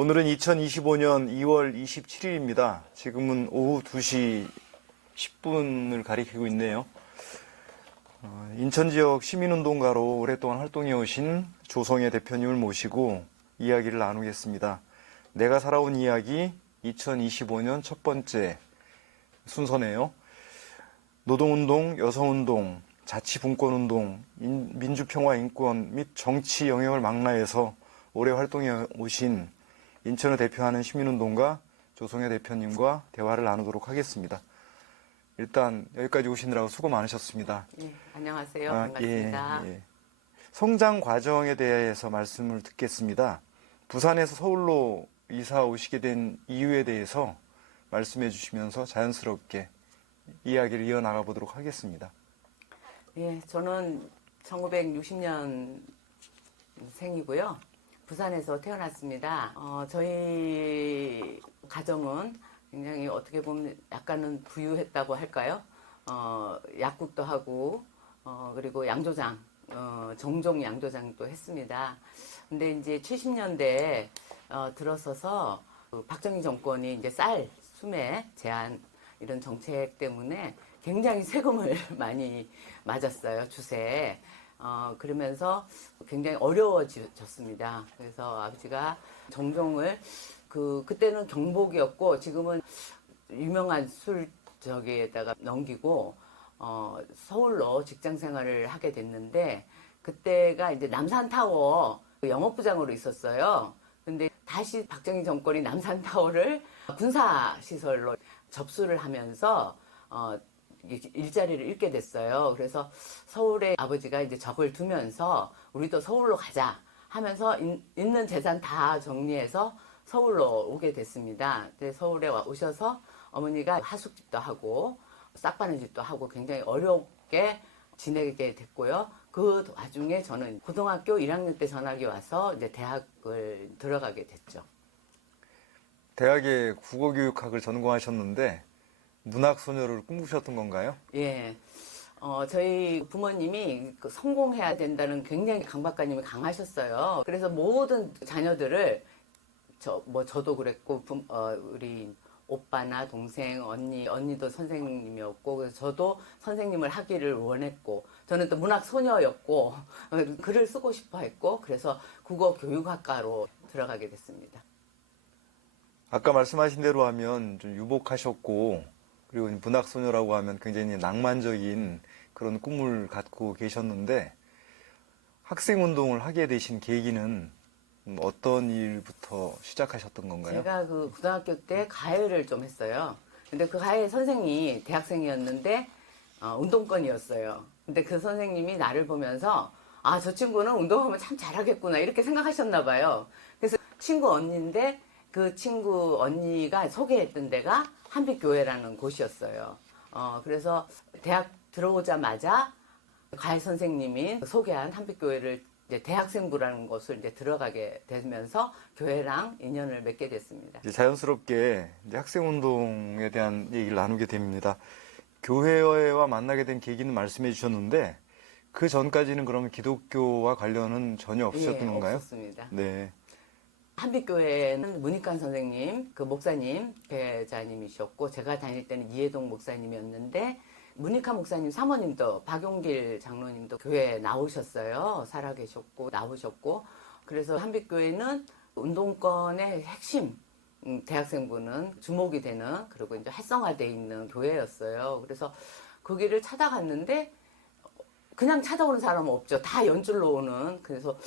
오늘은 2025년 2월 27일입니다. 지금은 오후 2시 10분을 가리키고 있네요. 인천 지역 시민운동가로 오랫동안 활동해 오신 조성혜 대표님을 모시고 이야기를 나누겠습니다. 내가 살아온 이야기 2025년 첫 번째 순서네요. 노동운동, 여성운동, 자치분권운동, 민주평화 인권 및 정치 영역을 망라해서 오래 활동해 오신 인천을 대표하는 시민운동가 조성혜 대표님과 대화를 나누도록 하겠습니다. 일단 여기까지 오시느라고 수고 많으셨습니다. 예, 안녕하세요. 반갑습니다. 예. 성장 과정에 대해서 말씀을 듣겠습니다. 부산에서 서울로 이사 오시게 된 이유에 대해서 말씀해 주시면서 자연스럽게 이야기를 이어나가 보도록 하겠습니다. 예, 저는 1960년 생이고요. 부산에서 태어났습니다. 저희 가정은 굉장히 어떻게 보면 약간은 부유했다고 할까요? 약국도 하고, 그리고 양조장, 정종 양조장도 했습니다. 근데 이제 70년대에 들어서서 박정희 정권이 이제 쌀, 수매 제한 이런 정책 때문에 굉장히 세금을 많이 맞았어요, 주세에. 그러면서 굉장히 어려워졌습니다. 그래서 아버지가 정종을 그때는 경복이었고 지금은 유명한 술저기에다가 넘기고 서울로 직장 생활을 하게 됐는데 그때가 이제 남산타워 영업부장으로 있었어요. 근데 다시 박정희 정권이 남산타워를 군사시설로 접수를 하면서 일자리를 잃게 됐어요. 그래서 서울에 아버지가 이제 적을 두면서 우리도 서울로 가자 하면서 있는 재산 다 정리해서 서울로 오게 됐습니다. 근데 서울에 오셔서 어머니가 하숙집도 하고 싹바느질도 하고 굉장히 어렵게 지내게 됐고요. 그 와중에 저는 고등학교 1학년 때 전학이 와서 이제 대학을 들어가게 됐죠. 대학에 국어교육학을 전공하셨는데 문학소녀를 꿈꾸셨던 건가요? 예. 저희 부모님이 성공해야 된다는 굉장히 강박관념이 강하셨어요. 그래서 모든 자녀들을 저도 그랬고 우리 오빠나 동생, 언니도 선생님이었고 그래서 저도 선생님을 하기를 원했고 저는 또 문학 소녀였고 글을 쓰고 싶어 했고 그래서 국어 교육학과로 들어가게 됐습니다. 아까 말씀하신 대로 하면 좀 유복하셨고 그리고 문학소녀라고 하면 굉장히 낭만적인 그런 꿈을 갖고 계셨는데 학생운동을 하게 되신 계기는 어떤 일부터 시작하셨던 건가요? 제가 그 고등학교 때 가해를 좀 했어요. 근데 그 가해 선생님이 대학생이었는데 운동권이었어요. 근데 그 선생님이 나를 보면서 아, 저 친구는 운동하면 참 잘하겠구나 이렇게 생각하셨나 봐요. 그래서 친구 언니인데 그 친구 언니가 소개했던 데가 한빛교회라는 곳이었어요. 그래서 대학 들어오자마자 가해 선생님이 소개한 한빛교회를 이제 대학생부라는 곳을 이제 들어가게 되면서 교회랑 인연을 맺게 됐습니다. 이제 자연스럽게 이제 학생운동에 대한 얘기를 나누게 됩니다. 교회와 만나게 된 계기는 말씀해 주셨는데 그 전까지는 그러면 기독교와 관련은 전혀 없으셨던 건가요? 없었습니다. 네. 한빛교회는 문익환 선생님, 그 목사님, 배자님이셨고 제가 다닐 때는 이해동 목사님이었는데 문익환 목사님 사모님도 박용길 장로님도 교회에 나오셨어요. 살아계셨고 나오셨고 그래서 한빛교회는 운동권의 핵심 대학생부는 주목이 되는 그리고 이제 활성화되어 있는 교회였어요. 그래서 그 길을 찾아갔는데 그냥 찾아오는 사람은 없죠. 다 연줄로 오는. 그래서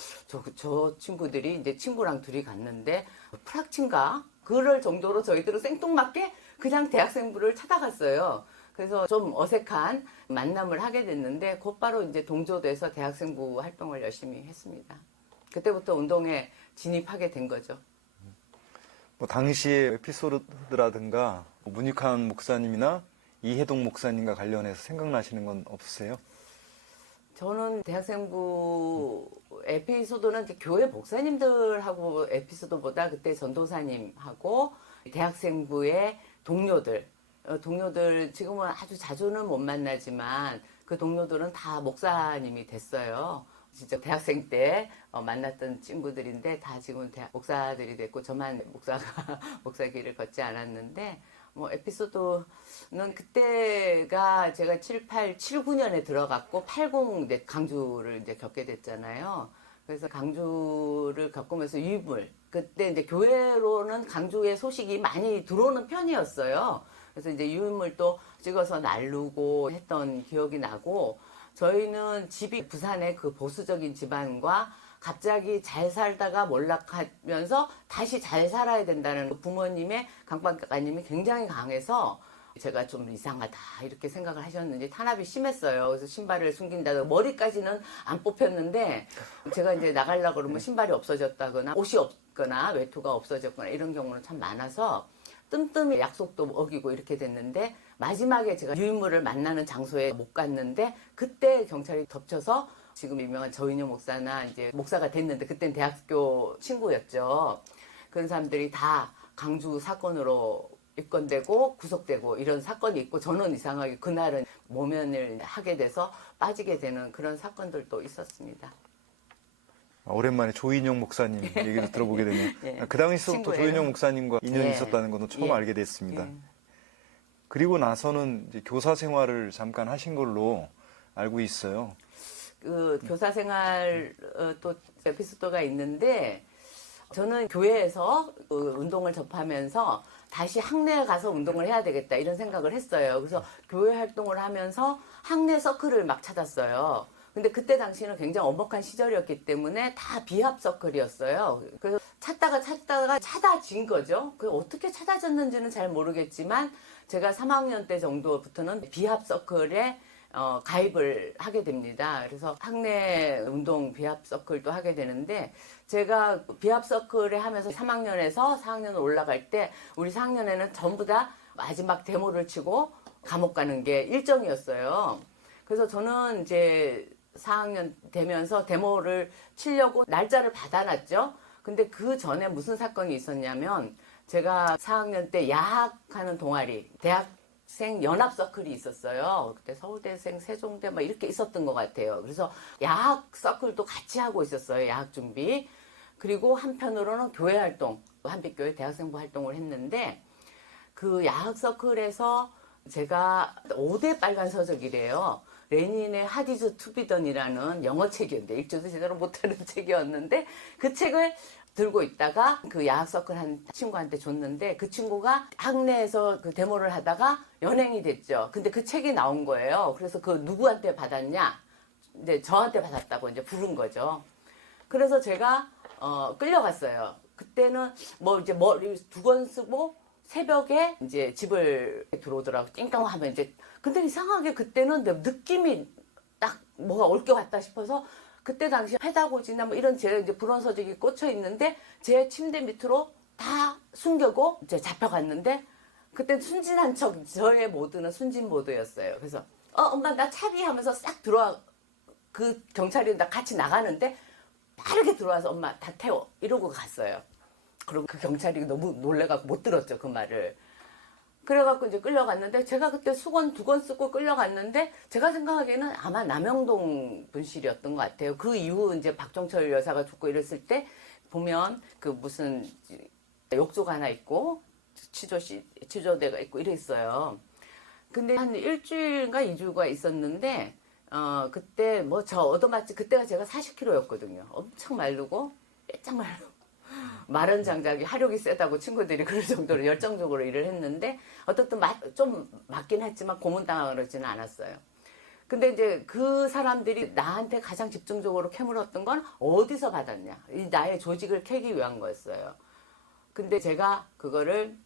저 친구들이 이제 친구랑 둘이 갔는데 프락친가? 그럴 정도로 저희들은 생뚱맞게 그냥 대학생부를 찾아갔어요. 그래서 좀 어색한 만남을 하게 됐는데 곧바로 이제 동조돼서 대학생부 활동을 열심히 했습니다. 그때부터 운동에 진입하게 된 거죠. 뭐 당시의 에피소드라든가 문익환 목사님이나 이해동 목사님과 관련해서 생각나시는 건 없으세요? 저는 대학생부 에피소드는 교회 목사님들하고 에피소드보다 그때 전도사님하고 대학생부의 동료들 지금은 아주 자주는 못 만나지만 그 동료들은 다 목사님이 됐어요. 진짜 대학생 때 만났던 친구들인데 다 지금 목사들이 됐고 저만 목사가 목사 길을 걷지 않았는데 뭐 에피소드는 그때가 제가 9년에 들어갔고 80 강주를 이제 겪게 됐잖아요. 그래서 강주를 겪으면서 유물 그때 이제 교회로는 강주의 소식이 많이 들어오는 편이었어요. 그래서 이제 유물도 찍어서 나르고 했던 기억이 나고 저희는 집이 부산의 그 보수적인 집안과 갑자기 잘 살다가 몰락하면서 다시 잘 살아야 된다는 그 부모님의 강박관념이 굉장히 강해서 제가 좀 이상하다 이렇게 생각을 하셨는지 탄압이 심했어요. 그래서 신발을 숨긴다고 머리까지는 안 뽑혔는데 제가 이제 나가려고 그러면 신발이 없어졌다거나 옷이 없거나 외투가 없어졌거나 이런 경우는 참 많아서 뜸뜸이 약속도 어기고 이렇게 됐는데 마지막에 제가 유인물을 만나는 장소에 못 갔는데 그때 경찰이 덮쳐서 지금 유명한 저인영 목사나 이제 목사가 됐는데 그땐 대학교 친구였죠. 그런 사람들이 다 강주 사건으로 입건되고 구속되고 이런 사건이 있고 저는 이상하게 그날은 모면을 하게 돼서 빠지게 되는 그런 사건들도 있었습니다. 오랜만에 조인영 목사님 얘기를 들어보게 되네요. 예. 그 당시부터 친구예요. 조인영 목사님과 인연이 예. 있었다는 것은 처음 예. 알게 됐습니다. 예. 그리고 나서는 이제 교사 생활을 잠깐 하신 걸로 알고 있어요. 그 교사 생활 또 에피소드가 있는데 저는 교회에서 운동을 접하면서 다시 학내에 가서 운동을 해야 되겠다 이런 생각을 했어요. 그래서 교회 활동을 하면서 학내 서클을 막 찾았어요. 근데 그때 당시는 굉장히 엄혹한 시절이었기 때문에 다 비합 서클이었어요. 그래서 찾다가 찾아진 거죠. 그 어떻게 찾아졌는지는 잘 모르겠지만 제가 3학년 때 정도부터는 비합 서클에 가입을 하게 됩니다. 그래서 학내 운동 비합 서클도 하게 되는데 제가 비합 서클에 하면서 3학년에서 4학년 올라갈 때 우리 4학년에는 전부 다 마지막 데모를 치고 감옥 가는 게 일정이었어요. 그래서 저는 이제 4학년 되면서 데모를 치려고 날짜를 받아놨죠. 근데 그 전에 무슨 사건이 있었냐면 제가 4학년 때 야학하는 동아리, 대학생 연합 서클이 있었어요. 그때 서울대생, 세종대 막 이렇게 있었던 것 같아요. 그래서 야학 서클도 같이 하고 있었어요. 야학 준비. 그리고 한편으로는 교회 활동, 한빛교회 대학생부 활동을 했는데 그 야학 서클에서 제가 5대 빨간 서적이래요. 레닌의 하디즈 투비던이라는 영어 책이었는데 읽지도 제대로 못하는 책이었는데 그 책을 들고 있다가 그 야학 서클 한 친구한테 줬는데 그 친구가 학내에서 그 데모를 하다가 연행이 됐죠. 근데 그 책이 나온 거예요. 그래서 그 누구한테 받았냐? 이제 저한테 받았다고 이제 부른 거죠. 그래서 제가 끌려갔어요. 그때는 뭐 이제 머리 2권 쓰고 새벽에 이제 집을 들어오더라고. 띵동하면 이제 근데 이상하게 그때는 느낌이 딱 뭐가 올 것 같다 싶어서 그때 당시 페다고지나 뭐 이런 제 이제 불원 서적이 꽂혀 있는데 제 침대 밑으로 다 숨겨고 이제 잡혀갔는데 그때 순진한 척 저의 모드는 순진 모드였어요. 그래서 엄마 나 차비 하면서 싹 들어와 그 경찰이 나 같이 나가는데 빠르게 들어와서 엄마 다 태워 이러고 갔어요. 그리고 그 경찰이 너무 놀래갖고 못 들었죠 그 말을. 그래갖고 이제 끌려갔는데 제가 그때 수건 2권 쓰고 끌려갔는데 제가 생각하기에는 아마 남영동 분실이었던 것 같아요. 그 이후 이제 박종철 여사가 죽고 이랬을 때 보면 그 무슨 욕조가 하나 있고 취조대가 있고 이랬어요. 근데 한 일주일인가 2주가 있었는데 그때 뭐 저 얻어맞지 그때가 제가 40kg였거든요. 엄청 마르고 빼짝 마르고 마른 장작이 화력이 세다고 친구들이 그럴 정도로 열정적으로 일을 했는데 어떻든 좀 맞긴 했지만 고문당하고 그러지는 않았어요. 근데 이제 그 사람들이 나한테 가장 집중적으로 캐물었던 건 어디서 받았냐. 이 나의 조직을 캐기 위한 거였어요. 근데 제가 그거를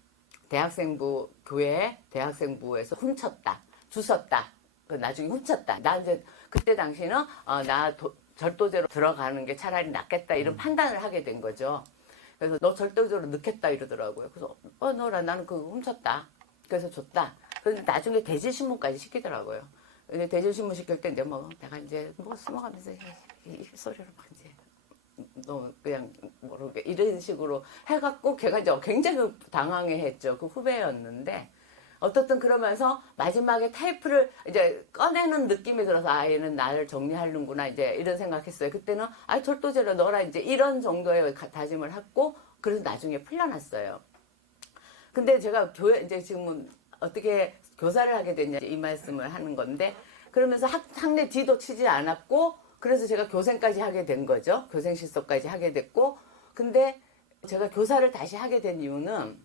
대학생부 교회 대학생부에서 훔쳤다. 주웠다. 나중에 훔쳤다. 나 이제 그때 당시는 절도죄로 들어가는 게 차라리 낫겠다 이런 판단을 하게 된 거죠. 그래서 너 절도죄로 넣겠다 이러더라고요. 그래서 너라 나는 그거 훔쳤다. 그래서 줬다. 그런데 나중에 대질신문까지 시키더라고요. 근데 대질신문 시킬 때 내가 이제 뭐 숨어가면서 이 소리를 막 이제 너 그냥 모르게 이런 식으로 해갖고 걔가 이제 굉장히 당황해했죠. 그 후배였는데 어떻든 그러면서 마지막에 테이프를 이제 꺼내는 느낌이 들어서 아 얘는 나를 정리하는구나 이제 이런 생각했어요. 그때는 아 절도죄로 넣어라 이제 이런 정도의 다짐을 했고 그래서 나중에 풀려났어요. 근데 제가 교회 이제 지금은 어떻게 교사를 하게 됐냐 이 말씀을 하는 건데 그러면서 학내 뒤도 치지 않았고 그래서 제가 교생까지 하게 된 거죠. 교생 실습까지 하게 됐고 근데 제가 교사를 다시 하게 된 이유는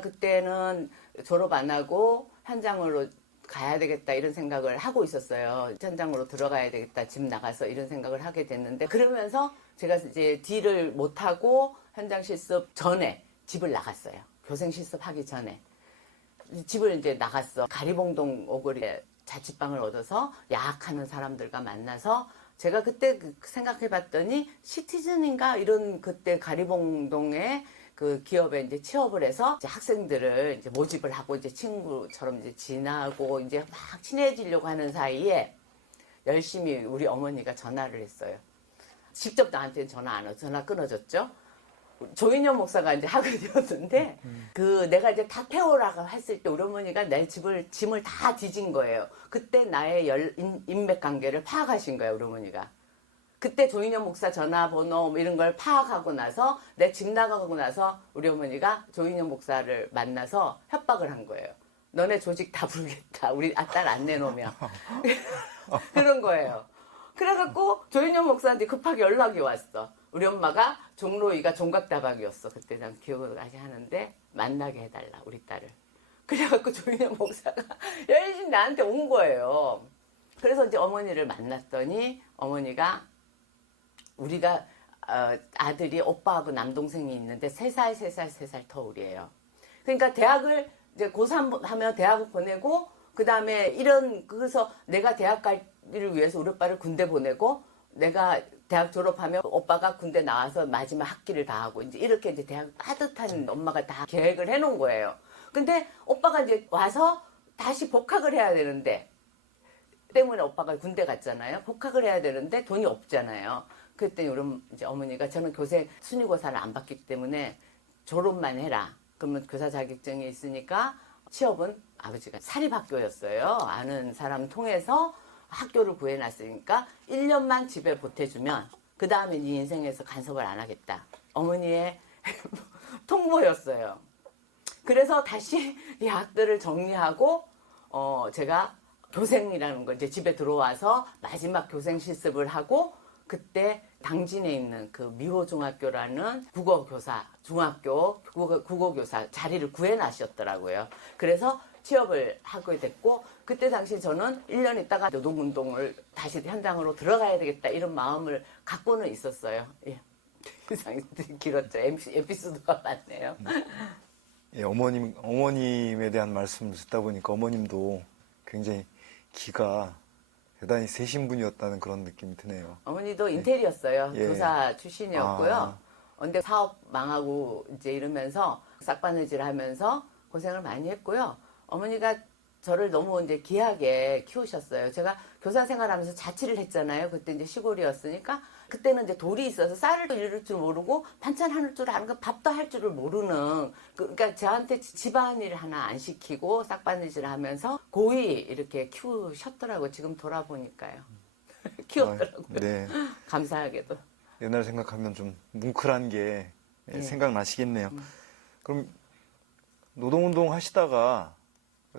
그때는 졸업 안 하고 현장으로 가야 되겠다 이런 생각을 하고 있었어요. 현장으로 들어가야 되겠다 집 나가서 이런 생각을 하게 됐는데 그러면서 제가 이제 딜을 못하고 현장 실습 전에 집을 나갔어요. 교생 실습 하기 전에 집을 이제 나갔어. 가리봉동 오거리에 자취방을 얻어서 야학하는 사람들과 만나서 제가 그때 생각해 봤더니 시티즌인가 이런 그때 가리봉동에 그 기업에 이제 취업을 해서 이제 학생들을 이제 모집을 하고 이제 친구처럼 이제 지나고 이제 막 친해지려고 하는 사이에 열심히 우리 어머니가 전화를 했어요. 직접 나한테 전화 안 하고 전화 끊어졌죠. 조인영 목사가 이제 하게 되었는데 그 내가 이제 다 태우라고 했을 때 우리 어머니가 내 짐을 다 뒤진 거예요. 그때 나의 인맥 관계를 파악하신 거예요, 우리 어머니가. 그때 조인영 목사 전화번호 뭐 이런 걸 파악하고 나서 내 집 나가고 나서 우리 어머니가 조인영 목사를 만나서 협박을 한 거예요. 너네 조직 다 부르겠다. 우리 딸 안 내놓으면. 그런 거예요. 그래갖고 조인영 목사한테 급하게 연락이 왔어. 우리 엄마가 종로이가 종각다방이었어. 그때 난 기억을 아직 하는데 만나게 해달라 우리 딸을. 그래갖고 조인영 목사가 열심히 나한테 온 거예요. 그래서 이제 어머니를 만났더니 어머니가 우리가 아들이 오빠하고 남동생이 있는데 3살, 3살, 3살 터울이에요. 그러니까 대학을 이제 고3 하면 대학을 보내고 그 다음에 그래서 내가 대학 가기를 위해서 우리 오빠를 군대 보내고 내가 대학 졸업하면 오빠가 군대 나와서 마지막 학기를 다 하고 이제 이렇게 이제 대학 빠듯한 엄마가 다 계획을 해놓은 거예요. 근데 오빠가 이제 와서 다시 복학을 해야 되는데 때문에 오빠가 군대 갔잖아요. 복학을 해야 되는데 돈이 없잖아요. 그랬더니 우리 이제 어머니가 저는 교생 순위고사를 안 받기 때문에 졸업만 해라. 그러면 교사 자격증이 있으니까 취업은 아버지가 사립학교였어요. 아는 사람 통해서 학교를 구해놨으니까 1년만 집에 보태주면 그 다음에 네 인생에서 간섭을 안 하겠다. 어머니의 통보였어요. 그래서 다시 이 학들을 정리하고 제가 교생이라는 거 이제 집에 들어와서 마지막 교생 실습을 하고 그때 당진에 있는 그 미호중학교라는 국어교사 중학교 국어교사 자리를 구해놨었더라고요. 그래서 취업을 하게 됐고 그때 당시 저는 1년 있다가 노동운동을 다시 현장으로 들어가야 되겠다 이런 마음을 갖고는 있었어요. 예. 이상이 길었죠. 에피소드가 많네요. 예, 어머님에 대한 말씀을 듣다 보니까 어머님도 굉장히 기가 대단히 세신 분이었다는 그런 느낌이 드네요. 어머니도 인텔이었어요. 예. 교사 출신이었고요. 아. 근데 사업 망하고 이제 이러면서 싹바느질 하면서 고생을 많이 했고요. 어머니가 저를 너무 이제 귀하게 키우셨어요. 제가 교사 생활하면서 자취를 했잖아요. 그때 이제 시골이었으니까 그때는 이제 돌이 있어서 쌀을 이룰 줄 모르고 반찬 하는 줄 아는 거 밥도 할 줄을 모르는 그러니까 저한테 집안일 하나 안 시키고 싹바느질 하면서 고이 이렇게 키우셨더라고요. 지금 돌아보니까요. 키웠더라고요. 네. 감사하게도. 옛날 생각하면 좀 뭉클한 게 예. 생각나시겠네요. 그럼 노동운동 하시다가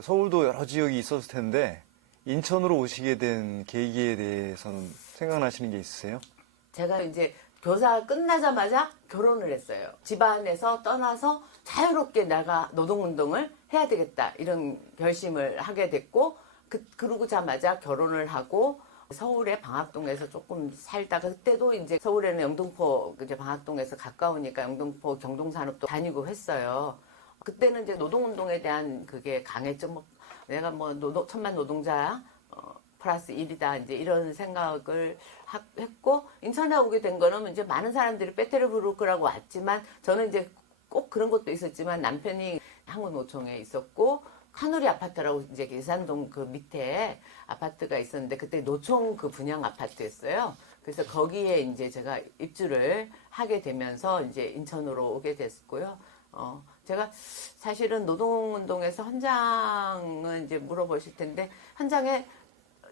서울도 여러 지역이 있었을 텐데 인천으로 오시게 된 계기에 대해서는 생각나시는 게 있으세요? 제가 이제 교사 끝나자마자 결혼을 했어요. 집안에서 떠나서 자유롭게 내가 노동운동을 해야 되겠다 이런 결심을 하게 됐고 그러고자마자 결혼을 하고 서울의 방학동에서 조금 살다가 그때도 이제 서울에는 영등포 이제 방학동에서 가까우니까 영등포 경동산업도 다니고 했어요. 그때는 이제 노동운동에 대한 그게 강했죠. 뭐 내가 뭐 천만 노동자 플러스 1이다 이제 이런 생각을 했고 인천에 오게 된 거는 이제 많은 사람들이 배터리 부를 거라고 왔지만 저는 이제 꼭 그런 것도 있었지만 남편이 한국노총에 있었고 카누리 아파트라고 이제 계산동 그 밑에 아파트가 있었는데 그때 노총 그 분양 아파트였어요. 그래서 거기에 이제 제가 입주를 하게 되면서 이제 인천으로 오게 됐고요. 제가 사실은 노동운동에서 현장은 이제 물어보실 텐데, 현장에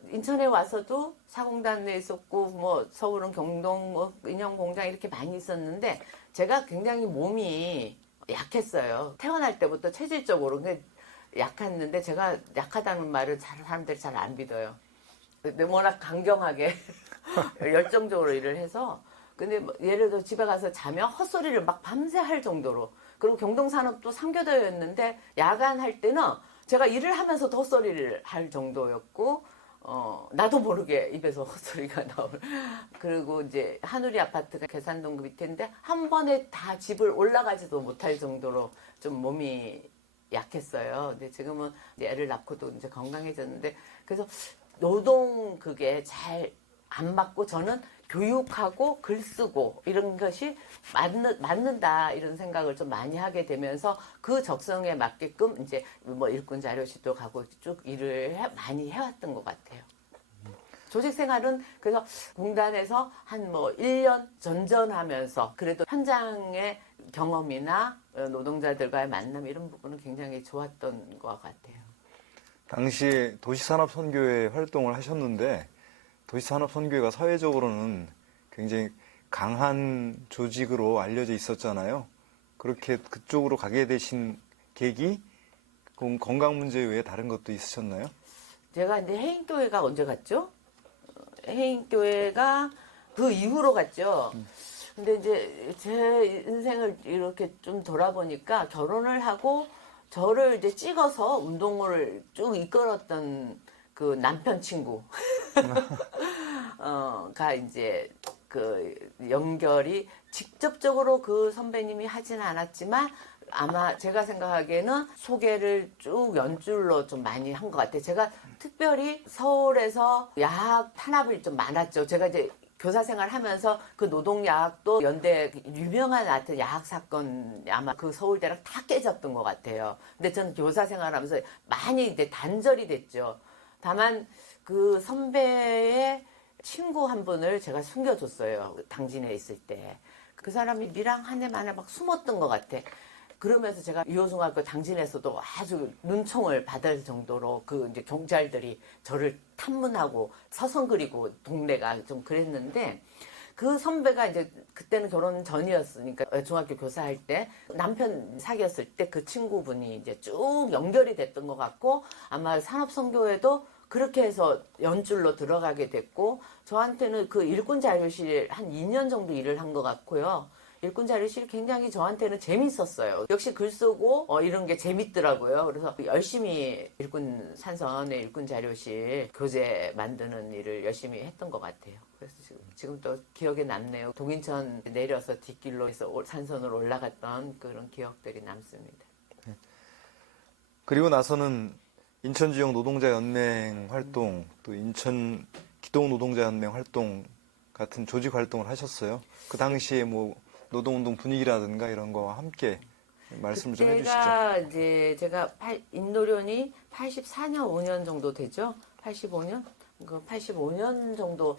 인천에 와서도 사공단에 있었고, 뭐, 서울은 경동, 뭐, 인형공장 이렇게 많이 있었는데, 제가 굉장히 몸이 약했어요. 태어날 때부터 체질적으로. 약했는데, 제가 약하다는 말을 사람들이 잘 안 믿어요. 근데 워낙 강경하게, 열정적으로 일을 해서, 근데 뭐 예를 들어 집에 가서 자면 헛소리를 막 밤새 할 정도로. 그리고 경동산업도 3교대였는데, 야간 할 때는 제가 일을 하면서도 헛소리를 할 정도였고, 나도 모르게 입에서 헛소리가 나올. 그리고 이제 한우리 아파트가 계산동 그 밑인데 한 번에 다 집을 올라가지도 못할 정도로 좀 몸이 약했어요. 근데 지금은 이제 애를 낳고도 이제 건강해졌는데, 그래서 노동 그게 잘 안 맞고, 저는 교육하고 글 쓰고 이런 것이 맞는다 이런 생각을 좀 많이 하게 되면서, 그 적성에 맞게끔 이제 뭐 일꾼 자료실도 가고 쭉 일을 많이 해왔던 것 같아요. 조직 생활은 그래서 공단에서 한 뭐 1년 전전하면서 그래도 현장의 경험이나 노동자들과의 만남 이런 부분은 굉장히 좋았던 것 같아요. 당시에 도시산업선교회 활동을 하셨는데, 도시산업선교회가 사회적으로는 굉장히 강한 조직으로 알려져 있었잖아요. 그렇게 그쪽으로 가게 되신 계기, 건강 문제 외에 다른 것도 있으셨나요? 제가 이제 해인교회가 언제 갔죠? 해인교회가 그 이후로 갔죠. 근데 이제 제 인생을 이렇게 좀 돌아보니까, 결혼을 하고 저를 이제 찍어서 운동을 쭉 이끌었던 그 남편 친구 가 이제 그 연결이 직접적으로 그 선배님이 하진 않았지만, 아마 제가 생각하기에는 소개를 쭉 연줄로 좀 많이 한 것 같아요. 제가 특별히 서울에서 야학 탄압이 좀 많았죠. 제가 이제 교사 생활하면서 그 노동야학도 연대 유명한 하여튼 야학 사건 아마 그 서울대랑 다 깨졌던 것 같아요. 근데 저는 교사 생활하면서 많이 이제 단절이 됐죠. 다만 그 선배의 친구 한 분을 제가 숨겨줬어요. 당진에 있을 때. 그 사람이 미랑 한 해 만에 막 숨었던 것 같아. 그러면서 제가 유호중학교 당진에서도 아주 눈총을 받을 정도로 그 이제 경찰들이 저를 탐문하고 서성 그리고 동네가 좀 그랬는데, 그 선배가 이제 그때는 결혼 전이었으니까 중학교 교사할 때 남편 사귀었을 때 그 친구분이 이제 쭉 연결이 됐던 것 같고, 아마 산업선교회도 그렇게 해서 연줄로 들어가게 됐고, 저한테는 그 일꾼 자료실 한 2년 정도 일을 한 것 같고요. 일꾼 자료실 굉장히 저한테는 재밌었어요. 역시 글 쓰고 이런 게 재밌더라고요. 그래서 열심히 일꾼 산선의 일꾼 자료실 교재 만드는 일을 열심히 했던 것 같아요. 그래서 지금 또 기억에 남네요. 동인천 내려서 뒷길로 해서 산선으로 올라갔던 그런 기억들이 남습니다. 그리고 나서는 인천지역 노동자연맹 활동, 또 인천 기동노동자연맹 활동 같은 조직 활동을 하셨어요. 그 당시에 뭐 노동운동 분위기라든가 이런 거와 함께 말씀 좀 해주시죠. 그때가 이제 제가 인노련이 84년 5년 정도 되죠. 85년? 그 85년 정도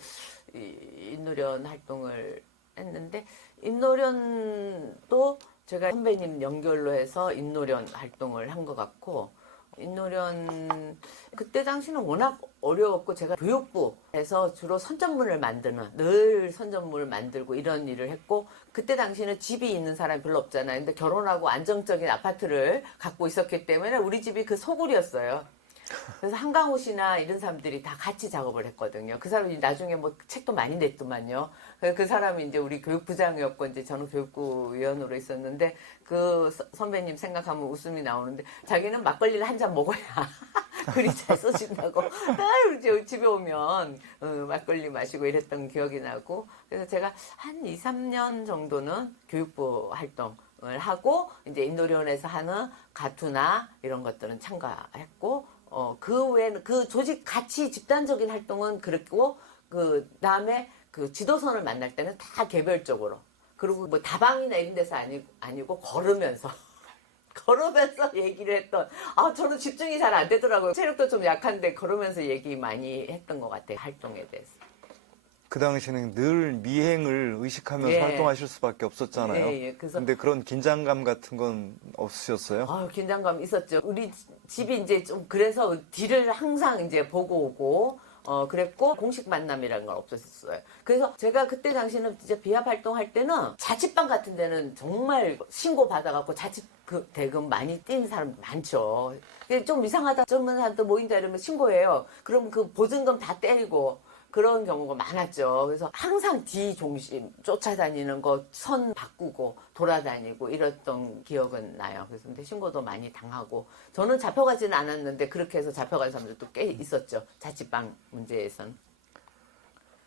인노련 활동을 했는데, 인노련도 제가 선배님 연결로 해서 인노련 활동을 한 것 같고, 인노련 그때 당시는 워낙 어려웠고, 제가 교육부에서 주로 선전문을 만드는, 늘 선전문을 만들고 이런 일을 했고, 그때 당시는 집이 있는 사람이 별로 없잖아요. 근데 결혼하고 안정적인 아파트를 갖고 있었기 때문에 우리 집이 그 소굴이었어요. 그래서 한강호 씨나 이런 사람들이 다 같이 작업을 했거든요. 그 사람이 나중에 뭐 책도 많이 냈더만요. 그 사람이 이제 우리 교육부장이었고, 이제 저는 교육부 위원으로 있었는데, 그 선배님 생각하면 웃음이 나오는데, 자기는 막걸리를 한 잔 먹어야 글이 잘 써진다고. 늘 집에 오면 막걸리 마시고 이랬던 기억이 나고, 그래서 제가 한 2, 3년 정도는 교육부 활동을 하고, 이제 인도련에서 하는 가투나 이런 것들은 참가했고, 그 외에는 그 조직 같이 집단적인 활동은 그랬고, 그 다음에 그 지도선을 만날 때는 다 개별적으로. 그리고 뭐 다방이나 이런 데서 아니고 걸으면서. 걸으면서 얘기를 했던, 저는 집중이 잘 안 되더라고요. 체력도 좀 약한데 걸으면서 얘기 많이 했던 것 같아요. 활동에 대해서. 그 당시에는 늘 미행을 의식하면서 예. 활동하실 수밖에 없었잖아요. 예, 예. 그래서 근데 그런 긴장감 같은 건 없으셨어요? 긴장감 있었죠. 우리 집이 이제 좀 그래서 뒤를 항상 이제 보고 오고, 그랬고, 공식 만남이라는 건 없었어요. 그래서 제가 그때 당시는 진짜 비합 활동할 때는 자취방 같은 데는 정말 신고 받아갖고 자취 그 대금 많이 뛴 사람 많죠. 좀 이상하다, 젊은 사람들 모인다 이러면 신고해요. 그럼 그 보증금 다 때리고, 그런 경우가 많았죠. 그래서 항상 뒤 중심 쫓아다니는 거 선 바꾸고 돌아다니고 이랬던 기억은 나요. 그래서 근데 신고도 많이 당하고 저는 잡혀가지는 않았는데 그렇게 해서 잡혀간 사람들도 꽤 있었죠. 자취방 문제에선.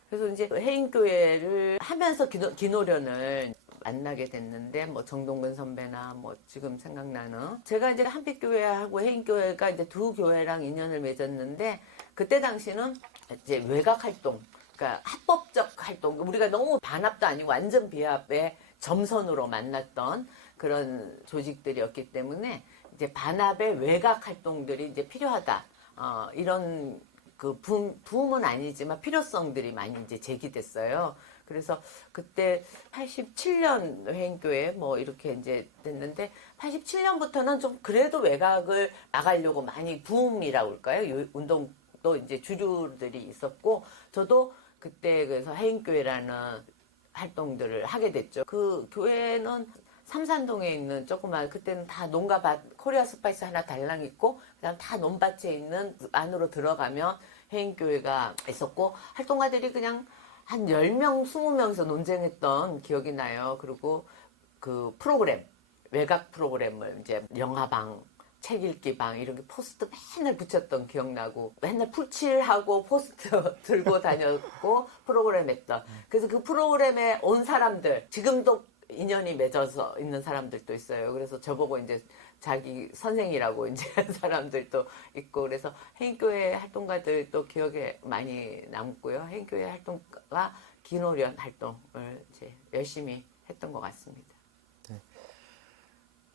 그래서 이제 해인교회를 하면서 기노련을 만나게 됐는데 뭐 정동근 선배나 뭐 지금 생각나는 제가 이제 한빛교회하고 해인교회가 이제 두 교회랑 인연을 맺었는데 그때 당시는 이제 외곽 활동, 그러니까 합법적 활동, 우리가 너무 반합도 아니고 완전 비합의 점선으로 만났던 그런 조직들이었기 때문에 이제 반합의 외곽 활동들이 이제 필요하다. 이런 그 붐은 아니지만 필요성들이 많이 이제 제기됐어요. 그래서 그때 87년 회인교회 뭐 이렇게 이제 됐는데 87년부터는 좀 그래도 외곽을 나가려고 많이 붐이라고 할까요? 운동도 이제 주류들이 있었고 저도 그때 그래서 회인교회라는 활동들을 하게 됐죠. 그 교회는 삼산동에 있는 조그만 그때는 다 농가밭 코리아 스파이스 하나 달랑 있고 그다음 다 논밭에 있는 안으로 들어가면 회인교회가 있었고 활동가들이 그냥 한 10명, 20명에서 논쟁했던 기억이 나요. 그리고 그 프로그램, 외곽 프로그램을 이제 영화방, 책 읽기방 이런 게 포스트 맨날 붙였던 기억나고 맨날 풀칠하고 포스트 들고 다녔고 프로그램 했던. 그래서 그 프로그램에 온 사람들, 지금도 인연이 맺어서 있는 사람들도 있어요. 그래서 저보고 이제 자기 선생이라고 이제 사람들도 있고 그래서 해인교회 활동가들도 기억에 많이 남고요. 해인교회 활동가 기노련 활동을 이제 열심히 했던 것 같습니다.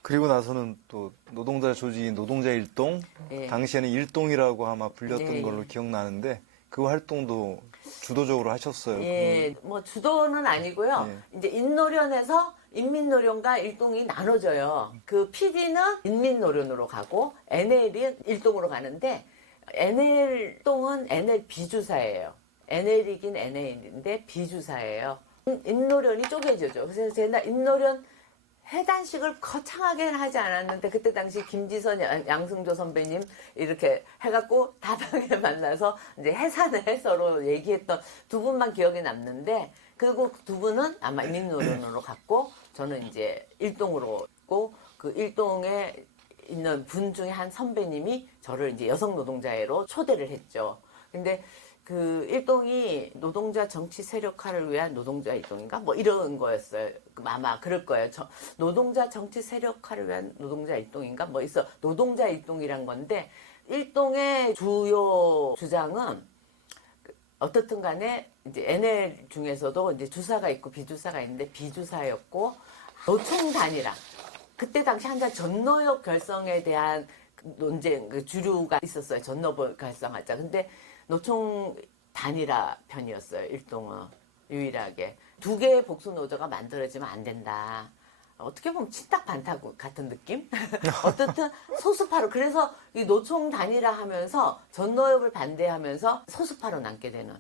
그리고 나서는 또 노동자 조직인 노동자 일동, 예. 당시에는 일동이라고 아마 불렸던 예, 예. 걸로 기억나는데 그 활동도 주도적으로 하셨어요. 예, 뭐 주도는 아니고요. 예. 이제 인노련에서 인민노련과 일동이 나눠져요. 그 PD는 인민노련으로 가고 NL이 일동으로 가는데 NL동은 NL 비주사예요. NL이긴 NL인데 비주사예요. 인노련이 쪼개져죠. 그래서 제가 인노련 해단식을 거창하게는 하지 않았는데 그때 당시 김지선 양승조 선배님 이렇게 해갖고 다방에 만나서 이제 해산을 서로 얘기했던 두 분만 기억이 남는데 그리고 두 분은 아마 인민노련으로 갔고 저는 이제 일동으로 갔고 그 일동에 있는 분 중에 한 선배님이 저를 이제 여성 노동자회로 초대를 했죠. 근데 그 일동이 노동자 정치 세력화를 위한 노동자 일동인가? 뭐 이런 거였어요. 아마 그럴 거예요. 노동자 정치 세력화를 위한 노동자 일동인가? 뭐 있어. 노동자 일동이란 건데 일동의 주요 주장은 어떻든 간에 이제 NL 중에서도 이제 주사가 있고 비주사가 있는데 비주사였고 노총 단일화. 그때 당시 한자 전노역 결성에 대한 논쟁, 그 주류가 있었어요. 전노역 결성하자. 근데 노총 단일화 편이었어요. 일동은 유일하게 두 개의 복수 노조가 만들어지면 안 된다. 어떻게 보면 친탁 반탁 같은 느낌? 어떻든 소수파로 그래서 이 노총 단일화 하면서 전노협을 반대하면서 소수파로 남게 되는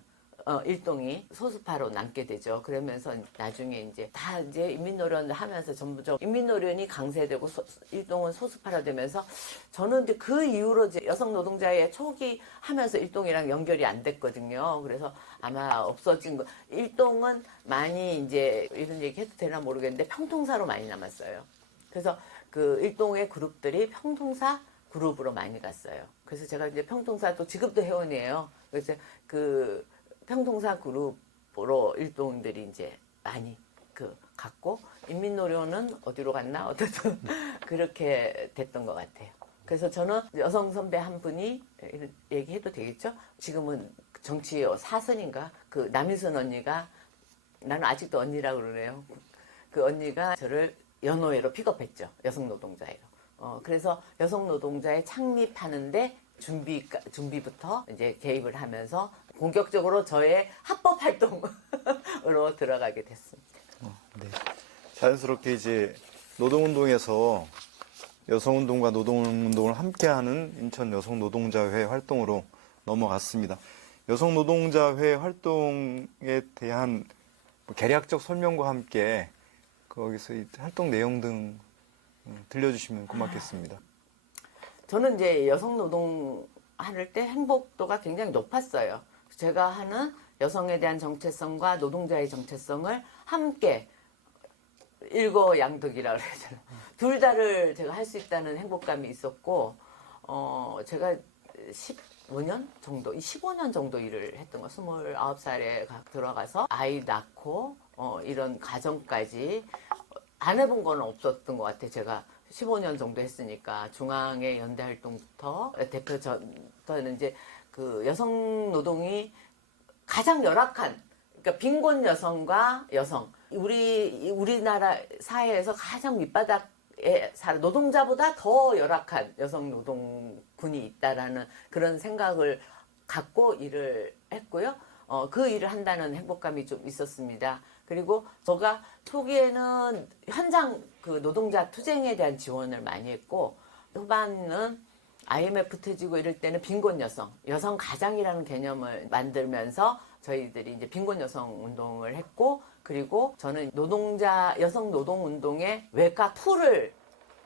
일동이 소수파로 남게 되죠. 그러면서 나중에 이제 다 이제 인민노련을 하면서 전부적 인민노련이 강세되고 일동은 소수파로 되면서 저는 이제 그 이후로 이제 여성 노동자의 초기 하면서 일동이랑 연결이 안 됐거든요. 그래서 아마 없어진 거. 일동은 많이 이제 이런 얘기 해도 되나 모르겠는데 평통사로 많이 남았어요. 그래서 그 일동의 그룹들이 평통사 그룹으로 많이 갔어요. 그래서 제가 이제 평통사 또 지금도 회원이에요. 그래서 그 평통사 그룹으로 일동들이 이제 많이 그 갔고 인민노련은 어디로 갔나 어쨌든 그렇게 됐던 것 같아요. 그래서 저는 여성 선배 한 분이 이런 얘기해도 되겠죠? 지금은 정치 사선인가 그 남희선 언니가 나는 아직도 언니라고 그러네요. 그 언니가 저를 연호회로 픽업했죠. 여성 노동자회로. 그래서 여성 노동자회 창립하는데 준비부터 이제 개입을 하면서 본격적으로 저의 합법 활동으로 들어가게 됐습니다. 네. 자연스럽게 이제 노동운동에서 여성운동과 노동운동을 함께하는 인천 여성노동자회 활동으로 넘어갔습니다. 여성노동자회 활동에 대한 개략적 설명과 함께 거기서 이 활동 내용 등 들려주시면 고맙겠습니다. 저는 이제 여성노동 할 때 행복도가 굉장히 높았어요. 제가 하는 여성에 대한 정체성과 노동자의 정체성을 함께 일거양득이라 그래야 되나. 둘 다를 제가 할 수 있다는 행복감이 있었고, 제가 15년 정도 일을 했던 거, 29살에 들어가서 아이 낳고, 이런 가정까지 안 해본 건 없었던 것 같아요. 제가 15년 정도 했으니까, 중앙의 연대 활동부터, 대표 전부터는 이제 그 여성 노동이 가장 열악한, 그러니까 빈곤 여성과 여성, 우리나라 사회에서 가장 밑바닥에 노동자보다 더 열악한 여성 노동군이 있다라는 그런 생각을 갖고 일을 했고요. 그 일을 한다는 행복감이 좀 있었습니다. 그리고 제가 초기에는 현장 그 노동자 투쟁에 대한 지원을 많이 했고, 후반은 IMF 터지고 이럴 때는 빈곤 여성 가장이라는 개념을 만들면서 저희들이 이제 빈곤 여성 운동을 했고, 그리고 저는 여성 노동 운동의 외곽 풀을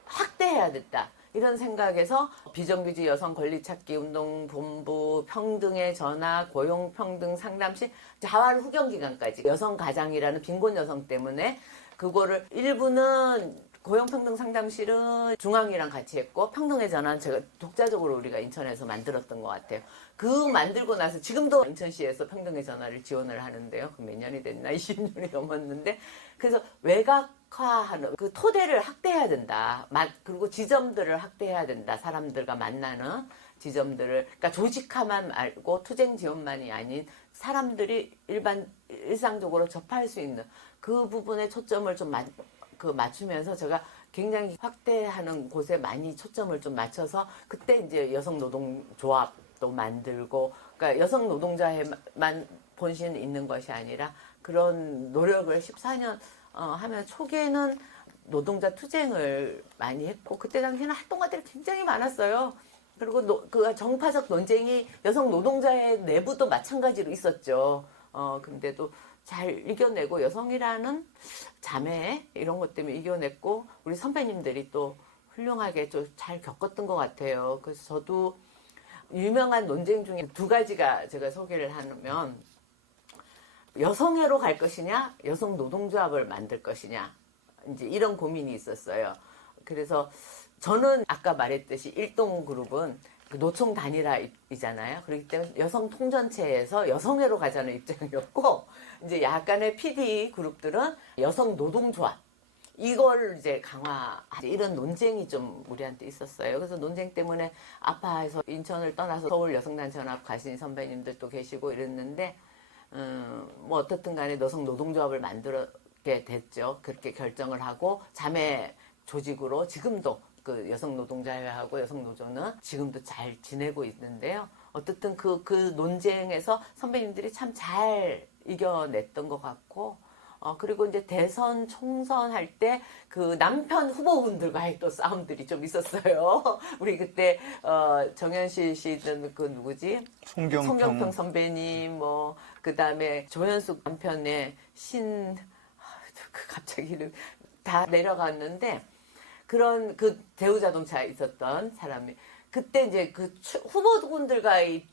확대해야 됐다. 이런 생각에서 비정규직 여성 권리 찾기 운동 본부, 평등의 전화, 고용 평등 상담실, 자활 후견 기관까지 여성 가장이라는 빈곤 여성 때문에 그거를 일부는 고용평등 상담실은 중앙이랑 같이 했고, 평등의 전환 제가 독자적으로 우리가 인천에서 만들었던 것 같아요. 그 만들고 나서 지금도 인천시에서 평등의 전화를 지원을 하는데요. 그 몇 년이 됐나? 20년이 넘었는데. 그래서 외곽화하는 그 토대를 확대해야 된다. 그리고 지점들을 확대해야 된다. 사람들과 만나는 지점들을. 그러니까 조직화만 말고 투쟁 지원만이 아닌 사람들이 일상적으로 접할 수 있는 그 부분에 초점을 좀 맞추면서 제가 굉장히 확대하는 곳에 많이 초점을 좀 맞춰서 그때 이제 여성 노동조합도 만들고, 그러니까 여성 노동자에만 본신 있는 것이 아니라 그런 노력을 14년 하면 초기에는 노동자 투쟁을 많이 했고, 그때 당시에는 활동가들이 굉장히 많았어요. 그리고 그 정파적 논쟁이 여성 노동자의 내부도 마찬가지로 있었죠. 근데도 잘 이겨내고 여성이라는 자매 이런 것 때문에 이겨냈고, 우리 선배님들이 또 훌륭하게 좀 잘 겪었던 것 같아요. 그래서 저도 유명한 논쟁 중에 두 가지가 제가 소개를 하면, 여성회로 갈 것이냐, 여성 노동조합을 만들 것이냐, 이제 이런 고민이 있었어요. 그래서 저는 아까 말했듯이 일동그룹은 그 노총 단일화이잖아요. 그렇기 때문에 여성 통전체에서 여성회로 가자는 입장이었고, 이제 약간의 PD 그룹들은 여성 노동조합 이걸 이제 이런 논쟁이 좀 우리한테 있었어요. 그래서 논쟁 때문에 아파해서 인천을 떠나서 서울 여성단체연합 가신 선배님들도 계시고 이랬는데, 뭐 어떻든 간에 여성 노동조합을 만들게 됐죠. 그렇게 결정을 하고 자매 조직으로 지금도 그 여성노동자회하고 여성노조는 지금도 잘 지내고 있는데요. 어쨌든 그 논쟁에서 선배님들이 참 잘 이겨냈던 것 같고, 그리고 이제 대선 총선 할 때 그 남편 후보분들과의 또 싸움들이 좀 있었어요. 우리 그때 정현실 씨는 그 누구지? 송경평 선배님, 뭐 그다음에 조현숙 남편의 갑자기 이름 다 내려갔는데, 그런 그 대우자동차에 있었던 사람이 그때 이제 그 후보군들과의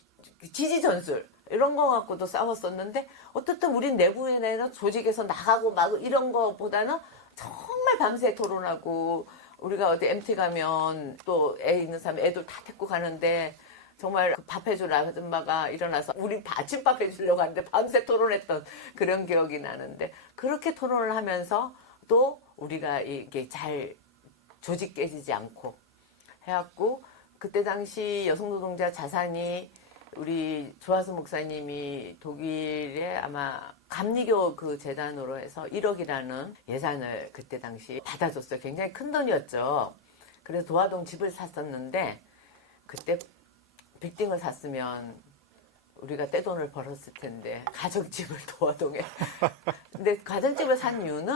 지지 전술 이런 거 갖고도 싸웠었는데, 어떻든 우리 내부에는 조직에서 나가고 막 이런 거보다는 정말 밤새 토론하고, 우리가 어디 MT 가면 또 애 있는 사람 애들 다 데리고 가는데 정말 밥 해줄 아줌마가 일어나서 우리 아침밥 해주려고 하는데 밤새 토론했던 그런 기억이 나는데, 그렇게 토론을 하면서 또 우리가 이게 잘 조직 깨지지 않고 해갖고, 그때 당시 여성노동자 자산이 우리 조하수 목사님이 독일에 아마 감리교 그 재단으로 해서 1억이라는 예산을 그때 당시 받아줬어요. 굉장히 큰 돈이었죠. 그래서 도화동 집을 샀었는데, 그때 빌딩을 샀으면 우리가 떼돈을 벌었을 텐데 가정집을 도화동에. 근데 가정집을 산 이유는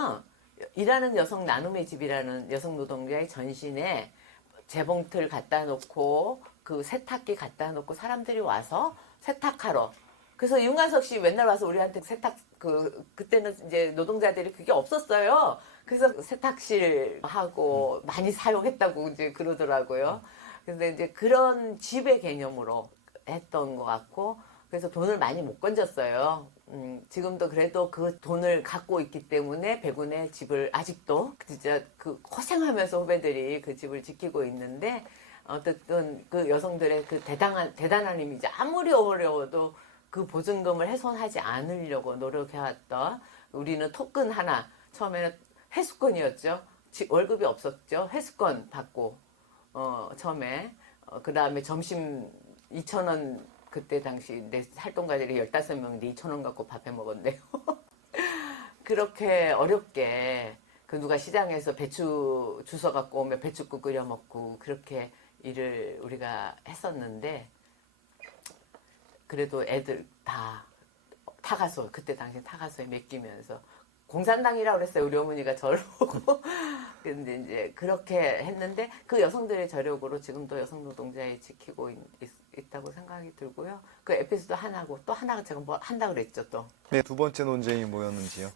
일하는 여성 나눔의 집이라는 여성 노동자의 전신에 재봉틀 갖다 놓고 그 세탁기 갖다 놓고 사람들이 와서 세탁하러. 그래서 윤관석 씨 맨날 와서 우리한테 세탁 그때는 이제 노동자들이 그게 없었어요. 그래서 세탁실 하고 많이 사용했다고 이제 그러더라고요. 근데 이제 그런 집의 개념으로 했던 것 같고, 그래서 돈을 많이 못 건졌어요. 지금도 그래도 그 돈을 갖고 있기 때문에 백운의 집을 아직도 진짜 그 고생하면서 후배들이 그 집을 지키고 있는데, 어쨌든 그 여성들의 그 대단한 이미지, 아무리 어려워도 그 보증금을 훼손하지 않으려고 노력해왔던, 우리는 토큰 하나, 처음에는 회수권이었죠. 월급이 없었죠. 회수권 받고, 처음에. 그 다음에 점심 2,000원, 그때 당시 내 활동가들이 15명인데 2,000원 갖고 밥해 먹었네요. 그렇게 어렵게 그 누가 시장에서 배추 주워 갖고 오면 배추국 끓여 먹고 그렇게 일을 우리가 했었는데, 그래도 애들 다 타가소, 그때 당시 타가소에 맡기면서 공산당이라고 그랬어요. 우리 어머니가 저를 보고. 근데 이제 그렇게 했는데 그 여성들의 저력으로 지금도 여성 노동자에 지키고 있다고 생각이 들고요. 그 에피소드 하나고 또 하나가 제가 뭐 한다 그랬죠 또. 네, 두 번째 논쟁이 뭐였는지요?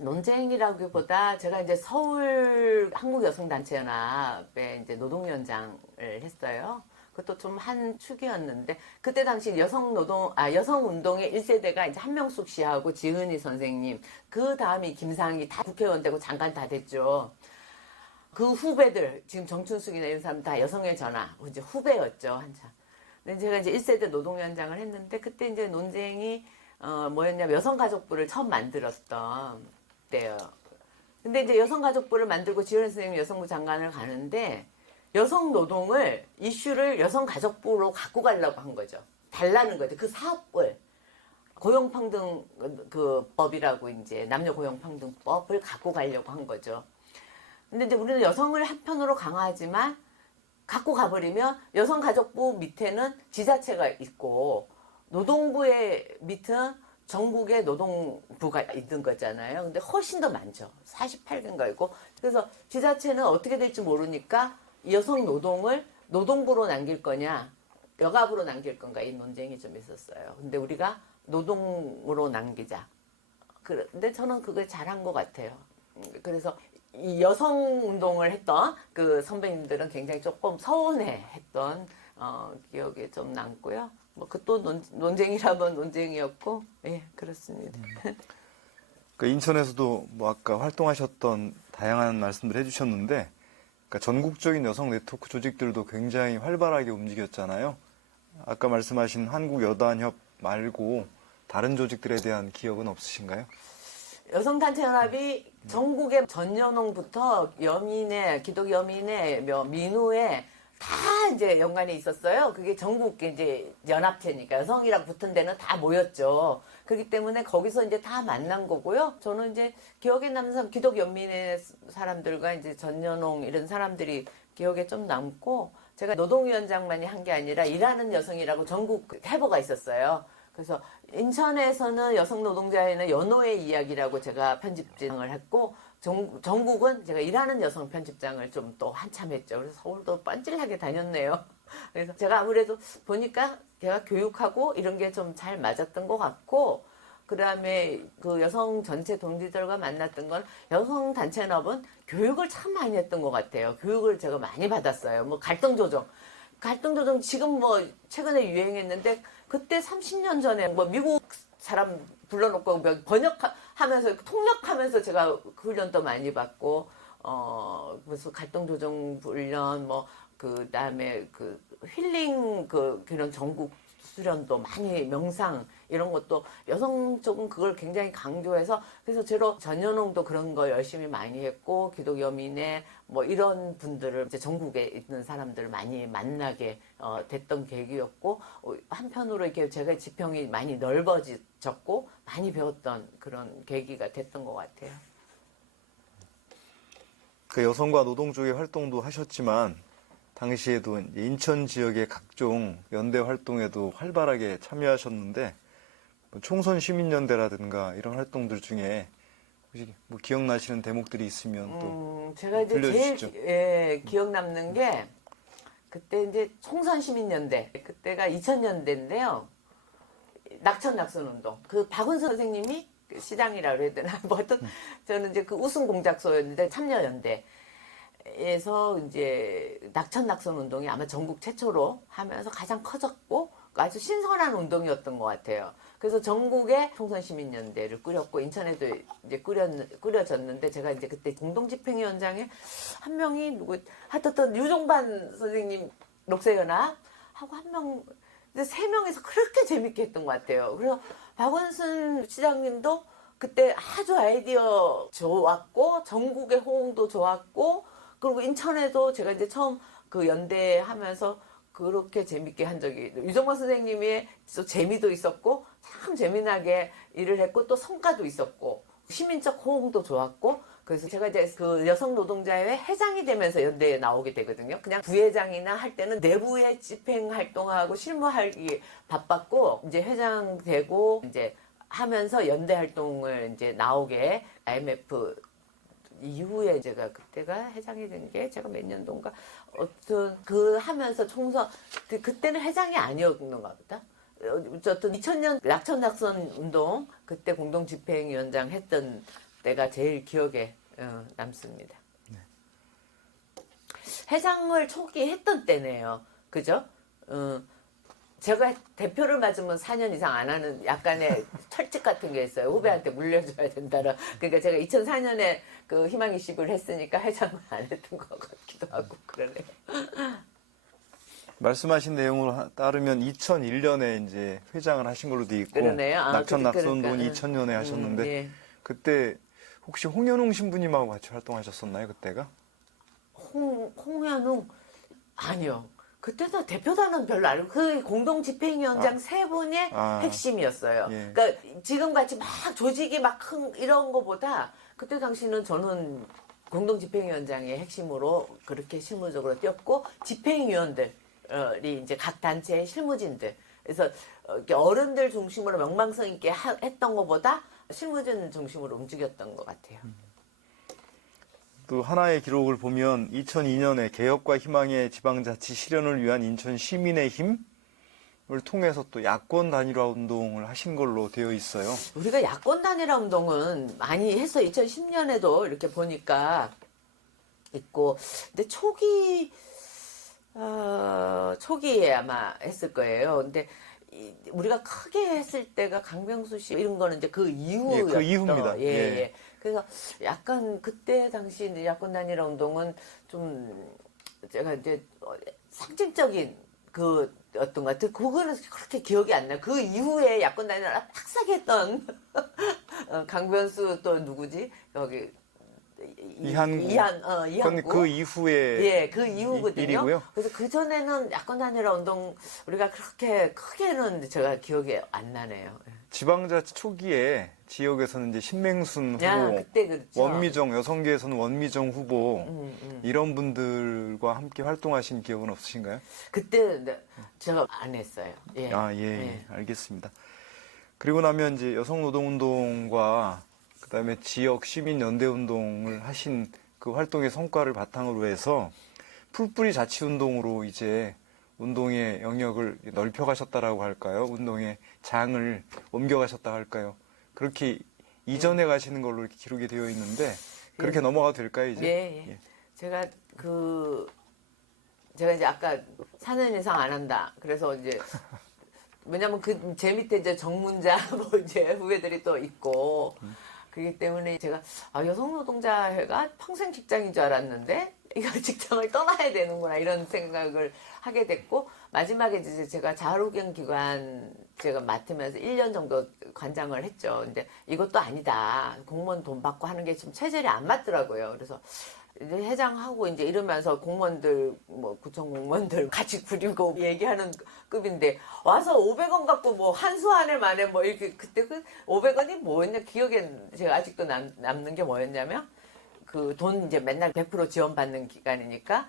논쟁이라기보다 제가 이제 서울 한국여성단체연합에 이제 노동위원장을 했어요. 그것도 좀 한 축이었는데, 그때 당시 여성운동의 1세대가 이제 한명숙 씨하고 지은희 선생님, 그 다음이 김상희 다 국회의원 되고 장관 다 됐죠. 그 후배들, 지금 정춘숙이나 이런 사람 다 여성의 전화, 이제 후배였죠, 한참. 근데 제가 이제 1세대 노동위원장을 했는데, 그때 이제 논쟁이, 뭐였냐면 여성가족부를 처음 만들었던 때요. 근데 이제 여성가족부를 만들고 지은희 선생님 여성부 장관을 가는데, 여성 노동을, 이슈를 여성가족부로 갖고 가려고 한 거죠. 달라는 거죠. 그 사업을. 고용평등 그 법이라고 이제 남녀 고용평등법을 갖고 가려고 한 거죠. 근데 이제 우리는 여성을 한편으로 강화하지만 갖고 가버리면 여성가족부 밑에는 지자체가 있고 노동부의 밑은 전국의 노동부가 있는 거잖아요. 근데 훨씬 더 많죠. 48개인가 있고. 그래서 지자체는 어떻게 될지 모르니까 여성 노동을 노동부로 남길 거냐, 여가부로 남길 건가, 이 논쟁이 좀 있었어요. 근데 우리가 노동으로 남기자. 그런데 저는 그걸 잘한 것 같아요. 그래서 이 여성 운동을 했던 그 선배님들은 굉장히 조금 서운해 했던 기억이 좀 남고요. 뭐 그 또 논쟁이라면 논쟁이었고, 예, 그렇습니다. 그 인천에서도 뭐 아까 활동하셨던 다양한 말씀들 해주셨는데, 그러니까 전국적인 여성 네트워크 조직들도 굉장히 활발하게 움직였잖아요. 아까 말씀하신 한국여단협 말고 다른 조직들에 대한 기억은 없으신가요? 여성단체연합이 전국의 전연홍부터 여민회, 기독여민회, 민우회 다 이제 연관에 있었어요. 그게 전국 이제 연합체니까 여성이랑 붙은 데는 다 모였죠. 그렇기 때문에 거기서 이제 다 만난 거고요. 저는 이제 기억에 남는 사람, 기독연민회 사람들과 이제 전연홍 이런 사람들이 기억에 좀 남고, 제가 노동위원장만이 한 게 아니라 일하는 여성이라고 전국 회보가 있었어요. 그래서 인천에서는 여성 노동자에는 연호의 이야기라고 제가 편집장을 했고, 전국은 제가 일하는 여성 편집장을 좀 또 한참 했죠. 그래서 서울도 뻔질하게 다녔네요. 그래서 제가 아무래도 보니까 제가 교육하고 이런 게 좀 잘 맞았던 것 같고, 그 다음에 그 여성 전체 동지들과 만났던 건 여성 단체연합은 교육을 참 많이 했던 것 같아요. 교육을 제가 많이 받았어요. 뭐 갈등 조정 지금 뭐 최근에 유행했는데, 그때 30년 전에 뭐 미국 사람 불러놓고 번역하면서 통역하면서 제가 그 훈련도 많이 받고, 무슨 갈등 조정 훈련, 뭐 그 다음에 그 힐링 그런 전국 수련도 많이, 명상 이런 것도 여성 쪽은 그걸 굉장히 강조해서, 그래서 제로 전연홍도 그런 거 열심히 많이 했고, 기독여민회 뭐 이런 분들을 이제 전국에 있는 사람들을 많이 만나게 됐던 계기였고, 한편으로 이렇게 제가 지평이 많이 넓어졌고 많이 배웠던 그런 계기가 됐던 것 같아요. 그 여성과 노동 쪽의 활동도 하셨지만 당시에도 이제 인천 지역의 각종 연대 활동에도 활발하게 참여하셨는데 뭐 총선 시민연대라든가 이런 활동들 중에 혹시 뭐 기억나시는 대목들이 있으면 또 제가 이제 들려주시죠. 제일 기억 남는 게 그때 이제 총선 시민연대 그때가 2000년대인데요. 낙천낙선운동 그 박은선 선생님이 그 시장이라 그래야 되나 뭐 어떤 저는 이제 그 우승 공작소였는데 참여연대에서 이제 낙천낙선운동이 아마 전국 최초로 하면서 가장 커졌고 아주 신선한 운동이었던 것 같아요. 그래서 전국에 총선시민연대를 꾸렸고 인천에도 이제 꾸려졌는데 제가 이제 그때 공동집행위원장에 한 명이 누구 하여튼 유종반 선생님 녹색연합 하고 한 명, 근데 세 명이서 그렇게 재밌게 했던 것 같아요. 그래서 박원순 시장님도 그때 아주 아이디어 좋았고 전국의 호응도 좋았고 그리고 인천에도 제가 이제 처음 그 연대 하면서 그렇게 재밌게 한 적이 유정만 선생님의 또 재미도 있었고 참 재미나게 일을 했고 또 성과도 있었고 시민적 호응도 좋았고 그래서 제가 이제 그 여성 노동자회 회장이 되면서 연대에 나오게 되거든요. 그냥 부회장이나 할 때는 내부의 집행 활동하고 실무하기 바빴고 이제 회장 되고 이제 하면서 연대 활동을 이제 나오게 IMF 이후에 제가 그때가 회장이 된 게 제가 몇 년도인가 어떤 그 하면서 총선 그때는 회장이 아니었는가 보다. 어쨌든 2000년 낙천낙선 운동 그때 공동집행위원장 했던 때가 제일 기억에 남습니다. 네. 회장을 초기 했던 때네요. 그죠? 제가 대표를 맞으면 4년 이상 안 하는 약간의 철칙 같은 게 있어요. 후배한테 물려줘야 된다라. 그러니까 제가 2004년에 그 희망이식을 했으니까 회장을 안 했던 것 같기도 하고 그러네요. 말씀하신 내용을 따르면 2001년에 이제 회장을 하신 걸로 돼 있고 그러네요. 낙천낙선운동은 2000년에 하셨는데 예. 그때 혹시 홍현웅 신부님하고 같이 활동하셨었나요 그때가? 홍현웅 아니요. 그때도 대표단은 별로 안, 그 공동집행위원장 세 분의 핵심이었어요. 예. 그러니까 지금같이 막 조직이 막 큰 이런 거보다 그때 당시는 저는 공동집행위원장의 핵심으로 그렇게 실무적으로 뛰었고 집행위원들이 이제 각 단체의 실무진들 그래서 이렇게 어른들 중심으로 명망성 있게 했던 것보다 실무진 중심으로 움직였던 것 같아요. 또 하나의 기록을 보면 2002년에 개혁과 희망의 지방자치 실현을 위한 인천 시민의 힘을 통해서 또 야권 단일화 운동을 하신 걸로 되어 있어요. 우리가 야권 단일화 운동은 많이 해서 2010년에도 이렇게 보니까 있고, 근데 초기에 아마 했을 거예요. 근데 우리가 크게 했을 때가 강병수 씨 이런 거는 이제 그 이후였던. 예, 그 이후입니다. 예, 예. 그래서 약간 그때 당시 이제 야권 단일화 운동은 좀 제가 이제 상징적인 그 어떤 것 같아요. 그거는 그렇게 기억이 안 나요. 그 이후에 야권 단일화 빡세게 했던 강변수 또 누구지? 여기 이한구. 이한구. 그 이후에 예, 그 이후거든요. 일이고요. 그래서 그 전에는 야권 단일화 운동 우리가 그렇게 크게는 제가 기억이 안 나네요. 지방자치 초기에 지역에서는 이제 신맹순 후보, 야, 그때 그렇죠. 원미정 여성계에서는 원미정 후보 이런 분들과 함께 활동하신 기억은 없으신가요? 그때 제가 안 했어요. 예. 예, 알겠습니다. 그리고 나면 이제 여성노동운동과 그다음에 지역 시민연대운동을 하신 그 활동의 성과를 바탕으로 해서 풀뿌리 자치운동으로 이제 운동의 영역을 넓혀가셨다라고 할까요? 운동의 장을 옮겨가셨다 할까요? 그렇게 이전에 가시는 걸로 이렇게 기록이 되어 있는데 그렇게 넘어가도 될까요, 이제? 예. 제가 이제 아까 4년 이상 안 한다. 그래서 이제 왜냐면 제 밑에 이제 정문자 뭐 이제 후배들이 또 있고 그렇기 때문에 제가 여성노동자회가 평생 직장인 줄 알았는데 이거 직장을 떠나야 되는구나 이런 생각을 하게 됐고 마지막에 이제 제가 자루경 기관 제가 맡으면서 1년 정도 관장을 했죠. 근데 이것도 아니다. 공무원 돈 받고 하는 게 좀 체질이 안 맞더라고요. 그래서 이제 회장하고 이제 이러면서 공무원들 뭐 구청 공무원들 같이 부리고 얘기하는 급인데 와서 500원 갖고 뭐 한 수 한 해 만에 뭐 이렇게 그때 그 500원이 뭐였냐 기억에 제가 아직도 남는 게 뭐였냐면 그 돈 이제 맨날 100% 지원받는 기간이니까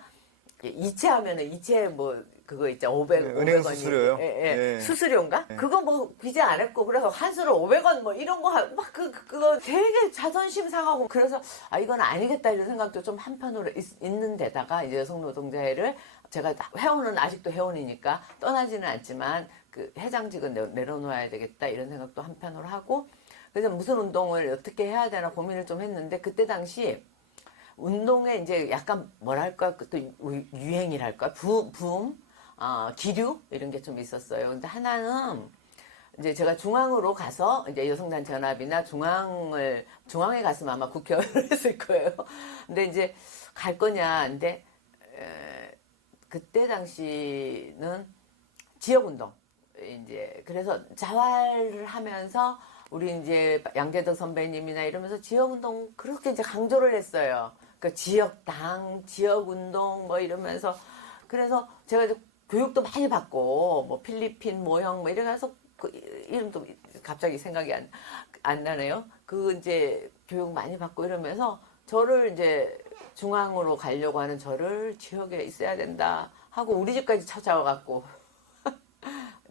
이체 하면은 이체 뭐 그거 있죠. 500, 네, 은행 500원이. 수수료요? 예, 예. 예. 수수료인가? 예. 그거 뭐 기재 안 했고 그래서 한수를 500원 뭐 이런 거 막 그거 되게 자존심 상하고 그래서 아 이건 아니겠다 이런 생각도 좀 한편으로 있는 데다가 이제 여성 노동자회를 제가 회원은 아직도 회원이니까 떠나지는 않지만 그 회장직은 내려놓아야 되겠다 이런 생각도 한편으로 하고 그래서 무슨 운동을 어떻게 해야 되나 고민을 좀 했는데 그때 당시 운동에 이제 약간 뭐랄까 또 유행이랄까 붐 기류 이런 게 좀 있었어요. 근데 하나는 이제 제가 중앙으로 가서 이제 여성단체 연합이나 중앙에 갔으면 아마 국회의원을 했을 거예요. 근데 이제 갈 거냐. 근데 그때 당시는 지역운동 이제 그래서 자활을 하면서 우리 이제 양재덕 선배님이나 이러면서 지역운동 그렇게 이제 강조를 했어요. 그러니까 지역당, 지역운동 뭐 이러면서 그래서 제가 이제 교육도 많이 받고 뭐 필리핀 모형 뭐 이래가서 그 이름도 갑자기 생각이 안 나네요. 그 이제 교육 많이 받고 이러면서 저를 이제 중앙으로 가려고 하는 저를 지역에 있어야 된다 하고 우리 집까지 찾아와갖고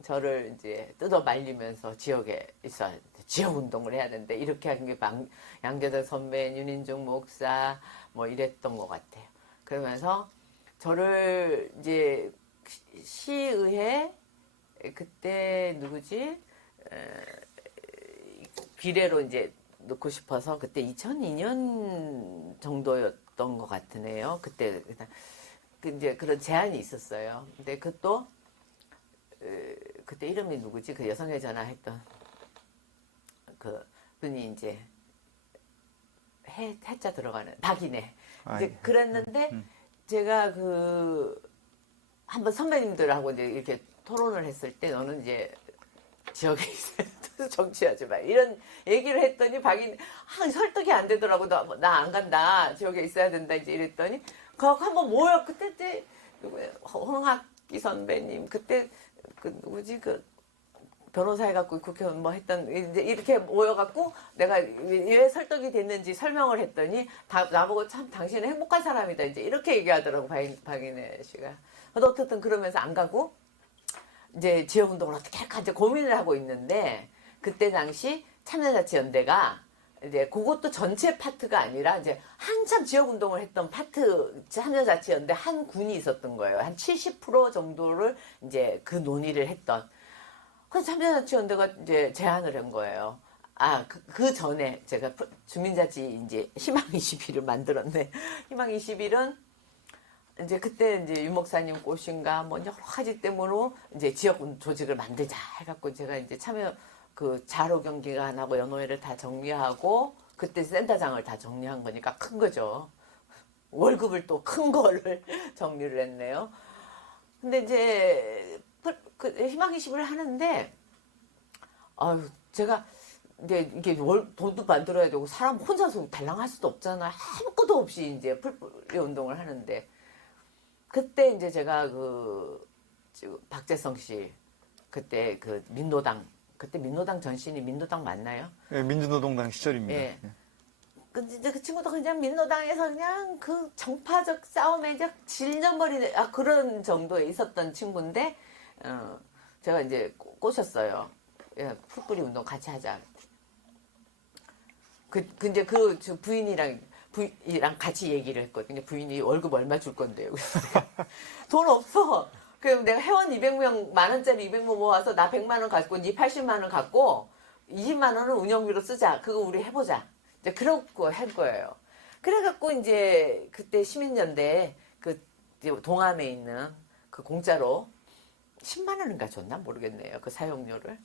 저를 이제 뜯어 말리면서 지역에 있어야 돼. 지역 운동을 해야 되는데 이렇게 한 게 양재덕 선배, 윤인중 목사 뭐 이랬던 것 같아요. 그러면서 저를 이제 시의회 그때 누구지 비례로 이제 넣고 싶어서 그때 2002년 정도였던 것 같으네요. 그때 이제 그런 제안이 있었어요. 근데 그것도 그때 이름이 누구지? 그 여성의 전화했던 그 분이 이제 해자 들어가는 박인혜. 이제 그랬는데 제가 그 한번 선배님들하고 이제 이렇게 토론을 했을 때 너는 이제 지역에 있어야 정치하지 마 이런 얘기를 했더니 박인혜 설득이 안 되더라고. 나 안 간다. 지역에 있어야 된다 이제 이랬더니 그 한번 모여 그때 이제 홍학기 선배님 그때 그 누구지 그 변호사 해갖고 국회의원 뭐 했던 이제 이렇게 모여갖고 내가 왜 설득이 됐는지 설명을 했더니 나보고 참 당신은 행복한 사람이다 이제 이렇게 얘기하더라고 박인혜 씨가. 근데 어쨌든 그러면서 안 가고 이제 지역운동을 어떻게 할까 이제 고민을 하고 있는데 그때 당시 참여자치연대가 이제 그것도 전체 파트가 아니라 이제 한참 지역운동을 했던 파트 참여자치연대 한 군이 있었던 거예요. 한 70% 정도를 이제 그 논의를 했던. 그래서 참여자치연대가 이제 제안을 한 거예요. 그 전에 제가 주민자치 이제 희망 21을 만들었네. 희망 21은 이제 그때 이제 유 목사님 꽃인가 뭐 여러 가지 때문에 이제 지역 조직을 만들자 해갖고 제가 이제 참여 그 자로 경기가 안 하고 연호회를 다 정리하고 그때 센터장을 다 정리한 거니까 큰 거죠. 월급을 또 큰 거를 정리를 했네요. 근데 이제 그 희망 20을 하는데 아유 제가 이제 이게 돈도 만들어야 되고 사람 혼자서 달랑할 수도 없잖아. 아무것도 없이 이제 풀뿌리 운동을 하는데 그때 이제 제가 그 박재성 씨 그때 그 민노당 그때 민노당 전신이 민노당 맞나요? 네, 민주노동당 시절입니다. 예. 근데 그 친구도 그냥 민노당에서 그냥 그 정파적 싸움에 이제 질려버리는 그런 정도에 있었던 친구인데 제가 이제 꼬셨어요. 예, 풀뿌리 운동 같이 하자. 근데 그 부인이랑 같이 얘기를 했거든요. 부인이 월급 얼마 줄 건데요. 돈 없어. 그럼 내가 회원 200명, 만원짜리 200명 모아서 나 100만 원 갖고, 니 80만 원 갖고, 20만 원은 운영비로 쓰자. 그거 우리 해보자. 이제 그러고 할 거예요. 그래갖고 이제 그때 시민연대 그 동암에 있는 그 공짜로 10만 원인가 줬나? 모르겠네요. 그 사용료를.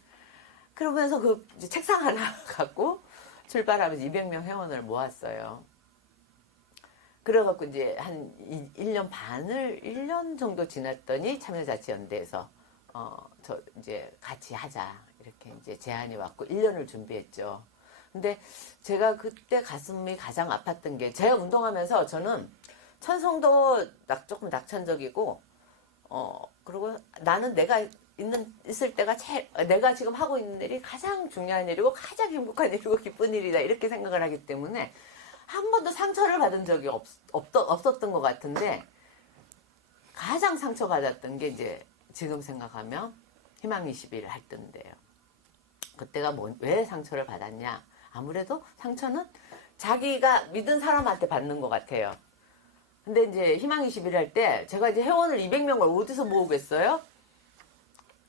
그러면서 그 이제 책상 하나 갖고 출발하면서 200명 회원을 모았어요. 그래갖고 이제 한 1년 정도 지났더니 참여자치연대에서 저 이제 같이 하자 이렇게 이제 제안이 왔고 1년을 준비했죠. 근데 제가 그때 가슴이 가장 아팠던 게 제가 운동하면서 저는 천성도 조금 낙천적이고 그리고 나는 내가 있을 때가 내가 지금 하고 있는 일이 가장 중요한 일이고 가장 행복한 일이고 기쁜 일이다 이렇게 생각을 하기 때문에 한 번도 상처를 받은 적이 없었던 것 같은데 가장 상처받았던 게 이제 지금 생각하면 희망 21 할 때인데요. 그때가 왜 상처를 받았냐? 아무래도 상처는 자기가 믿은 사람한테 받는 것 같아요. 근데 이제 희망 21 할 때 제가 이제 회원을 200명을 어디서 모으겠어요?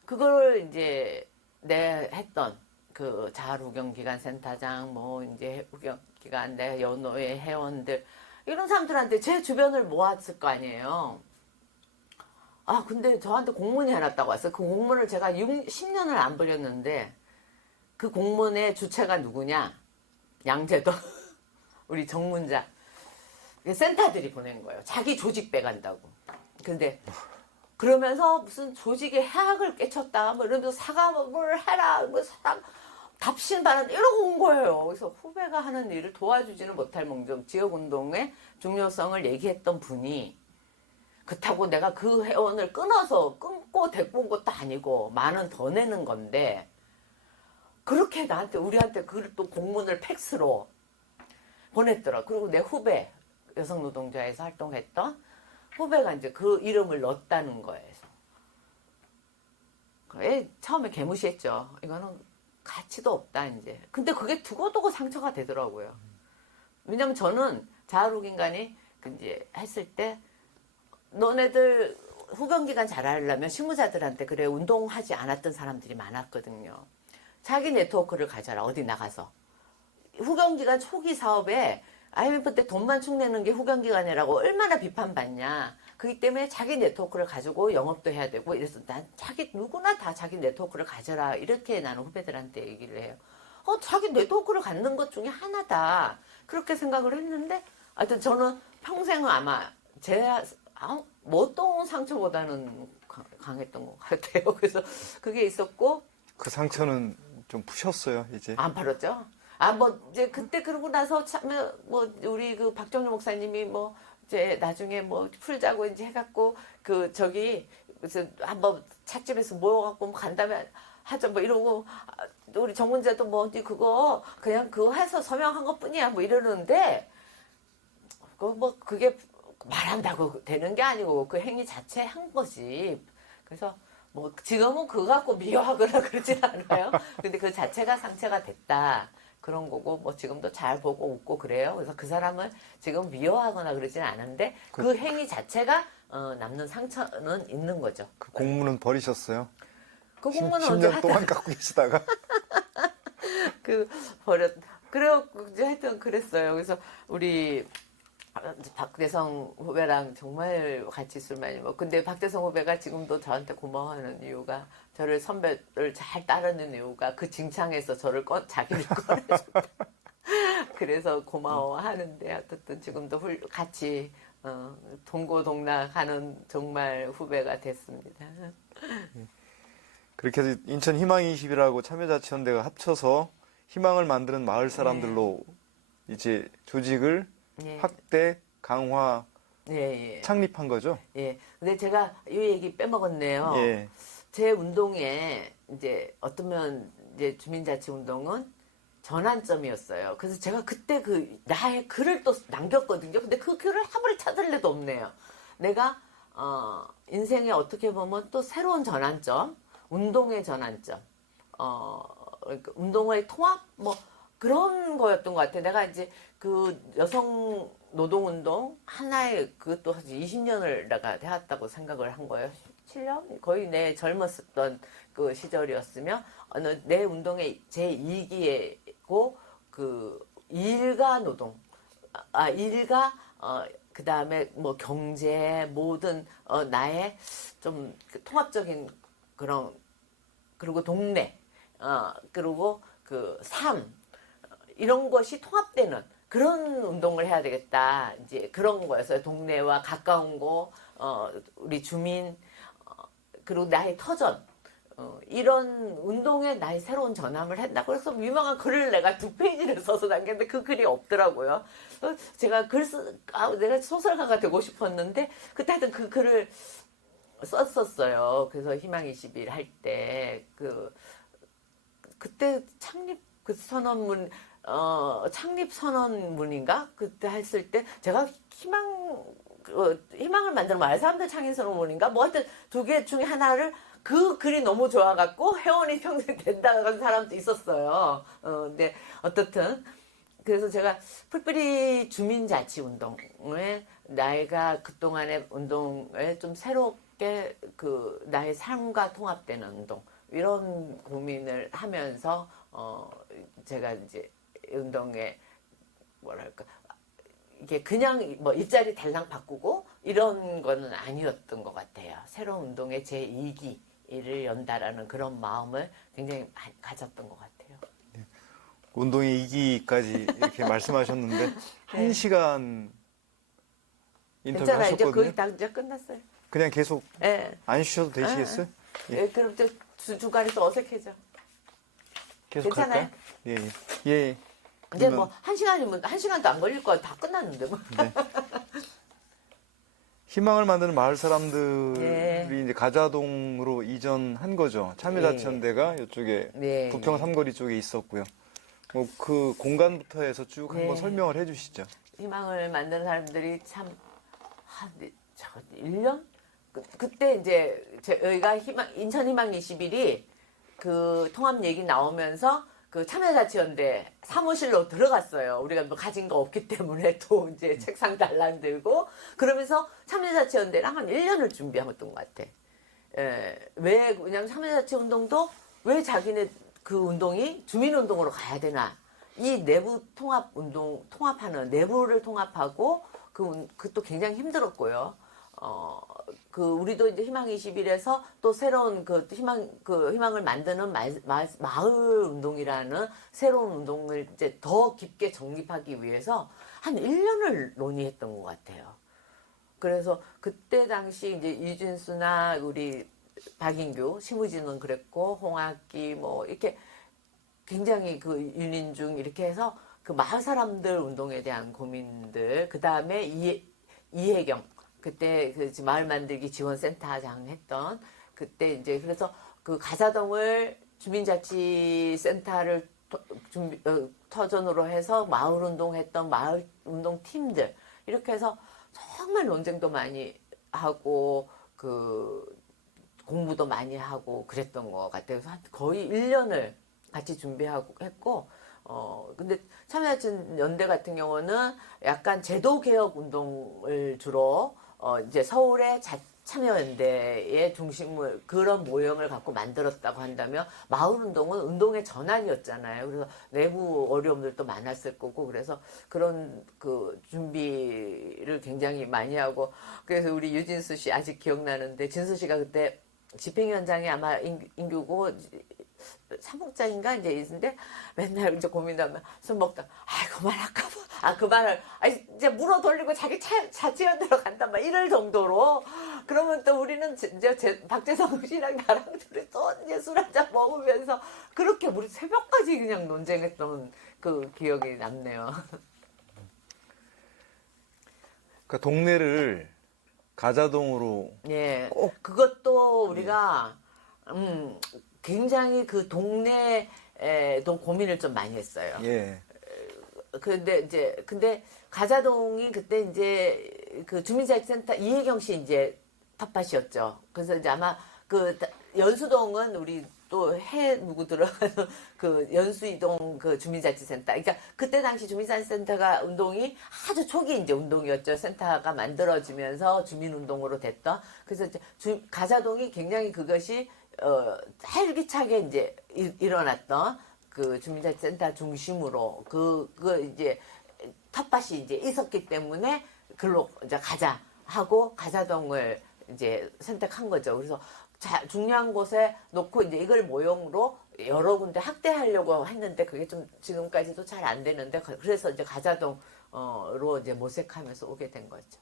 그걸 이제 내 했던 그 자아후경기관센터장 뭐 이제 후경기관 내 연호회 회원들 이런 사람들한테 제 주변을 모았을 거 아니에요. 아 근데 저한테 공문이 하나 딱 왔어요. 그 공문을 제가 10년을 안 버렸는데 그 공문의 주체가 누구냐? 양재도 우리 정문자 센터들이 보낸 거예요. 자기 조직 빼간다고. 근데 그러면서 무슨 조직의 해악을 깨쳤다 뭐 이러면서 사과를 해라 뭐 답신 바란다 이러고 온 거예요. 그래서 후배가 하는 일을 도와주지는 못할 몽정 지역운동의 중요성을 얘기했던 분이 그렇다고 내가 그 회원을 끊고 데리고 온 것도 아니고 만원 더 내는 건데 그렇게 우리한테 그걸 또 공문을 팩스로 보냈더라. 그리고 내 후배 여성노동자에서 활동했던 후배가 이제 그 이름을 넣었다는 거예요. 처음에 개무시했죠. 이거는 가치도 없다 이제. 근데 그게 두고두고 상처가 되더라고요. 왜냐면 저는 자아루긴간이 이제 했을 때 너네들 후견기간 잘하려면 실무자들한테 그래 운동하지 않았던 사람들이 많았거든요. 자기 네트워크를 가져라 어디 나가서. 후견기간 초기 사업에 IMF 때 돈만 축내는 게 후견기관이라고 얼마나 비판받냐. 그렇기 때문에 자기 네트워크를 가지고 영업도 해야 되고 이래서 난 누구나 다 자기 네트워크를 가져라. 이렇게 나는 후배들한테 얘기를 해요. 자기 네트워크를 갖는 것 중에 하나다. 그렇게 생각을 했는데 하여튼 저는 평생은 아마 어떤 상처보다는 강했던 것 같아요. 그래서 그게 있었고 그 상처는 좀 푸셨어요, 이제? 안 팔았죠. 이제 그때 그러고 나서 참, 우리 그 박정희 목사님이 이제 나중에 풀자고 이제 해갖고, 그래서 한번 찻집에서 모여갖고 간다면 하자 이러고, 우리 정문자도 그거, 그냥 그거 해서 서명한 것 뿐이야 이러는데, 그게 말한다고 되는 게 아니고, 그 행위 자체 한 거지. 그래서, 지금은 그거 갖고 미워하거나 그러진 않아요. 근데 그 자체가 상처가 됐다. 그런 거고 지금도 잘 보고 웃고 그래요. 그래서 그 사람을 지금 미워하거나 그러진 않은데 그 행위 자체가 남는 상처는 있는 거죠. 그 공문은 버리셨어요? 그 공문은 10년 동안 갖고 계시다가 그래요. 하여튼 그랬어요. 그래서 우리 박대성 후배랑 정말 같이 술 많이 먹고 근데 박대성 후배가 지금도 저한테 고마워하는 이유가 저를 선배를 잘 따르는 이유가 그 징창에서 저를 자기를 꺼내줬다. 그래서 고마워하는데 어쨌든 지금도 같이 동고동락하는 정말 후배가 됐습니다. 그렇게 해서 인천 희망20이라고 참여자치원대가 합쳐서 희망을 만드는 마을 사람들로 이제 조직을 확대, 강화, 창립한 거죠? 예. 근데 제가 이 얘기 빼먹었네요. 제 운동에 이제 어쩌면 이제 주민자치운동은 전환점이었어요. 그래서 제가 그때 나의 글을 또 남겼거든요. 근데 그 글을 아무리 찾을래도 없네요. 내가 인생에 어떻게 보면 또 새로운 전환점, 운동의 전환점, 그러니까 운동의 통합 그런 거였던 것 같아요. 내가 이제 그 여성 노동운동 하나에 그것도 한 20년을 내가 해왔다고 생각을 한 거예요. 17년? 거의 내 젊었었던 그 시절이었으며 내 운동의 제2기고 그 일가 노동, 일가 그 다음에 경제 모든 나의 좀 통합적인 그런 그리고 동네 그리고 그 삶 이런 것이 통합되는 그런 운동을 해야 되겠다. 이제 그런 거였어요. 동네와 가까운 곳, 우리 주민, 그리고 나의 터전. 이런 운동에 나의 새로운 전함을 했다. 그래서 유명한 글을 내가 2페이지를 써서 남겼는데 그 글이 없더라고요. 제가 내가 소설가가 되고 싶었는데, 그때 하여튼 그 글을 썼었어요. 그래서 희망21 할 때, 그때 창립 창립 선언문인가? 그때 했을 때 제가 희망 희망을 만드는 마을 사람들 창의선언문인가 뭐 하여튼 두 개 중에 하나를 그 글이 너무 좋아갖고 회원이 평생 된다는 사람도 있었어요. 근데 어떻든 그래서 제가 풀뿌리 주민자치운동에 나이가 그동안의 운동에 좀 새롭게 그 나의 삶과 통합되는 운동 이런 고민을 하면서 제가 이제 운동에 뭐랄까 이게 그냥 뭐 일자리 달랑 바꾸고 이런 거는 아니었던 것 같아요. 새로운 운동의 제 2기를 연다라는 그런 마음을 굉장히 가졌던 것 같아요. 운동의 2기까지 이렇게 말씀하셨는데 1시간 인터뷰 괜찮아요. 이제 하셨거든요. 거의 다 이제 끝났어요. 그냥 계속 예. 안 쉬셔도 되시겠어요? 예, 그럼 저 중간에 또 어색해져. 계속 괜찮아요? 할까요? 예, 예. 예. 이제 그러면- 뭐 1시간이면 1시간도 안 걸릴 거야. 다 끝났는데 뭐. 네. 희망을 만드는 마을 사람들이 예. 이제 가자동으로 이전한 거죠. 참여자치연대가 이쪽에 네. 부평 삼거리 쪽에 있었고요. 뭐 그 공간부터 해서 쭉 네. 한번 설명을 해주시죠. 희망을 만드는 사람들이 참, 한, 1년? 그때 이제 저희가 인천 희망 21이 그 통합 얘기 나오면서 그 참여자치연대 사무실로 들어갔어요. 우리가 뭐 가진 거 없기 때문에 또 이제 책상 달랑 들고 그러면서 참여자치연대랑 한 1년을 준비했던 것 같아. 왜 그냥 참여자치 운동도 왜 자기네 그 운동이 주민운동으로 가야 되나? 이 내부 통합 운동 통합하는 내부를 통합하고 그것도 굉장히 힘들었고요. 우리도 이제 희망 21에서 또 새로운 희망을 만드는 마을 운동이라는 새로운 운동을 이제 더 깊게 정립하기 위해서 한 1년을 논의했던 것 같아요. 그래서 그때 당시 이제 유진수나 우리 박인규, 심의진은 그랬고, 홍학기 뭐 이렇게 굉장히 그 윤인중 이렇게 해서 그 마을 사람들 운동에 대한 고민들, 그 다음에 이혜경, 그때 그 마을 만들기 지원센터장 했던 그때 이제 그래서 그 가사동을 주민자치센터를 터전으로 해서 마을 운동했던 마을 운동 팀들 이렇게 해서 정말 논쟁도 많이 하고 그 공부도 많이 하고 그랬던 것 같아요. 그래서 거의 1년을 같이 준비하고 했고 근데 참여연대 같은 경우는 약간 제도 개혁 운동을 주로 이제 서울의 참여연대의 중심을 그런 모형을 갖고 만들었다고 한다면 마을 운동은 운동의 전환이었잖아요. 그래서 내부 어려움들도 많았을 거고 그래서 그런 그 준비를 굉장히 많이 하고 그래서 우리 유진수 씨 아직 기억나는데 진수 씨가 그때 집행위원장이 아마 인규고 사목장인가 이제 있는데 맨날 이제 고민하면 술 먹다 그만할까 봐 그 말을 이제 물어 돌리고 자기 자치연대로 간단 말 이럴 정도로 그러면 또 우리는 이제 박재성 씨랑 나랑 둘이 또 이제 술 한잔 먹으면서 그렇게 우리 새벽까지 그냥 논쟁했던 그 기억이 남네요. 그러니까 동네를 가자동으로 예, 그것도 우리가 굉장히 그 동네에도 고민을 좀 많이 했어요. 예. 근데 가자동이 그때 이제 그 주민자치센터 이혜경 씨 이제 텃밭이었죠. 그래서 이제 아마 그 연수동은 우리 또 누구 들어가서 그 연수이동 그 주민자치센터. 그러니까 그때 당시 주민자치센터가 운동이 아주 초기 이제 운동이었죠. 센터가 만들어지면서 주민운동으로 됐던. 그래서 이제 가자동이 굉장히 그것이 활기차게 이제 일어났던 그 주민자치센터 중심으로 그 이제 텃밭이 이제 있었기 때문에 글로 이제 가자 하고 가자동을 이제 선택한 거죠. 그래서 중요한 곳에 놓고 이제 이걸 모형으로 여러 군데 확대하려고 했는데 그게 좀 지금까지도 잘 안 되는데 그래서 이제 가자동으로 이제 모색하면서 오게 된 거죠.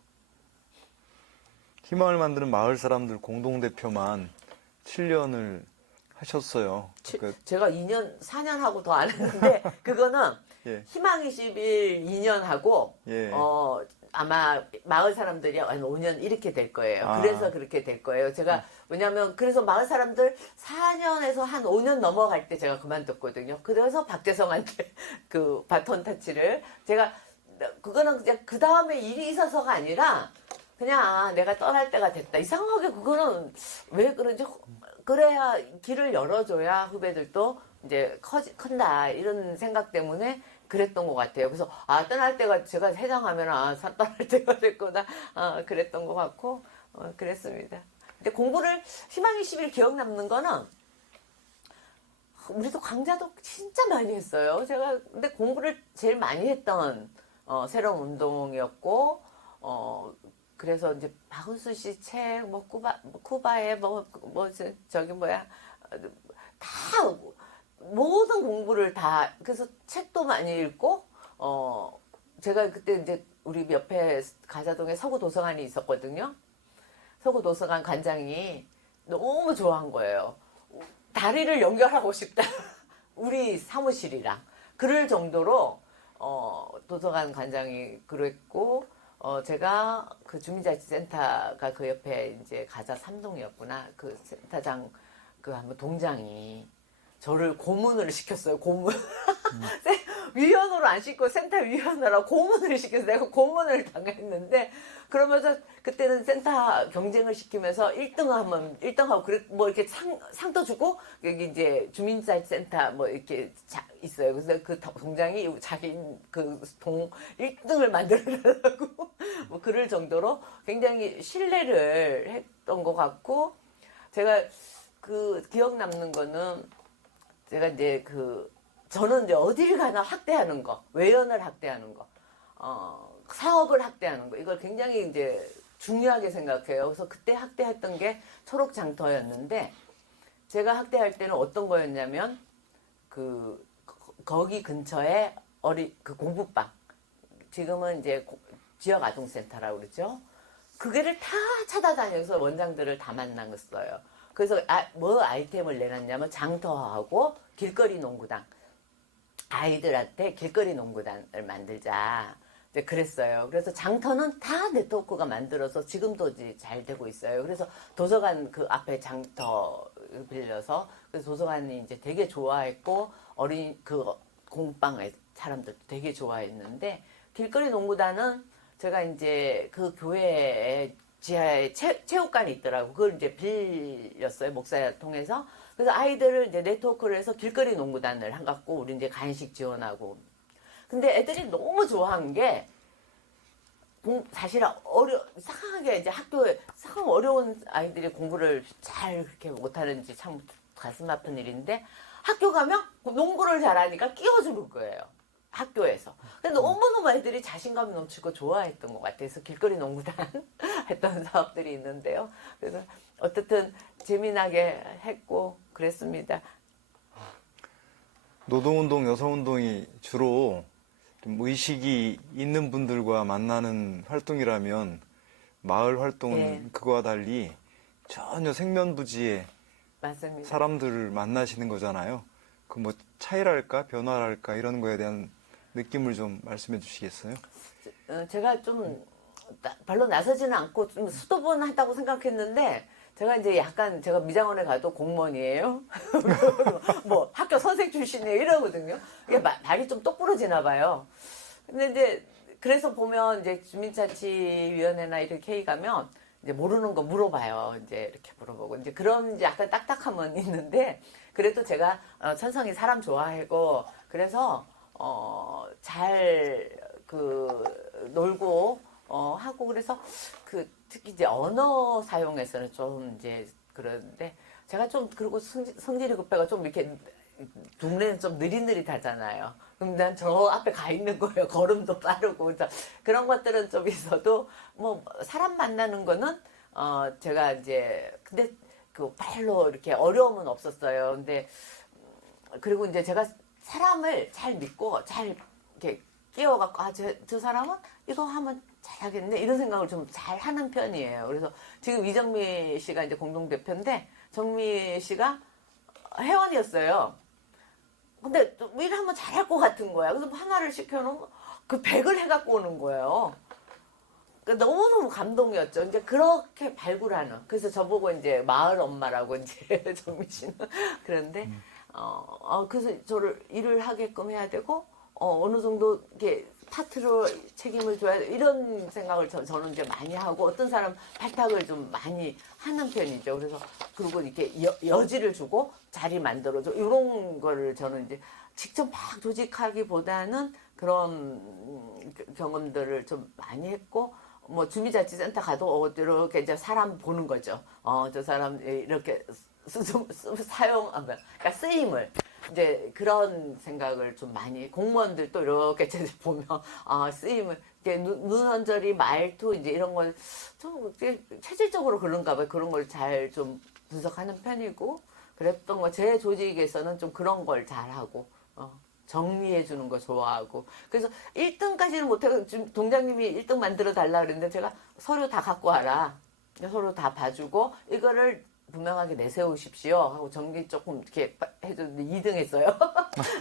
희망을 만드는 마을 사람들 공동대표만 7년을 하셨어요. 그러니까 제가 4년 하고 더 안 했는데 그거는 예. 희망 21 2년 하고 예. 아마 마을 사람들이 한 5년 이렇게 될 거예요. 아. 그래서 그렇게 될 거예요. 제가 왜냐하면 그래서 마을 사람들 4년에서 한 5년 넘어갈 때 제가 그만뒀거든요. 그래서 박재성한테 그 바톤 타치를 제가 그거는 그냥 그 다음에 일이 있어서가 아니라 그냥 내가 떠날 때가 됐다. 이상하게 그거는 왜 그런지 그래야 길을 열어줘야 후배들도 이제 큰다 이런 생각 때문에 그랬던 것 같아요. 그래서 떠날 때가 제가 해장하면 떠날 때가 됐구나 그랬던 것 같고 그랬습니다. 근데 공부를 희망의 10일 기억 남는 거는 우리도 강좌도 진짜 많이 했어요. 제가 근데 공부를 제일 많이 했던 새로운 운동이었고 그래서 이제 박은수 씨 책, 쿠바의 저기 다 모든 공부를 다 그래서 책도 많이 읽고 제가 그때 이제 우리 옆에 가자동에 서구 도서관이 있었거든요. 서구 도서관 관장이 너무 좋아한 거예요. 다리를 연결하고 싶다. 우리 사무실이랑 그럴 정도로 도서관 관장이 그랬고 제가 그 주민자치센터가 그 옆에 이제 가자 3동이었구나. 그 센터장 그 한번 동장이 저를 고문을 시켰어요. 고문. 위원으로 안 시키고 센터 위원으로 고문을 시켜서 내가 고문을 당했는데 그러면서 그때는 센터 경쟁을 시키면서 1등하고 뭐 이렇게 상도 주고 여기 이제 주민자치센터 뭐 이렇게 있어요. 그래서 그 동장이 자기 그 동 1등을 만들어달라고 뭐 그럴 정도로 굉장히 신뢰를 했던 것 같고 제가 그 기억 남는 거는 제가 이제 저는 이제 어딜 가나 학대하는 거, 외연을 학대하는 거, 사업을 학대하는 거, 이걸 굉장히 이제 중요하게 생각해요. 그래서 그때 학대했던 게 초록장터였는데, 제가 학대할 때는 어떤 거였냐면, 거기 근처에 그 공부방, 지금은 이제 지역 아동센터라고 그러죠. 그게를 다 찾아다녀서 원장들을 다 만났어요. 그래서 뭐 아이템을 내놨냐면 장터하고 길거리 농구단. 아이들한테 길거리 농구단을 만들자. 이제 그랬어요. 그래서 장터는 다 네트워크가 만들어서 지금도 이제 잘 되고 있어요. 그래서 도서관 그 앞에 장터 빌려서 그래서 도서관이 이제 되게 좋아했고 어린 그 공방에 사람들도 되게 좋아했는데 길거리 농구단은 제가 이제 그 교회에 지하에 체육관이 있더라고. 그걸 이제 빌렸어요. 목사 통해서. 그래서 아이들을 이제 네트워크를 해서 길거리 농구단을 해갖고 우리 이제 간식 지원하고. 근데 애들이 너무 좋아한 게 사실 이상하게 이제 학교에 상 어려운 아이들이 공부를 잘 그렇게 못하는지 참 가슴 아픈 일인데 학교 가면 농구를 잘하니까 끼워주는 거예요. 학교에서. 근데 너무너무 애들이 자신감이 넘치고 좋아했던 것 같아요. 그래서 길거리 농구단 했던 사업들이 있는데요. 그래서 어쨌든 재미나게 했고 그랬습니다. 노동운동, 여성운동이 주로 좀 의식이 있는 분들과 만나는 활동이라면 마을 활동은 네. 그거와 달리 전혀 생면부지의 맞습니다. 사람들을 만나시는 거잖아요. 그 뭐 차이랄까 변화랄까 이런 거에 대한 느낌을 좀 말씀해 주시겠어요? 제가 좀 별로 나서지는 않고 좀 수도분 하다고 생각했는데 제가 이제 약간 제가 미장원에 가도 공무원이에요. 뭐 학교 선생 출신이에요 이러거든요. 이게 말이 좀 똑부러지나 봐요. 근데 이제 그래서 보면 이제 주민자치위원회나 이렇게 회의 가면 이제 모르는 거 물어봐요. 이제 이렇게 물어보고 이제 그런 이제 약간 딱딱함은 있는데 그래도 제가 천성이 사람 좋아하고 그래서 잘 놀고 하고 그래서 특히 이제 언어 사용에서는 좀 이제 그러는데 제가 좀 그리고 성질이 급해가 좀 이렇게 동네는 좀 느릿느릿하잖아요. 그럼 난 저 앞에 가 있는 거예요. 걸음도 빠르고 그런 것들은 좀 있어도 뭐 사람 만나는 거는 제가 이제 근데 별로 이렇게 어려움은 없었어요. 근데 그리고 이제 제가 사람을 잘 믿고 잘 이렇게 끼워갖고 저 사람은 이거 하면 잘하겠네 이런 생각을 좀 잘 하는 편이에요. 그래서 지금 이정미 씨가 이제 공동대표인데 정미 씨가 회원이었어요. 근데 일하면 잘할 것 같은 거야. 그래서 하나를 시켜놓으면 그 100을 해갖고 오는 거예요. 그러니까 너무너무 감동이었죠. 이제 그렇게 발굴하는. 그래서 저보고 이제 마을 엄마라고 이제 정미 씨는 그런데 그래서 저를 일을 하게끔 해야 되고 어느 정도 이렇게 파트로 책임을 져야 돼. 이런 생각을 저는 이제 많이 하고 어떤 사람 발탁을 좀 많이 하는 편이죠. 그래서 그리고 이렇게 여지를 주고 자리 만들어줘 이런 거를 저는 이제 직접 막 조직하기보다는 그런 경험들을 좀 많이 했고 뭐 주민자치센터 가도 이렇게 이제 사람 보는 거죠. 저 사람 이렇게 그러니까 쓰임을 이제 그런 생각을 좀 많이 공무원들도 이렇게 보면 쓰임을 이렇게 눈언저리 말투 이제 이런 걸 좀 체질적으로 그런가 봐요. 그런 걸 잘 좀 분석하는 편이고 그랬던 거 제 조직에서는 좀 그런 걸 잘하고 정리해 주는 거 좋아하고 그래서 1등까지는 못해도 지금 동장님이 1등 만들어 달라 그랬는데 제가 서류 다 갖고 와라. 서류 다 봐주고 이거를 분명하게 내세우십시오 하고 정리 조금 이렇게 해줬는데 2등 했어요.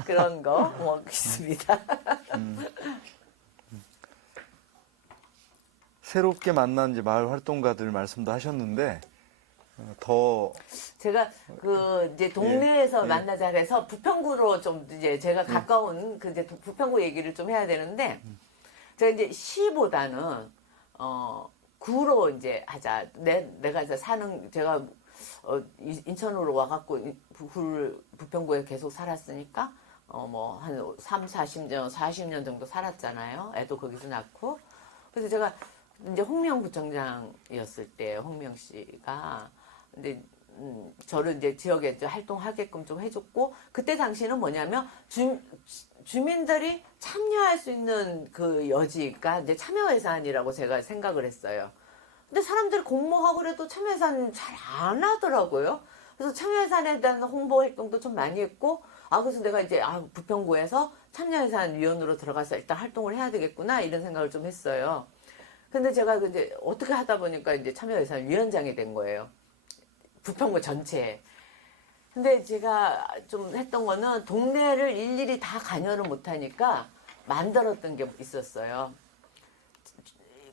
그런 거 뭐 있습니다. 새롭게 만난 이제 마을 활동가들 말씀도 하셨는데 더 제가 그 이제 동네에서 예. 만나자 그래서 부평구로 좀 이제 제가 가까운 그 이제 부평구 얘기를 좀 해야 되는데 제가 이제 시보다는 구로 이제 하자. 내가 이제 사는 제가 인천으로 와갖고 부평구에 계속 살았으니까 뭐 한 40년 정도 살았잖아요. 애도 거기서 낳고. 그래서 제가 이제 홍명구청장이었을 때 홍명 씨가 근데 저를 이제 지역에 이제 활동하게끔 좀 해줬고 그때 당시는 뭐냐면 주민들이 참여할 수 있는 그 여지가 이제 참여 예산이라고 제가 생각을 했어요. 근데 사람들이 공모하고 그래도 참여 예산 잘 안 하더라고요. 그래서 참여 예산에 대한 홍보 활동도 좀 많이 했고 그래서 내가 이제 부평구에서 참여 예산 위원으로 들어가서 일단 활동을 해야 되겠구나 이런 생각을 좀 했어요. 근데 제가 이제 어떻게 하다 보니까 이제 참여 예산 위원장이 된 거예요. 부평구 전체에. 근데 제가 좀 했던 거는 동네를 일일이 다 관여를 못하니까 만들었던 게 있었어요.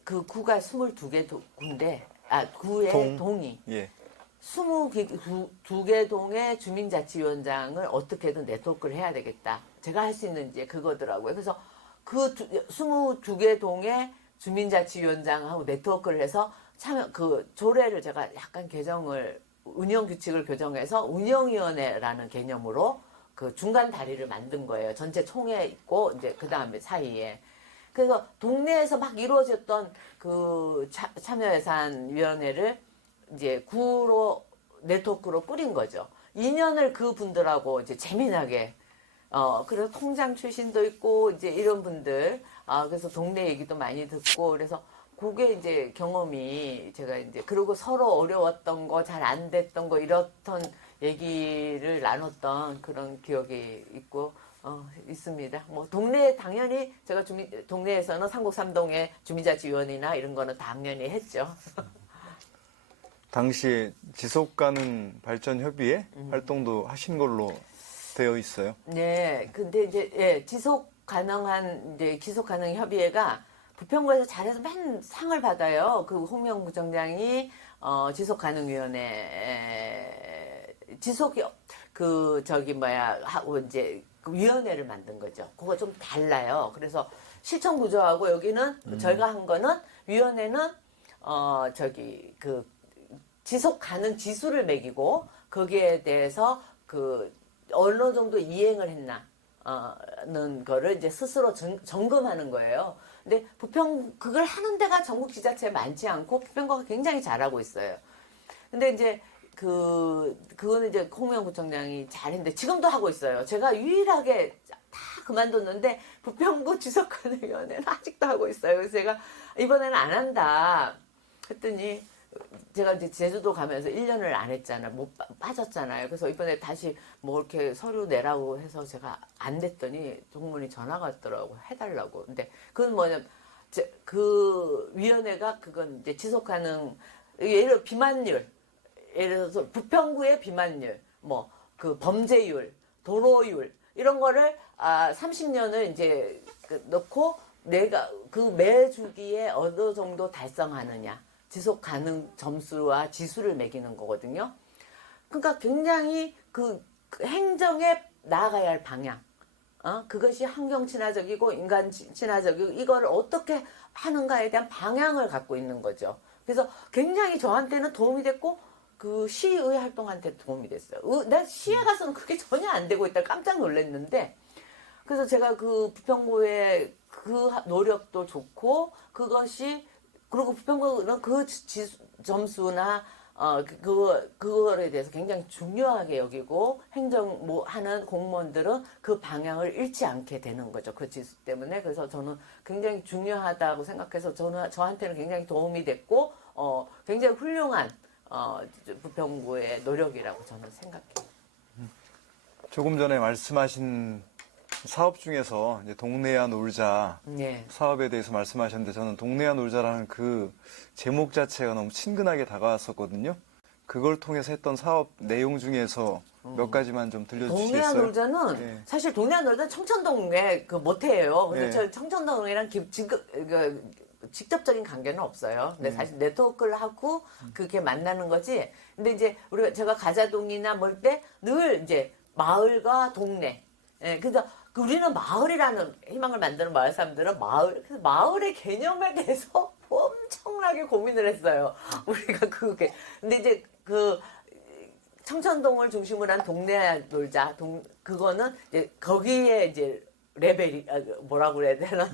그 구가 22개 군데, 구의 동이. 예. 22개 동의 주민자치위원장을 어떻게든 네트워크를 해야 되겠다. 제가 할 수 있는 이제 그거더라고요. 그래서 그 22개 동의 주민자치위원장하고 네트워크를 해서 그 조례를 제가 약간 운영 규칙을 교정해서 운영위원회라는 개념으로 그 중간 다리를 만든 거예요. 전체 총회 있고 이제 그 다음에 사이에. 그래서 동네에서 막 이루어졌던 그 참여예산위원회를 이제 구로 네트워크로 꾸린 거죠. 2년을 그 분들하고 이제 재미나게 그래서 통장 출신도 있고 이제 이런 분들 그래서 동네 얘기도 많이 듣고 그래서 그게 이제 경험이 제가 이제 그리고 서로 어려웠던 거 잘 안 됐던 거 이렇던 얘기를 나눴던 그런 기억이 있고 있습니다. 뭐 동네 당연히 제가 동네에서는 삼곡삼동의 주민자치위원회나 이런 거는 당연히 했죠. 당시에 지속가능 발전협의회 활동도 하신 걸로 되어 있어요. 네, 근데 이제 지속 가능 협의회가 부평구에서 잘해서 맨 상을 받아요. 그 홍명 구청장이 지속가능위원회 하고 이제 그 위원회를 만든 거죠. 그거 좀 달라요. 그래서 실천 구조하고 여기는 저희가 한 거는 위원회는 그 지속 가능 지수를 매기고 거기에 대해서 그 어느 정도 이행을 했나는 거를 이제 스스로 점검하는 거예요. 근데 그걸 하는 데가 전국 지자체에 많지 않고 부평구가 굉장히 잘하고 있어요. 근데 이제 그거는 이제 홍명 구청장이 잘했는데 지금도 하고 있어요. 제가 유일하게 다 그만뒀는데 부평구 지속가능위원회는 아직도 하고 있어요. 그래서 제가 이번에는 안 한다 했더니 제가 이제 제주도 가면서 1년을 안 했잖아요. 못 빠졌잖아요. 그래서 이번에 다시 뭐 이렇게 서류 내라고 해서 제가 안 됐더니 동문이 전화가 왔더라고. 해달라고. 근데 그건 뭐냐면 그 위원회가 그건 이제 지속가능 예를 들어 비만율 예를 들어서 부평구의 비만율 뭐 그 범죄율 도로율 이런 거를 30년을 이제 넣고 내가 그 매 주기에 어느 정도 달성하느냐 지속 가능 점수와 지수를 매기는 거거든요. 그러니까 굉장히 그 행정에 나아가야 할 방향 그것이 환경 친화적이고 인간 친화적이고 이걸 어떻게 하는가에 대한 방향을 갖고 있는 거죠. 그래서 굉장히 저한테는 도움이 됐고 그 시의 활동한테 도움이 됐어요. 난 시에 가서는 그게 전혀 안 되고 있다 깜짝 놀랐는데 그래서 제가 그 부평구의 그 노력도 좋고 그것이 그리고 부평구는 그 점수나 그거에 대해서 굉장히 중요하게 여기고 행정 뭐 하는 공무원들은 그 방향을 잃지 않게 되는 거죠. 그 지수 때문에. 그래서 저는 굉장히 중요하다고 생각해서 저한테는 굉장히 도움이 됐고, 굉장히 훌륭한, 부평구의 노력이라고 저는 생각해요. 조금 전에 말씀하신 사업 중에서 이제 동네야 놀자 네. 사업에 대해서 말씀하셨는데 저는 동네야 놀자라는 그 제목 자체가 너무 친근하게 다가왔었거든요. 그걸 통해서 했던 사업 내용 중에서 몇 가지만 좀 동네야 들려주시겠어요? 놀자는 네. 사실 동네야 놀자는 청천동에 그 모태예요. 근데 네. 저 청천동이랑 직접적인 관계는 없어요. 근데 사실 네트워크를 하고 그게 만나는 거지. 근데 이제 제가 가자동이나 뭘 때 늘 이제 마을과 동네. 예, 그래서 우리는 마을이라는 희망을 만드는 마을 사람들은 그래서 마을의 개념에 대해서 엄청나게 고민을 했어요. 우리가 그게. 근데 이제 그 청천동을 중심으로 한 동네 놀자. 그거는 이제 거기에 이제 레벨이, 뭐라고 그래야 되나?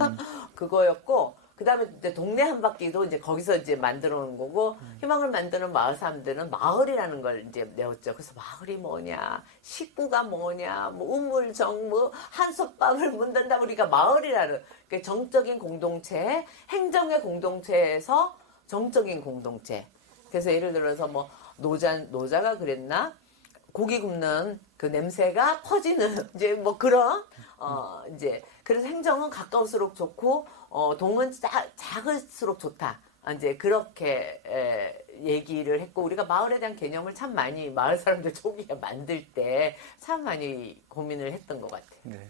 그거였고, 그 다음에 이제 동네 한 바퀴도 이제 거기서 이제 만들어 놓은 거고, 희망을 만드는 마을 사람들은 마을이라는 걸 이제 내었죠. 그래서 마을이 뭐냐, 식구가 뭐냐, 뭐 우물정, 뭐 한솥밥을 문단다. 우리가 마을이라는, 그러니까 정적인 공동체, 행정의 공동체에서 정적인 공동체. 그래서 예를 들어서 뭐 노자가 그랬나? 고기 굽는 그 냄새가 퍼지는 이제 뭐 그런 이제 그래서 행정은 가까울수록 좋고 동은 작을수록 좋다. 이제 그렇게 얘기를 했고 우리가 마을에 대한 개념을 참 많이 마을 사람들 초기에 만들 때 참 많이 고민을 했던 것 같아요. 네.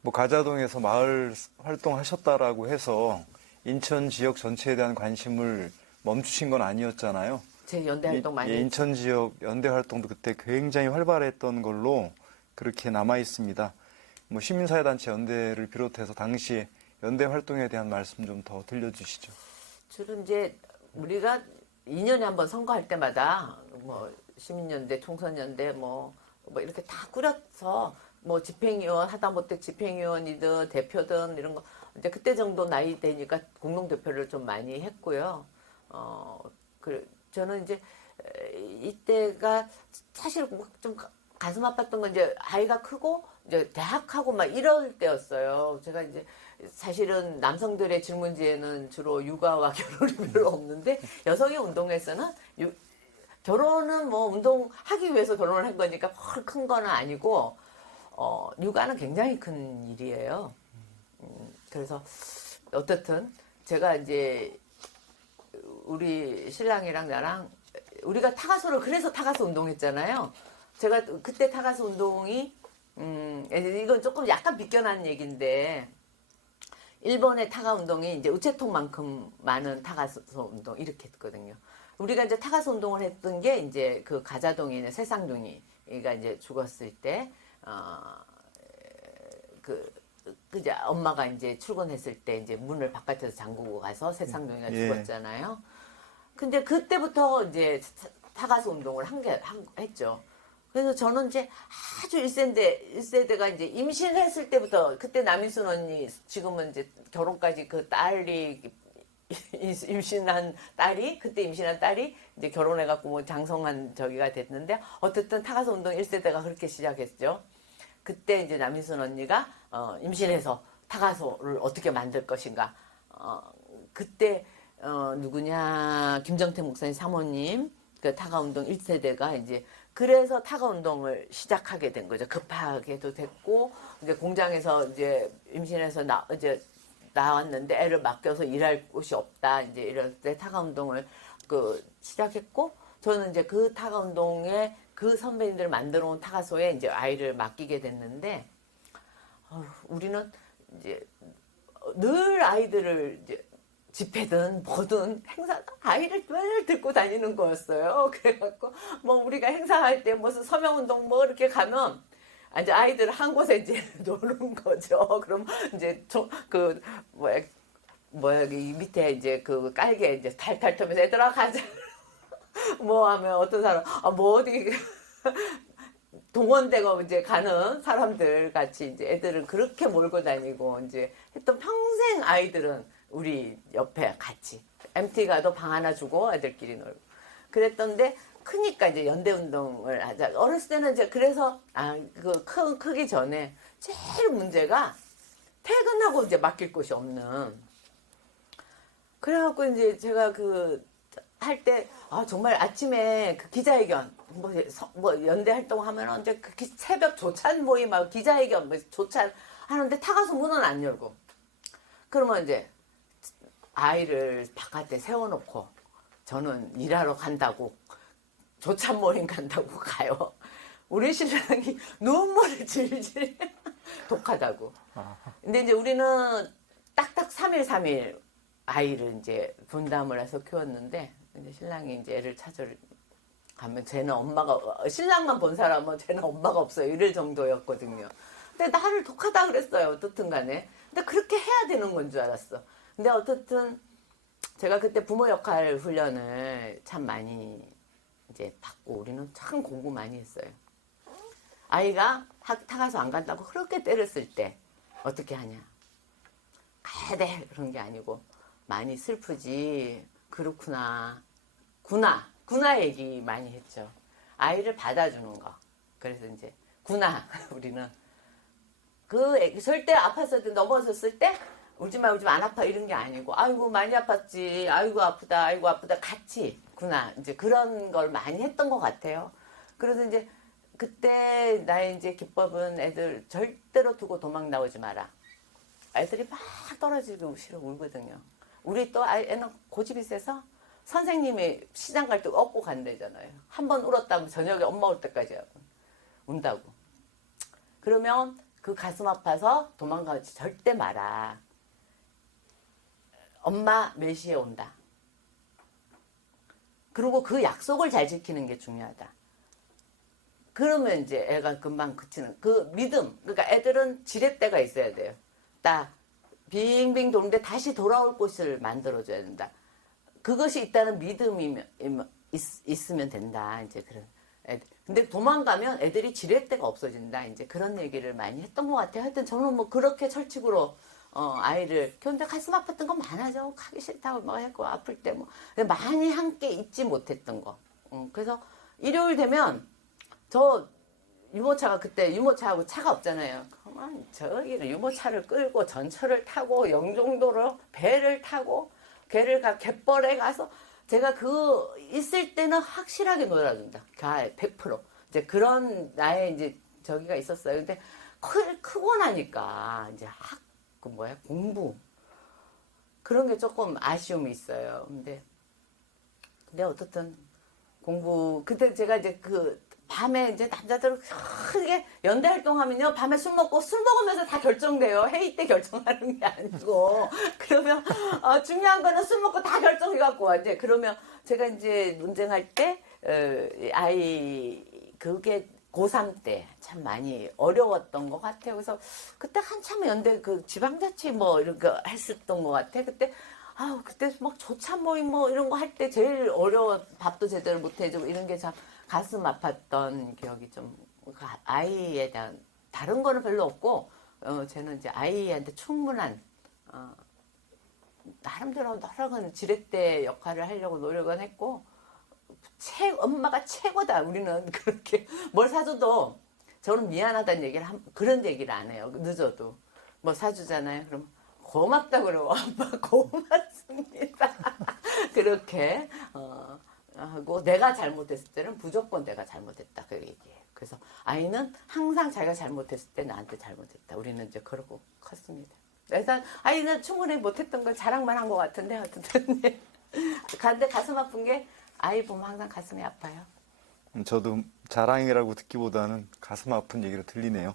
뭐 가자동에서 마을 활동하셨다라고 해서 인천 지역 전체에 대한 관심을 멈추신 건 아니었잖아요. 제 연대 활동 많이 했죠. 인천 지역 연대 활동도 그때 굉장히 활발했던 걸로 그렇게 남아 있습니다. 뭐 시민사회단체 연대를 비롯해서 당시에 연대 활동에 대한 말씀 좀 더 들려주시죠. 주로 이제 우리가 2년에 한 번 선거할 때마다 뭐 시민연대, 총선연대 뭐 이렇게 다 꾸려서 뭐 집행위원 하다못해 집행위원이든 대표든 이런 거 이제 그때 정도 나이 되니까 공동대표를 좀 많이 했고요. 저는 이제 이때가 사실 좀 가슴 아팠던 건 이제 아이가 크고 이제 대학하고 막 이럴 때였어요. 제가 이제 사실은 남성들의 질문지에는 주로 육아와 결혼이 별로 없는데 여성의 운동에서는 결혼은 뭐 운동하기 위해서 결혼을 한 거니까 헐 큰 거는 아니고 육아는 굉장히 큰 일이에요. 그래서 어떻든 제가 이제 우리 신랑이랑 나랑 우리가 그래서 타가소 운동했잖아요. 제가 그때 타가소 운동이 이건 조금 약간 비껴난 얘기인데 일본의 타가 운동이 이제 우체통만큼 많은 타가소 운동 이렇게 했거든요. 우리가 이제 타가소 운동을 했던 게 이제 그 가자동에 있는 세상둥이가 이제 죽었을 때 이제 엄마가 이제 출근했을 때 이제 문을 바깥에서 잠그고 가서 세상둥이가 죽었잖아요. 근데 그때부터 이제 타가소 운동을 했죠. 그래서 저는 이제 아주 1세대가 이제 임신했을 때부터 그때 남인순 언니 지금은 이제 결혼까지 그 딸이 임신한 딸이 그때 임신한 딸이 이제 결혼해갖고 뭐 장성한 저기가 됐는데 어쨌든 타가소 운동 1세대가 그렇게 시작했죠. 그때 이제 남인순 언니가 임신해서 타가소를 어떻게 만들 것인가. 그때 누구냐 김정태 목사님 사모님 그 타가 운동 1세대가 이제 그래서 타가 운동을 시작하게 된 거죠. 급하게도 됐고 이제 공장에서 이제 임신해서 이제 나왔는데 애를 맡겨서 일할 곳이 없다. 이제 이럴 때 타가 운동을 시작했고 저는 이제 그 타가 운동에 그 선배님들 만들어 온 타가소에 이제 아이를 맡기게 됐는데 우리는 이제 늘 아이들을 이제 집회든 뭐든 행사 아이를 매일 들고 다니는 거였어요. 그래갖고 뭐 우리가 행사할 때 무슨 서명운동 뭐 이렇게 가면 이제 아이들 한 곳에 이제 노는 거죠. 그럼 이제 그 뭐야 이 밑에 이제 그 깔개 이제 탈탈 털면서 애들아 가자. 뭐 하면 어떤 사람 뭐 어디 동원되고 이제 가는 사람들 같이 이제 애들은 그렇게 몰고 다니고 이제 했던 평생 아이들은 우리 옆에 같이 MT 가도 방 하나 주고 애들끼리 놀고 그랬던데 크니까 이제 연대 운동을 하자. 어렸을 때는 이제 그래서 크기 전에 제일 문제가 퇴근하고 이제 맡길 곳이 없는. 그래갖고 이제 제가 할 때 정말 아침에 그 기자회견 뭐 연대 활동하면 이제 새벽 조찬 모임하고 기자회견 조찬 하는데 타가서 문은 안 열고 그러면 이제 아이를 바깥에 세워놓고 저는 일하러 간다고 조찬 모임 간다고 가요. 우리 신랑이 눈물을 질질 독하다고. 근데 이제 우리는 딱딱 3일 3일 아이를 이제 분담을 해서 키웠는데 이제 신랑이 이제 애를 찾으러 가면 쟤는 엄마가 신랑만 본 사람은 쟤는 엄마가 없어요 이럴 정도였거든요. 근데 나를 독하다 그랬어요 어떻든 간에. 근데 그렇게 해야 되는 건 줄 알았어. 근데 어떻든 제가 그때 부모 역할 훈련을 참 많이 이제 받고 우리는 참 공부 많이 했어요. 아이가 타가서 안 간다고 그렇게 때렸을 때 어떻게 하냐. 가야 돼 그런 게 아니고 많이 슬프지 그렇구나 구나 얘기 많이 했죠. 아이를 받아주는 거. 그래서 이제 구나 우리는 절대 아팠을 때 넘어졌을 때 울지마 안 아파 이런 게 아니고 아이고 많이 아팠지 아이고 아프다 같이 구나 이제 그런 걸 많이 했던 것 같아요. 그래서 이제 그때 나의 이제 기법은 애들 절대로 두고 도망 나오지 마라. 애들이 막 떨어지고 싫어 울거든요. 우리 또 애는 고집이 세서 선생님이 시장 갈 때 업고 간대잖아요. 한 번 울었다면 저녁에 엄마 올 때까지 운다고. 그러면 그 가슴 아파서 도망가지 절대 마라. 엄마 몇 시에 온다. 그리고 그 약속을 잘 지키는 게 중요하다. 그러면 이제 애가 금방 그치는 그 믿음. 그러니까 애들은 지렛대가 있어야 돼요. 딱 빙빙 도는데 다시 돌아올 곳을 만들어줘야 된다. 그것이 있다는 믿음이 있으면 된다. 이제 그런 애들. 근데 도망가면 애들이 지렛대가 없어진다. 이제 그런 얘기를 많이 했던 것 같아요. 하여튼 저는 뭐 그렇게 철칙으로 아이를 키우는데 가슴 아팠던 거 많아져. 가기 싫다고 막 했고 아플 때 뭐 많이 함께 있지 못했던 거. 그래서 일요일 되면 저 유모차가 그때 유모차하고 차가 없잖아요. 그러면 저기는 유모차를 끌고 전철을 타고 영종도로 배를 타고 갯벌에 가서 제가 있을 때는 확실하게 놀아준다. 100%. 이제 그런 나의 이제 저기가 있었어요. 근데 크고 나니까 이제 공부. 그런 게 조금 아쉬움이 있어요. 근데 어떻든 그때 제가 이제 밤에 이제 남자들 크게 연대 활동하면요. 밤에 술 먹으면서 다 결정돼요. 회의 때 결정하는 게 아니고. 그러면, 중요한 거는 술 먹고 다 결정해갖고, 이제, 그러면 제가 이제 논쟁할 때, 그게 고3 때 참 많이 어려웠던 것 같아요. 그래서 그때 한참 연대 지방자치 뭐 이런 거 했었던 것 같아. 그때 막 조찬 모임 뭐 이런 거 할 때 제일 밥도 제대로 못 해주고 이런 게 참 가슴 아팠던 기억이 좀 아이에 대한 다른 거는 별로 없고 쟤는 이제 아이한테 충분한 나름대로 여러 지렛대 역할을 하려고 노력은 했고 엄마가 최고다. 우리는 그렇게 뭘 사줘도 저는 미안하다는 얘기를 그런 얘기를 안 해요. 늦어도 뭐 사주잖아요. 그럼 고맙다 그러고 아빠 고맙습니다. 그렇게 하고 내가 잘못했을 때는 무조건 내가 잘못했다 그 얘기예요. 그래서 아이는 항상 자기가 잘못했을 때 나한테 잘못했다. 우리는 이제 그러고 컸습니다. 그래서 아이는 충분히 못했던 걸 자랑만 한 것 같은데 어쨌든 근데 가슴 아픈 게 아이 보면 항상 가슴이 아파요. 저도 자랑이라고 듣기보다는 가슴 아픈 얘기로 들리네요.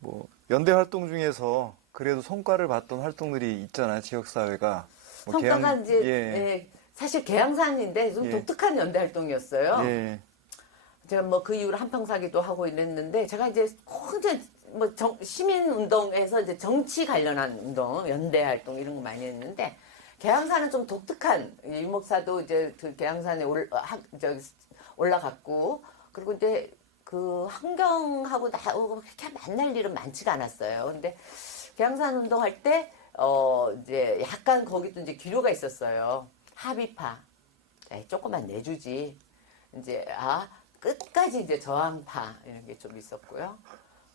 뭐 연대 활동 중에서 그래도 성과를 봤던 활동들이 있잖아요. 지역사회가. 성과가 이제 사실 계양산인데 좀 독특한 연대 활동이었어요. 제가 뭐 그 이후로 한평사기도 하고 이랬는데 제가 이제 혼자 뭐 시민 운동에서 이제 정치 관련한 운동, 연대 활동 이런 거 많이 했는데 계양사는 좀 독특한 유 목사도 이제 그 계양산에 올라갔고 그리고 이제 그 환경하고 나하고 그렇게 만날 일은 많지가 않았어요. 근데 계양산 운동할 때 이제 약간 거기도 이제 기류가 있었어요. 합의파, 에이, 조금만 내주지. 이제 끝까지 이제 저항파 이런 게 좀 있었고요.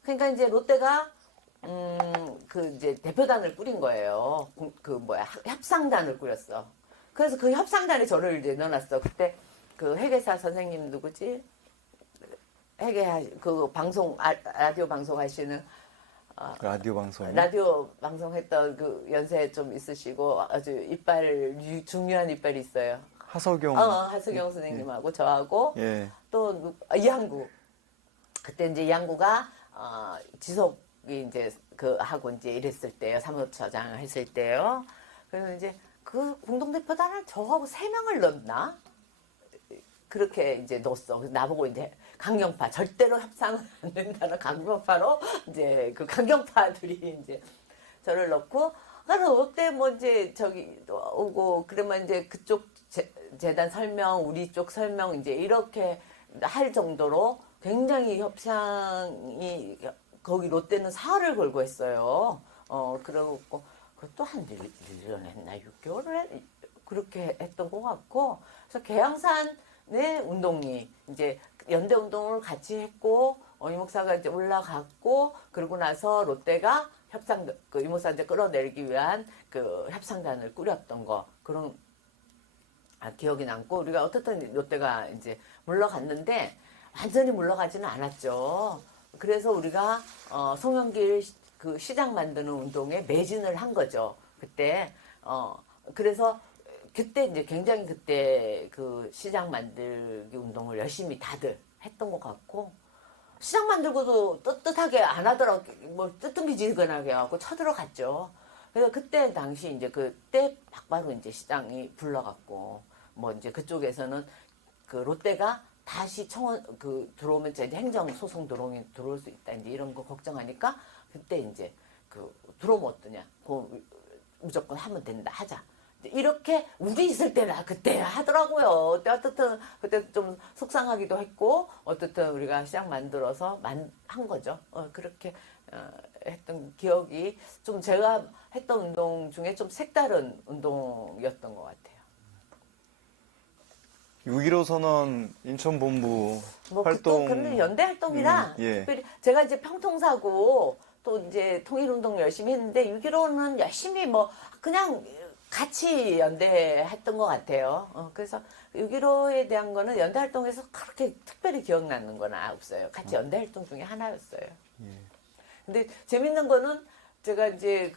그러니까 이제 롯데가 그 이제 대표단을 꾸린 거예요. 협상단을 꾸렸어. 그래서 그 협상단에 저를 이제 넣어놨어. 그때 그 회계사 선생님 누구지? 그 방송 라디오 방송 하시는 라디오 방송했던 그 연세 좀 있으시고 아주 중요한 이빨이 있어요. 하석영. 하석영 선생님하고 저하고 예. 또 이항구. 그때 이제 이항구가 지속이 이제 하고 이제 이랬을 때요. 사무처장 했을 때요. 그래서 이제 그 공동대표단을 저하고 3명을 넣었나? 그렇게 이제 넣었어. 그래서 나보고 이제 강경파, 절대로 협상은 안 된다는 강경파로 이제 그 강경파들이 이제 저를 넣고, 그래서 그때 뭐 이제 저기 오고, 그러면 이제 그쪽 재단 설명, 우리 쪽 설명 이제 이렇게 할 정도로 굉장히 협상이, 거기 롯데는 사활을 걸고 했어요. 그러고, 그것도 한 1년 했나, 6개월을 그렇게 했던 것 같고, 그래서 계양산의 운동이 이제 연대 운동을 같이 했고, 이 목사가 이제 올라갔고, 그러고 나서 롯데가 이 목사 이제 끌어내리기 위한 그 협상단을 꾸렸던 거, 그런 기억이 남고, 우리가 어떻든 롯데가 이제 물러갔는데, 완전히 물러가지는 않았죠. 그래서 우리가, 송영길 그 시장 만드는 운동에 매진을 한 거죠. 그때, 그래서 그때 이제 굉장히 그때 그 시장 만들기 운동을 열심히 다들 했던 것 같고, 시장 만들고도 떳떳하게 안 하더라고, 뭐 뜨뜻미지근하게 하고 쳐들어갔죠. 그래서 그때 당시 이제 그때 막바로 이제 시장이 불러갔고, 뭐 이제 그쪽에서는 그 롯데가 다시 들어오면 이제 행정 소송 들어올 수 있다, 이제 이런 거 걱정하니까 그때 이제 들어오면 어떠냐, 무조건 하면 된다, 하자. 이렇게 우리 있을 때나 그때 하더라고요. 어쨌든 그때 좀 속상하기도 했고, 어쨌든 우리가 시장 만들어서 한 거죠. 그렇게 했던 기억이 좀 제가 했던 운동 중에 좀 색다른 운동이었던 것 같아요. 6.15 선언 인천본부 뭐 활동. 그런 연대 활동이라 예. 특별히 제가 이제 평통사고 또 이제 통일운동 열심히 했는데 6.15는 열심히 뭐 그냥 같이 연대했던 것 같아요. 그래서 6.15에 대한 거는 연대 활동에서 그렇게 특별히 기억나는 건 없어요. 같이 연대 활동 중에 하나였어요. 예. 근데 재밌는 거는 제가 이제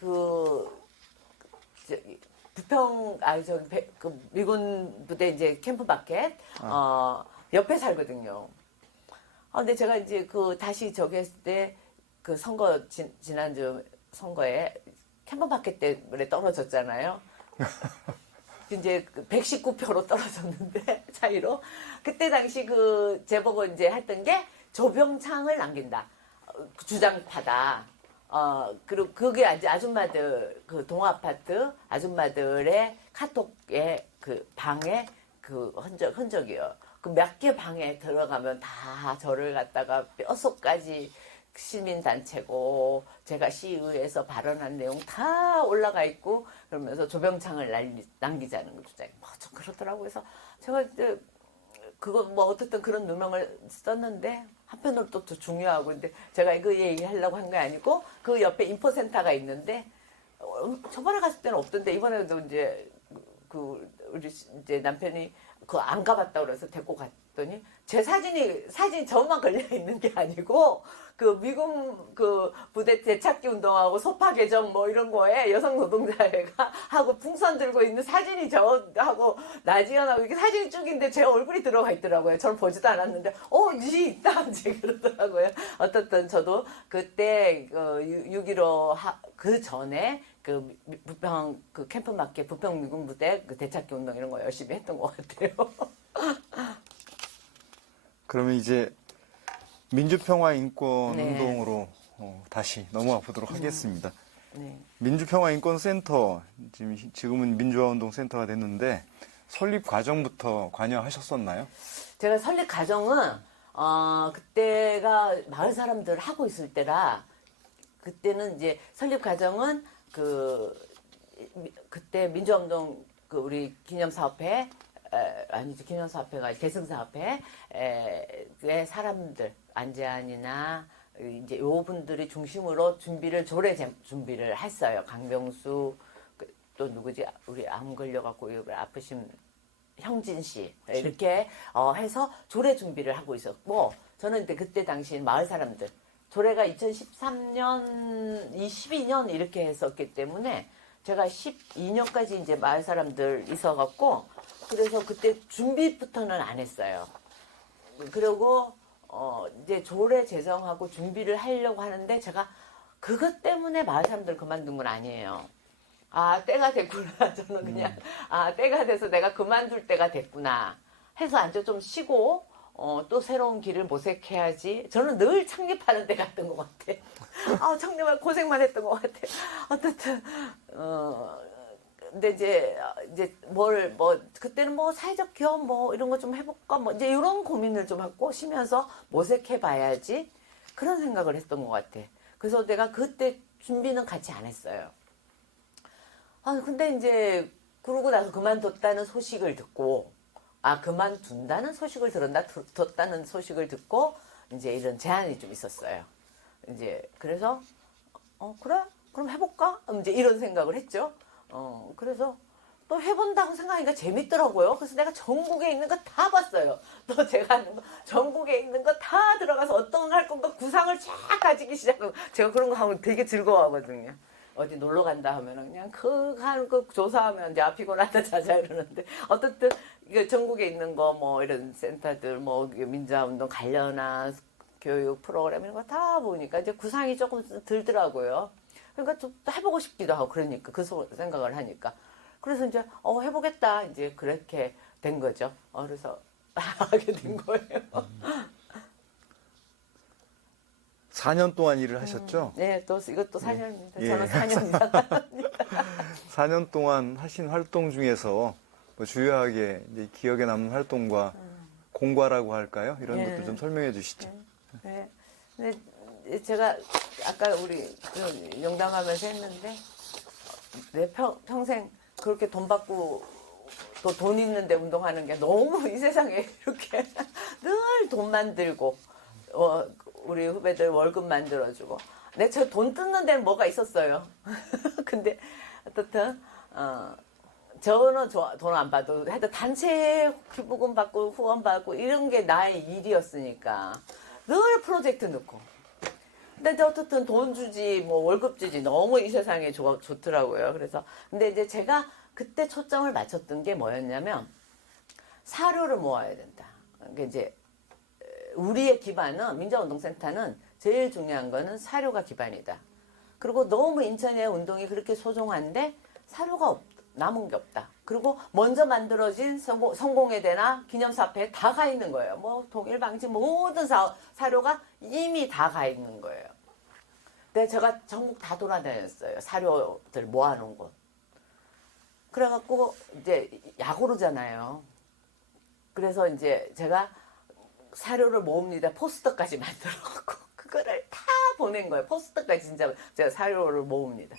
미군 부대 이제 캠프 마켓, 옆에 살거든요. 근데 제가 이제 다시 저기 했을 때 지난주 선거에 캠프 마켓 때문에 떨어졌잖아요. 이제 119표로 떨어졌는데, 차이로. 그때 당시 제보고 이제 했던 게 조병창을 남긴다. 주장파다. 그리고 그게 이제 아줌마들, 동아파트 아줌마들의 카톡에 방에 흔적이요. 몇 개 방에 들어가면 다 저를 갖다가 뼛속까지 시민단체고, 제가 시의회에서 발언한 내용 다 올라가 있고, 그러면서 조병창을 남기자는 거 주장이 좀 그러더라고요. 그래서 제가 이제 뭐 어쨌든 그런 누명을 썼는데, 한편으로 또 중요하고, 근데 제가 그 얘기 하려고 한 게 아니고, 그 옆에 인포센터가 있는데, 저번에 갔을 때는 없던데, 이번에도 이제, 우리 이제 남편이 안 가봤다고 그래서 데리고 갔더니, 제 사진이 저만 걸려 있는 게 아니고, 미군 부대 되찾기 운동하고 소파 개정 뭐 이런 거에 여성 노동자회가 하고 풍선 들고 있는 사진이 저하고 나지연하고 이렇게 사진이 쭉 있는데 제 얼굴이 들어가 있더라고요. 저를 보지도 않았는데, 니 있다, 이제 그러더라고요. 어떻든 저도 그때 6.15 그 전에 부평 캠프 마켓 부평 미군 부대 되찾기 운동 이런 거 열심히 했던 것 같아요. 그러면 이제 민주평화인권 네. 운동으로 다시 넘어가 보도록 하겠습니다. 네. 민주평화인권센터, 지금은 민주화운동센터가 됐는데 설립 과정부터 관여하셨었나요? 제가 설립 과정은 그때가 마을 사람들 하고 있을 때라 그때는 이제 설립 과정은 그때 민주화운동 우리 기념사업회 아니죠 기념사업회가 대승사업회의 사람들 안재환이나 이제 요 분들이 중심으로 조례 준비를 했어요. 강병수 또 누구지 우리 암 걸려갖고 아프신 형진 씨 이렇게 해서 조례 준비를 하고 있었고 저는 그때 당시 마을 사람들 조례가 2013년, 22년 이렇게 했었기 때문에 제가 12년까지 이제 마을 사람들 있어갖고 그래서 그때 준비부터는 안 했어요. 그리고 이제 조례 제정하고 준비를 하려고 하는데 제가 그것 때문에 마을 사람들 그만둔 건 아니에요. 아, 때가 됐구나. 저는 그냥, 때가 돼서 내가 그만둘 때가 됐구나. 해서 앉아 좀 쉬고, 또 새로운 길을 모색해야지. 저는 늘 창립하는 데 갔던 것 같아. 정말 고생만 했던 것 같아. 어쨌든, 근데 이제 그때는 사회적 기업 이런 거 좀 해볼까? 이제 이런 고민을 좀 하고 쉬면서 모색해봐야지. 그런 생각을 했던 것 같아. 그래서 내가 그때 준비는 같이 안 했어요. 근데 이제 그러고 나서 그만뒀다는 소식을 듣고 그만둔다는 소식을 듣다는 소식을 듣고 이제 이런 제안이 좀 있었어요. 이제 그래서 그래? 그럼 해볼까? 이제 이런 생각을 했죠. 그래서 또 해본다고 생각하니까 재밌더라고요. 그래서 내가 전국에 있는 거 다 봤어요. 또 제가 하는 거 전국에 있는 거 다 들어가서 어떤 걸 할 건가 구상을 쫙 가지기 시작하고 제가 그런 거 하면 되게 즐거워하거든요. 어디 놀러 간다 하면은 그냥 하는 거 조사하면 이제 피곤하다 자자 이러는데 어쨌든 이거 전국에 있는 거 이런 센터들 민주화운동 관련한 교육 프로그램 이런 거 다 보니까 이제 구상이 조금 들더라고요. 그러니까 좀 해보고 싶기도 하고 그러니까 그 생각을 하니까 그래서 이제 해보겠다 이제 그렇게 된 거죠. 그래서 하게 된 거예요. 4년 동안 일을 하셨죠? 네, 또 이것도 4년입니다. 예. 저는 4년 이상 합니다. 4년 동안 하신 활동 중에서 주요하게 이제 기억에 남는 활동과 공과라고 할까요? 이런 예. 것들 좀 설명해 주시죠. 네. 근데 제가 아까 우리 농담하면서 했는데 내 평생 그렇게 돈 받고 또 돈 있는데 운동하는 게 너무 이 세상에 이렇게 늘 돈 만들고 우리 후배들 월급 만들어주고 저 돈 뜯는 데는 뭐가 있었어요. 근데 어떻든 저는 돈 안 받아도 하여튼 단체 기부금 받고 후원 받고 이런 게 나의 일이었으니까 늘 프로젝트 넣고 근데 어쨌든 돈 주지 월급 주지 너무 이 세상에 좋더라고요. 그래서 근데 이제 제가 그때 초점을 맞췄던 게 뭐였냐면 사료를 모아야 된다. 그러니까 이제 우리의 기반은 민주화운동센터는 제일 중요한 거는 사료가 기반이다. 그리고 너무 인천의 운동이 그렇게 소중한데 사료가 남은 게 없다. 그리고 먼저 만들어진 성공회 대나 기념사업회에 다 가 있는 거예요. 동일방지 모든 사료가 이미 다 가 있는 거예요. 근데 제가 전국 다 돌아다녔어요. 사료들 모아놓은 곳. 그래갖고 이제 야구르잖아요. 그래서 이제 제가 사료를 모읍니다. 포스터까지 만들어갖고 그거를 다 보낸 거예요. 포스터까지 진짜 제가 사료를 모읍니다.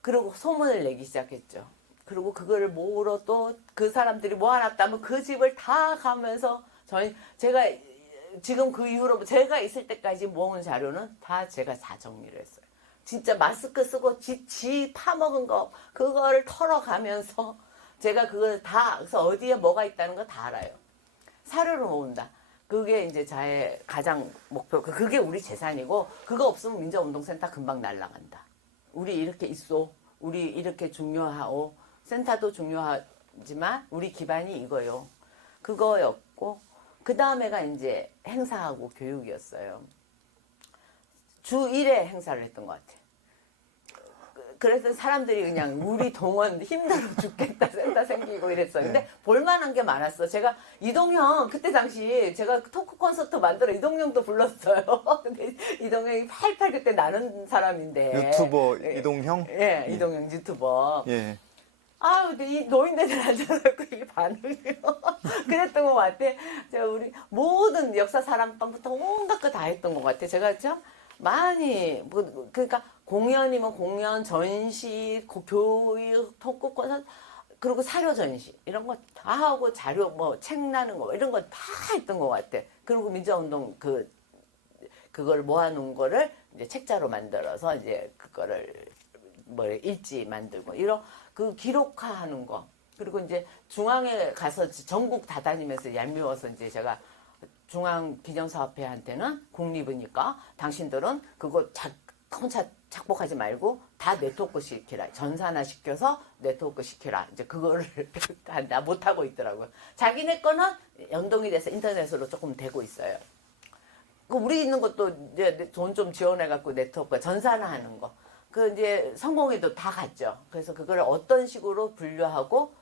그리고 소문을 내기 시작했죠. 그리고 그거를 모으러 또 그 사람들이 모아놨다면 그 집을 다 가면서 제가 지금 그 이후로 제가 있을 때까지 모은 자료는 다 제가 다 정리를 했어요. 진짜 마스크 쓰고 지 파먹은 거 그거를 털어가면서 제가 그걸 다 그래서 어디에 뭐가 있다는 거 다 알아요. 사료를 모은다. 그게 이제 저의 가장 목표. 그게 우리 재산이고 그거 없으면 민주화운동센터 금방 날아간다. 우리 이렇게 있어. 우리 이렇게 중요하오. 센터도 중요하지만 우리 기반이 이거요. 그거였고 그 다음에가 이제 행사하고 교육이었어요. 주 1회 행사를 했던 것 같아요. 그래서 사람들이 그냥 우리 동원 힘들어 죽겠다 센터 생기고 이랬어요. 근데 네. 볼만한 게 많았어. 제가 이동형 그때 당시 제가 토크 콘서트 만들어 이동형도 불렀어요. 근데 이동형이 팔팔 그때 나는 사람인데 유튜버 이동형? 예, 이동형 유튜버. 예. 아, 근데 이 노인네들 앉아갖고 이게 반응이요. 그랬던 것 같아. 제가 우리 모든 역사 사랑방부터 온갖 거 다 했던 것 같아. 제가 참 많이, 그러니까 공연이면 공연, 전시, 교육, 토크 콘서트, 그리고 사료 전시, 이런 거 다 하고 자료, 뭐, 책 나는 거, 이런 거 다 했던 것 같아. 그리고 민주화운동 그걸 모아놓은 거를 이제 책자로 만들어서 이제 그거를 뭐 일지 만들고 이런 그 기록화하는 거. 그리고 이제 중앙에 가서 전국 다 다니면서 얄미워서 이제 제가 중앙 기념사업회한테는 국립이니까 당신들은 그거 혼자 착복하지 말고 다 네트워크 시키라. 전산화 시켜서 네트워크 시키라. 이제 그거를 한다. 못하고 있더라고요. 자기네 거는 연동이 돼서 인터넷으로 조금 되고 있어요. 우리 있는 것도 이제 돈 좀 지원해갖고 네트워크 전산화하는 거. 그 이제 성공회도 다 갔죠. 그래서 그걸 어떤 식으로 분류하고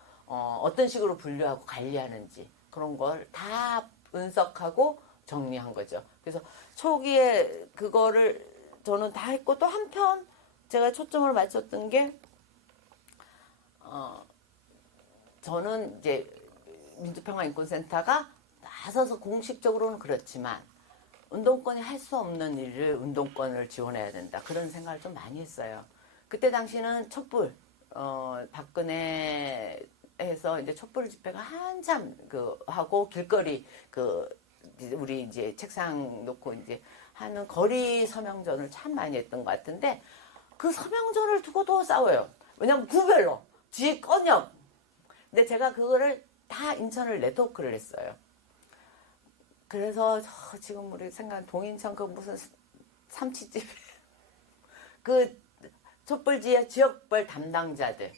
관리하는지 그런 걸 다 분석하고 정리한 거죠. 그래서 초기에 그거를 저는 다 했고 또 한편 제가 초점을 맞췄던 게 저는 이제 민주평화인권센터가 나서서 공식적으로는 그렇지만 운동권이 할 수 없는 일을 운동권을 지원해야 된다. 그런 생각을 좀 많이 했어요. 그때 당시는 촛불, 박근혜에서 이제 촛불 집회가 한참 하고 길거리 우리 이제 책상 놓고 이제 하는 거리 서명전을 참 많이 했던 것 같은데 그 서명전을 두고도 싸워요. 왜냐면 구별로, 뒤에 건역. 근데 제가 그거를 다 인천을 네트워크를 했어요. 그래서 지금 우리 생각한 동인천 그 무슨 삼치집 그 촛불 지역별 담당자들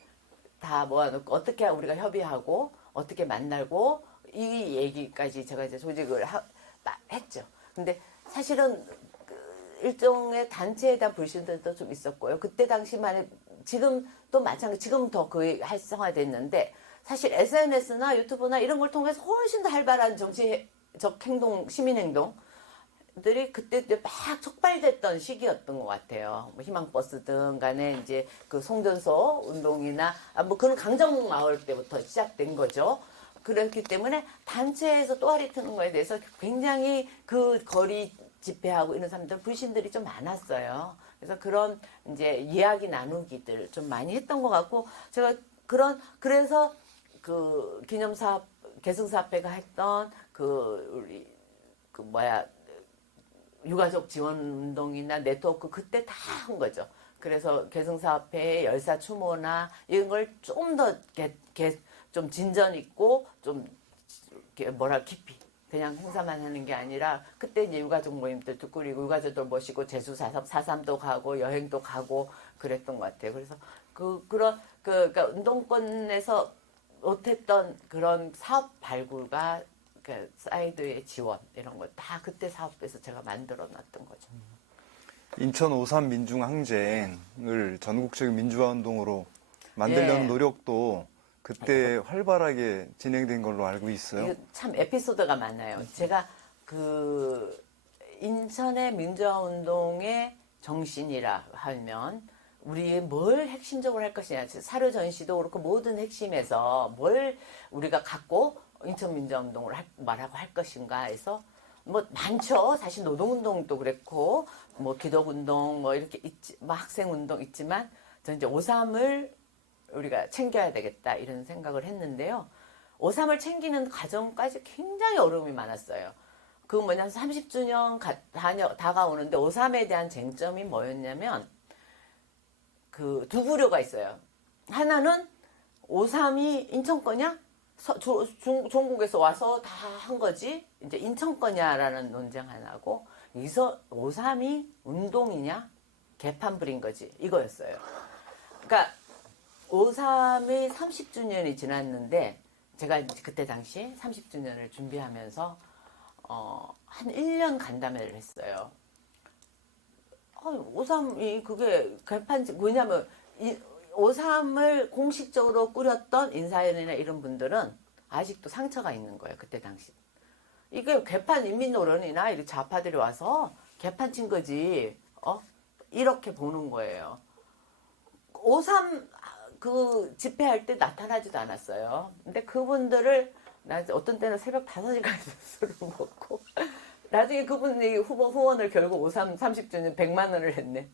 다 모아놓고 어떻게 우리가 협의하고 어떻게 만나고 이 얘기까지 제가 이제 조직을 했죠. 근데 사실은 일종의 단체에 대한 불신들도 좀 있었고요. 그때 당시만에 지금도 마찬가지 지금 더 거의 활성화됐는데 사실 SNS나 유튜브나 이런 걸 통해서 훨씬 더 활발한 정치적 행동, 시민행동들이 그때 막 촉발됐던 시기였던 것 같아요. 뭐 희망버스든 간에 이제 그 송전소 운동이나 뭐 그런 강정마을 때부터 시작된 거죠. 그렇기 때문에 단체에서 또아리 트는 거에 대해서 굉장히 그 거리 집회하고 이런 사람들 불신들이 좀 많았어요. 그래서 그런 이제 이야기 나누기들 좀 많이 했던 것 같고 제가 그래서 그 기념사업 계승사업회가 했던 유가족 지원 운동이나 네트워크 그때 다 한 거죠. 그래서 계승사업회의 열사 추모나 이런 걸 좀 더 좀 진전 있고 좀 깊이 그냥 행사만 하는 게 아니라 그때 이제 유가족 모임들도 꾸리고 유가족들 모시고 제주 4.3도 가고 여행도 가고 그랬던 것 같아요. 그래서 그러니까 운동권에서 못했던 그런 사업 발굴과 그 사이드의 지원 이런 거 다 그때 사업에서 제가 만들어 놨던 거죠. 인천 5.3 민중항쟁을 전국적인 민주화운동으로 만들려는 예. 노력도 그때 활발하게 진행된 걸로 알고 있어요. 이거 참 에피소드가 많아요. 제가 인천의 민주화운동의 정신이라 하면 우리 뭘 핵심적으로 할 것이냐. 사료 전시도 그렇고 모든 핵심에서 뭘 우리가 갖고 인천 민주화운동을 말하고 할 것인가 해서 뭐 많죠. 사실 노동운동도 그랬고 뭐 기독운동 뭐 이렇게 뭐 학생운동 있지만 저는 이제 5.3을 우리가 챙겨야 되겠다 이런 생각을 했는데요. 5.3을 챙기는 과정까지 굉장히 어려움이 많았어요. 그 뭐냐면 30주년 다가오는데 5.3에 대한 쟁점이 뭐였냐면 그 두 부류가 있어요. 하나는 5.3이 인천 거냐? 종국에서 와서 다 한 거지? 이제 인천 거냐라는 논쟁 하나고, 여기서 5.3이 운동이냐? 개판 부린 거지. 이거였어요. 그러니까 5.3이 30주년이 지났는데, 제가 그때 당시 30주년을 준비하면서, 한 1년 간담회를 했어요. 5.3이 그게 개판지, 왜냐면 오삼을 공식적으로 꾸렸던 인사현이나 이런 분들은 아직도 상처가 있는 거예요. 그때 당시. 이게 개판 인민노련이나 이 좌파들이 와서 개판 친 거지. 이렇게 보는 거예요. 오삼 그 집회할 때 나타나지도 않았어요. 근데 그분들을 어떤 때는 새벽 5시까지 술을 먹고 나중에 그분이 후원을 결국 5.3 30주년 100만 원을 했네.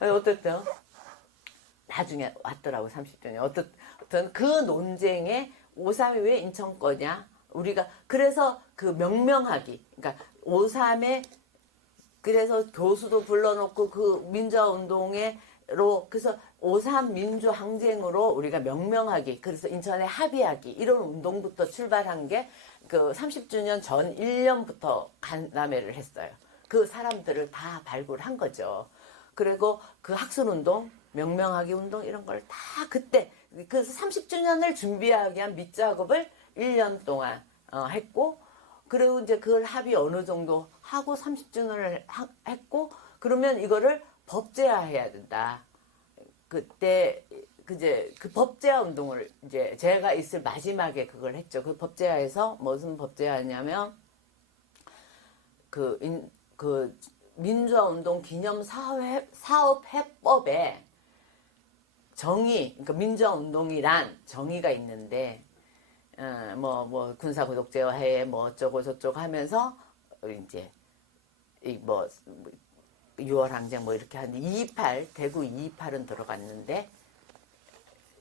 어쨌든 나중에 왔더라고 30주년. 어떤 그 논쟁에 5.3이 왜 인천 거냐? 우리가 그래서 그 명명하기. 그러니까 5.3에 그래서 교수도 불러놓고 그 민주화운동에로 그래서 5.3 민주항쟁으로 우리가 명명하기. 그래서 인천에 합의하기. 이런 운동부터 출발한 게 그 30주년 전 1년부터 간담회를 했어요. 그 사람들을 다 발굴한 거죠. 그리고 그 학술운동, 명명하기 운동 이런 걸 다 그때 그래서 30주년을 준비하기 위한 밑작업을 1년 동안 했고 그리고 이제 그걸 합의 어느 정도 하고 30주년을 했고 그러면 이거를 법제화해야 된다. 그때 이제 그 법제화 운동을 이제 제가 있을 마지막에 그걸 했죠. 그 법제화에서 무슨 법제화냐면 그 민주화 운동 기념 사업 해법에 정의, 그러니까 민주화 운동이란 정의가 있는데 뭐 군사 구독 제어해 뭐 어쩌고 저쩌고 하면서 이제 뭐 6월 항쟁 뭐 이렇게 하는데 228 대구 228은 들어갔는데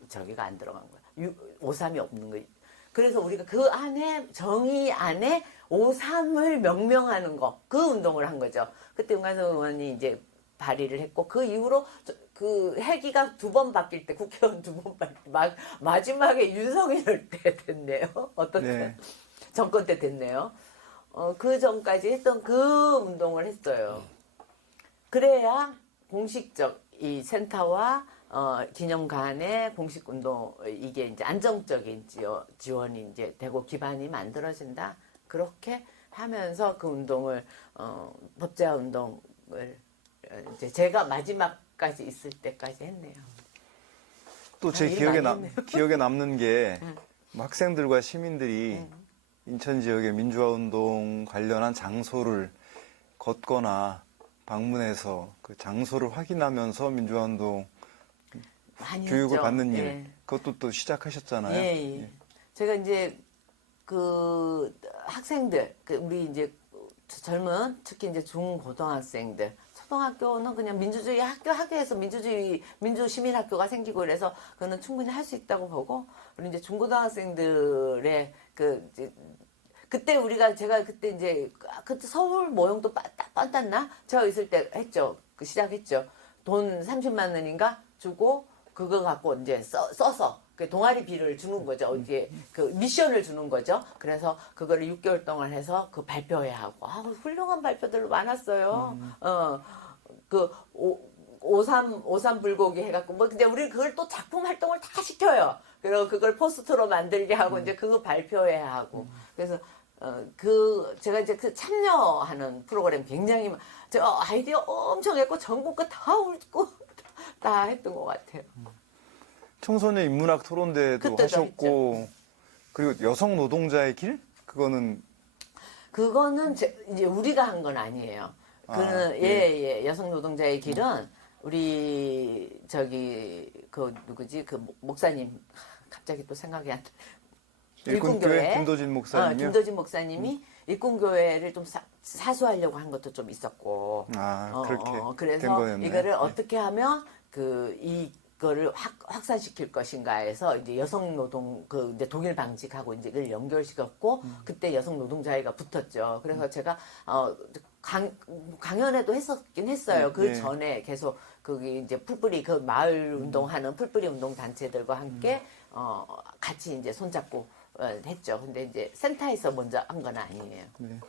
저기가 안 들어간 거야. 5.3이 없는 거예요. 그래서 우리가 그 안에 정의 안에 5.3을 명명하는 거 그 운동을 한 거죠. 그때 윤관석 의원이 이제 발의를 했고 그 이후로 그 회기가 2번 바뀔 때 국회의원 2번 바뀔 때 마지막에 윤석열 때 됐네요. 어떤 때 정권 때 됐네요. 그 전까지 했던 그 운동을 했어요. 그래야 공식적 이 센터와 기념관의 공식 운동 이게 이제 안정적인 지원이 이제 되고 기반이 만들어진다. 그렇게 하면서 그 운동을 법제화 운동을 이제 제가 마지막까지 있을 때까지 했네요. 또 제 기억에 남는 게 학생들과 시민들이 인천 지역의 민주화 운동 관련한 장소를 걷거나 방문해서 그 장소를 확인하면서 민주화 운동 교육을 했죠. 받는 일 그것도 또 시작하셨잖아요. 예. 제가 이제 그 학생들 우리 이제 젊은 특히 이제 중고등학생들 초등학교는 그냥 민주주의 학교에서 민주 시민학교가 생기고 그래서 그거는 충분히 할 수 있다고 보고 그리고 이제 중고등학생들의 그때 제가 그때 이제 그때 서울 모형도 빤땄나 제가 있을 때 했죠. 시작했죠. 돈 30만 원인가 주고 그거 갖고 이제 써서 그 동아리비를 주는 거죠. 이제 그 미션을 주는 거죠. 그래서 그거를 6개월 동안 해서 그 발표회 하고 훌륭한 발표들 많았어요. 그 5.3 불고기 해갖고 뭐 근데 우리 그걸 또 작품 활동을 다 시켜요. 그리고 그걸 포스터로 만들게 하고 이제 그거 발표회 하고 그래서 제가 이제 그 참여하는 프로그램 굉장히 저 아이디어 엄청 했고 전국과 다 울고 다 했던 것 같아요. 청소년 인문학 토론대도 하셨고 했죠. 그리고 여성 노동자의 길 그거는 이제 우리가 한 건 아니에요. 그는 여성 노동자의 길은 우리 그 누구지 그 목사님 갑자기 또 생각이 안 나. 일꾼교회 김도진 목사님이요. 김도진 목사님이 일꾼교회를 좀 사수하려고 한 것도 좀 있었고. 그렇게 그래서 된 거였네. 이거를 어떻게 하면 이거를 확산시킬 것인가 해서 이제 여성 노동 이제 동일 방직하고 이제 그걸 연결시켰고 그때 여성 노동자회가 붙었죠. 그래서 제가 강연회도 했었긴 했어요. 그 전에 계속 거기 이제 풀뿌리 그 마을 운동하는 풀뿌리 운동 단체들과 함께 같이 이제 손잡고 했죠. 근데 이제 센터에서 먼저 한 건 아니에요. 네.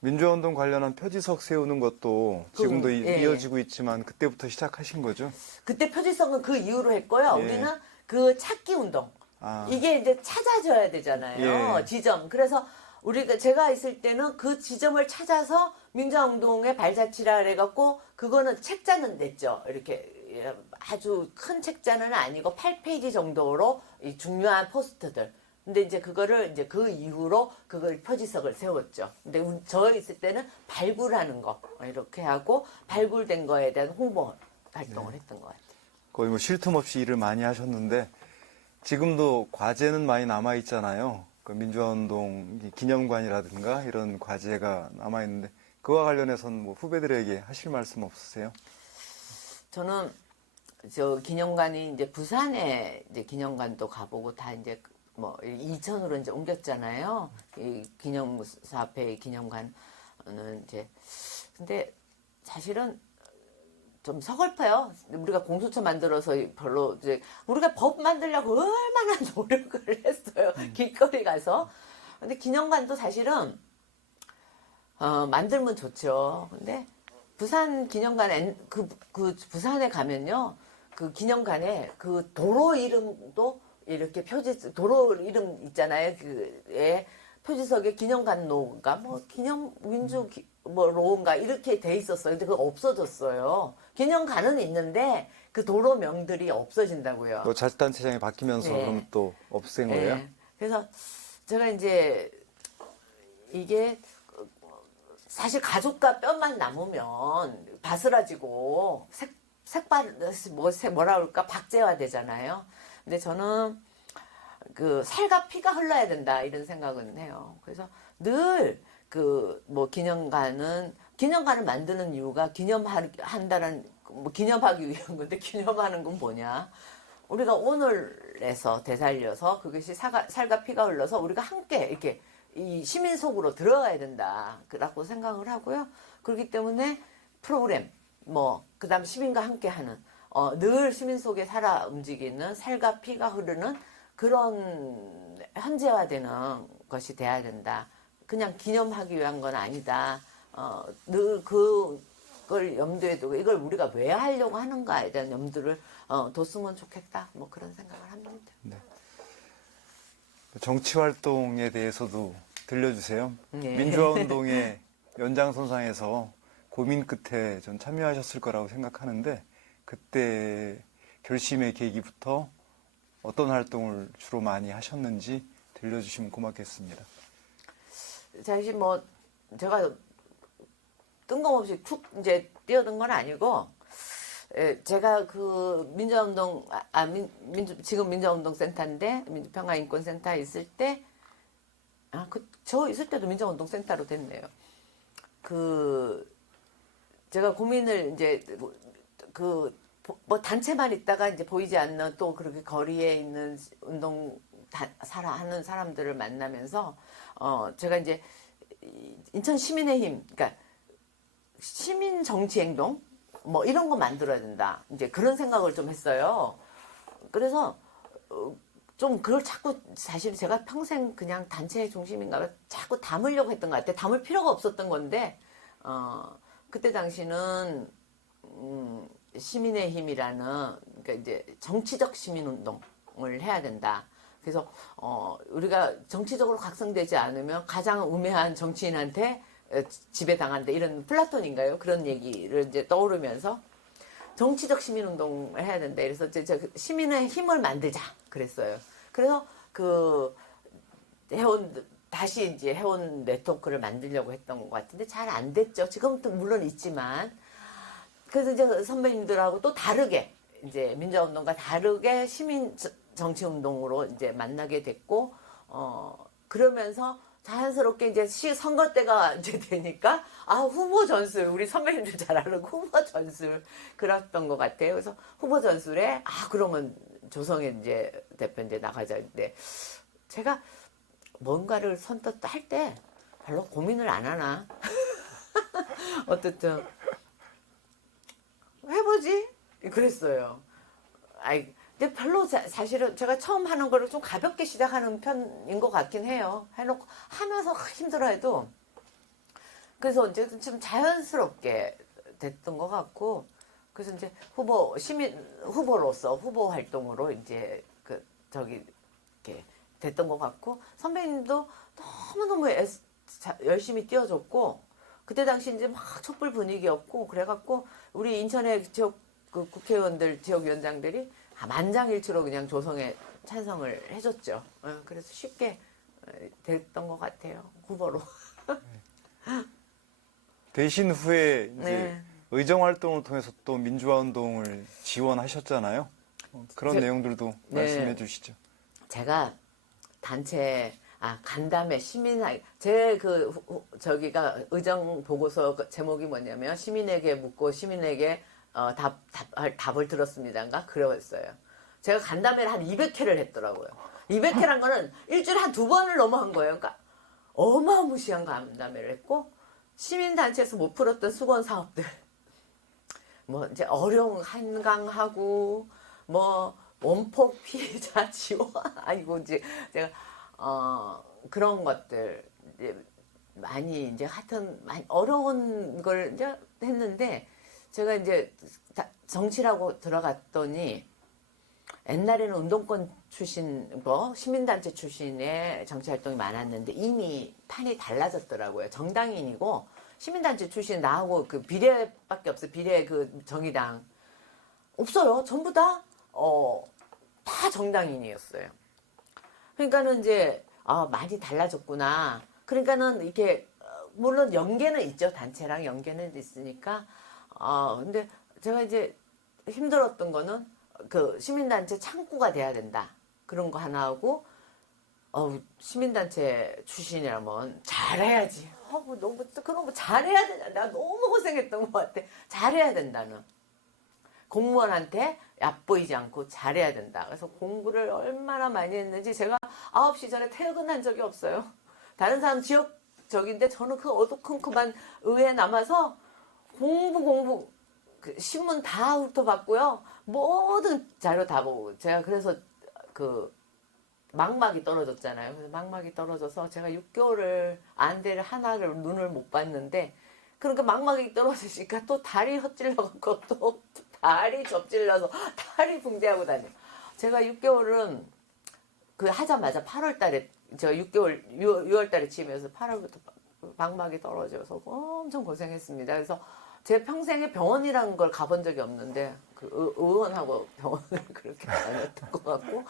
민주화운동 관련한 표지석 세우는 것도 지금도 이어지고 있지만 그때부터 시작하신 거죠? 그때 표지석은 그 이후로 했고요. 우리는 그 찾기 운동. 이게 이제 찾아줘야 되잖아요. 지점. 그래서 제가 있을 때는 그 지점을 찾아서 민주화운동의 발자취라 해갖고 그거는 책자는 냈죠. 이렇게 아주 큰 책자는 아니고 8페이지 정도로 이 중요한 포스트들. 근데 이제 그거를 이제 그 이후로 그걸 표지석을 세웠죠. 근데 저 있을 때는 발굴하는 거 이렇게 하고 발굴된 거에 대한 홍보 활동을 했던 것 같아요. 거의 뭐 쉴 틈 없이 일을 많이 하셨는데 지금도 과제는 많이 남아 있잖아요. 그 민주화운동 기념관이라든가 이런 과제가 남아 있는데 그와 관련해서는 뭐 후배들에게 하실 말씀 없으세요? 저는 저 기념관이 이제 부산에 이제 기념관도 가보고 다 이제 뭐 이천으로 이제 옮겼잖아요. 이 기념사 앞에 기념관은 이제 근데 사실은 좀 서글퍼요. 우리가 공수처 만들어서 별로 이제 우리가 법 만들려고 얼마나 노력을 했어요. 길거리 가서. 근데 기념관도 사실은 만들면 좋죠. 근데 부산 기념관 그 부산에 가면요. 그 기념관에 그 도로 이름도 이렇게 도로 이름 있잖아요. 그에 표지석에 기념관로가 뭐 기념 민주 뭐 로인가 이렇게 돼 있었어요. 근데 그거 없어졌어요. 기념관은 있는데 그 도로명들이 없어진다고요. 또 자치단체장이 바뀌면서 네. 그럼 또 없앤 거예요? 네. 그래서 제가 이제 이게 사실 가죽과 뼈만 남으면 바스라지고 뭐라 그럴까 박제화 되잖아요. 근데 저는 그 살과 피가 흘러야 된다 이런 생각은 해요. 그래서 늘 그 뭐 기념관을 만드는 이유가 기념한다는 뭐 기념하기 위한 건데 기념하는 건 뭐냐? 우리가 오늘에서 되살려서 그것이 살과 피가 흘러서 우리가 함께 이렇게 이 시민 속으로 들어가야 된다라고 생각을 하고요. 그렇기 때문에 프로그램 그다음 시민과 함께하는 늘 시민 속에 살아 움직이는 살과 피가 흐르는 그런 현재화되는 것이 돼야 된다. 그냥 기념하기 위한 건 아니다. 늘 그걸 염두에 두고 이걸 우리가 왜 하려고 하는가에 대한 염두를 뒀으면 좋겠다. 뭐 그런 생각을 합니다. 네. 정치 활동에 대해서도 들려주세요. 네. 민주화운동의 연장선상에서 고민 끝에 좀 참여하셨을 거라고 생각하는데 그때 결심의 계기부터 어떤 활동을 주로 많이 하셨는지 들려주시면 고맙겠습니다. 사실 뭐 제가 뜬금없이 툭 이제 뛰어든 건 아니고 제가 그 민주화운동 지금 민주화운동센터인데 민주평화인권센터에 있을 때 저 있을 때도 민주화운동센터로 됐네요. 제가 고민을 이제 뭐 단체만 있다가 이제 보이지 않는 또 그렇게 거리에 있는 하는 사람들을 만나면서 제가 이제 인천 시민의 힘, 그러니까 시민 정치 행동 뭐 이런 거 만들어야 된다. 이제 그런 생각을 좀 했어요. 그래서 좀 그걸 자꾸 사실 제가 평생 그냥 단체 중심인가 봐 자꾸 담으려고 했던 것 같아요. 담을 필요가 없었던 건데 그때 당시는 시민의 힘이라는 그러니까 이제 정치적 시민운동을 해야 된다. 그래서 우리가 정치적으로 각성되지 않으면 가장 우매한 정치인한테 지배당한다. 이런 플라톤인가요? 그런 얘기를 이제 떠오르면서 정치적 시민운동을 해야 된다. 그래서 시민의 힘을 만들자. 그랬어요. 그래서 다시 이제 해온 네트워크를 만들려고 했던 것 같은데 잘 안 됐죠. 지금도 물론 있지만. 그래서 이제 선배님들하고 또 다르게 이제 민주화운동과 다르게 시민 정치운동으로 이제 만나게 됐고, 그러면서 자연스럽게 이제 선거 때가 이제 되니까, 후보 전술, 우리 선배님들 잘 아는 후보 전술, 그랬던 것 같아요. 그래서 후보 전술에, 그러면 조성현 이제 대표 이제 나가자. 근데 제가 뭔가를 선뜻 할 때 별로 고민을 안 하나. 어쨌든, 해보지? 그랬어요. 근데 별로 사실은 제가 처음 하는 거를 좀 가볍게 시작하는 편인 것 같긴 해요. 해놓고 하면서 힘들어해도 그래서 이제 좀 자연스럽게 됐던 것 같고 그래서 이제 후보로서 후보 활동으로 이제 이렇게 됐던 것 같고 선배님도 너무너무 열심히 뛰어줬고 그때 당시 이제 막 촛불 분위기였고 그래갖고 우리 인천의 그 국회의원들, 지역위원장들이 만장일치로 그냥 조성에 찬성을 해줬죠. 그래서 쉽게 됐던 것 같아요. 후보로. 대신 후에 이제 네. 의정 활동을 통해서 또 민주화 운동을 지원하셨잖아요. 그런 제- 내용들도 네. 말씀해 주시죠. 제가 단체 간담회 시민회 제 저기가 의정 보고서 제목이 뭐냐면 시민에게 묻고 시민에게 답을 들었습니다인가 그랬어요. 제가 간담회를 한 200회를 했더라고요. 200회란 거는 일주일에 한 2번을 넘어 한 거예요. 그러니까 어마무시한 간담회를 했고 시민단체에서 못 풀었던 수건 사업들 뭐 이제 어룡 한강하고 뭐 원폭 피해자 지원 아니고 이제 제가 그런 것들 이제 많이 이제 하여튼 많이 어려운 걸 이제 했는데 제가 이제 정치라고 들어갔더니 옛날에는 운동권 출신 뭐 시민단체 출신의 정치활동이 많았는데 이미 판이 달라졌더라고요. 정당인이고 시민단체 출신 나하고 그 비례밖에 없어요. 비례 그 정의당 없어요. 전부 다 정당인이었어요. 그러니까는 이제 많이 달라졌구나. 그러니까는 이렇게 물론 연계는 있죠. 단체랑 연계는 있으니까. 근데 제가 이제 힘들었던 거는 그 시민단체 창구가 돼야 된다. 그런 거 하나 하고 시민단체 출신이라면 잘해야지. 뭐 너무 그런 거 잘해야 된다. 나 너무 고생했던 것 같아. 잘해야 된다는. 공무원한테 얕보이지 않고 잘해야 된다. 그래서 공부를 얼마나 많이 했는지 제가 9시 전에 퇴근한 적이 없어요. 다른 사람 지역적인데 저는 그 어두컴컴한 의회에 남아서 공부 그 신문 다 훑어봤고요. 모든 자료 다 보고 제가 그래서 그 망막이 떨어졌잖아요. 그래서 망막이 떨어져서 제가 6개월을 안대를 하나를 눈을 못 봤는데 그러니까 망막이 떨어지니까 또 다리 헛질러갖고 또 다리 접질러서 다리 붕대하고 다녀. 제가 6개월은 그 하자마자 8월 달에 저 6월 달에 치면서 8월부터 망막이 떨어져서 엄청 고생했습니다. 그래서 제 평생에 병원이라는 걸 가본 적이 없는데 그 의원하고 병원을 그렇게 다녔던 것 같고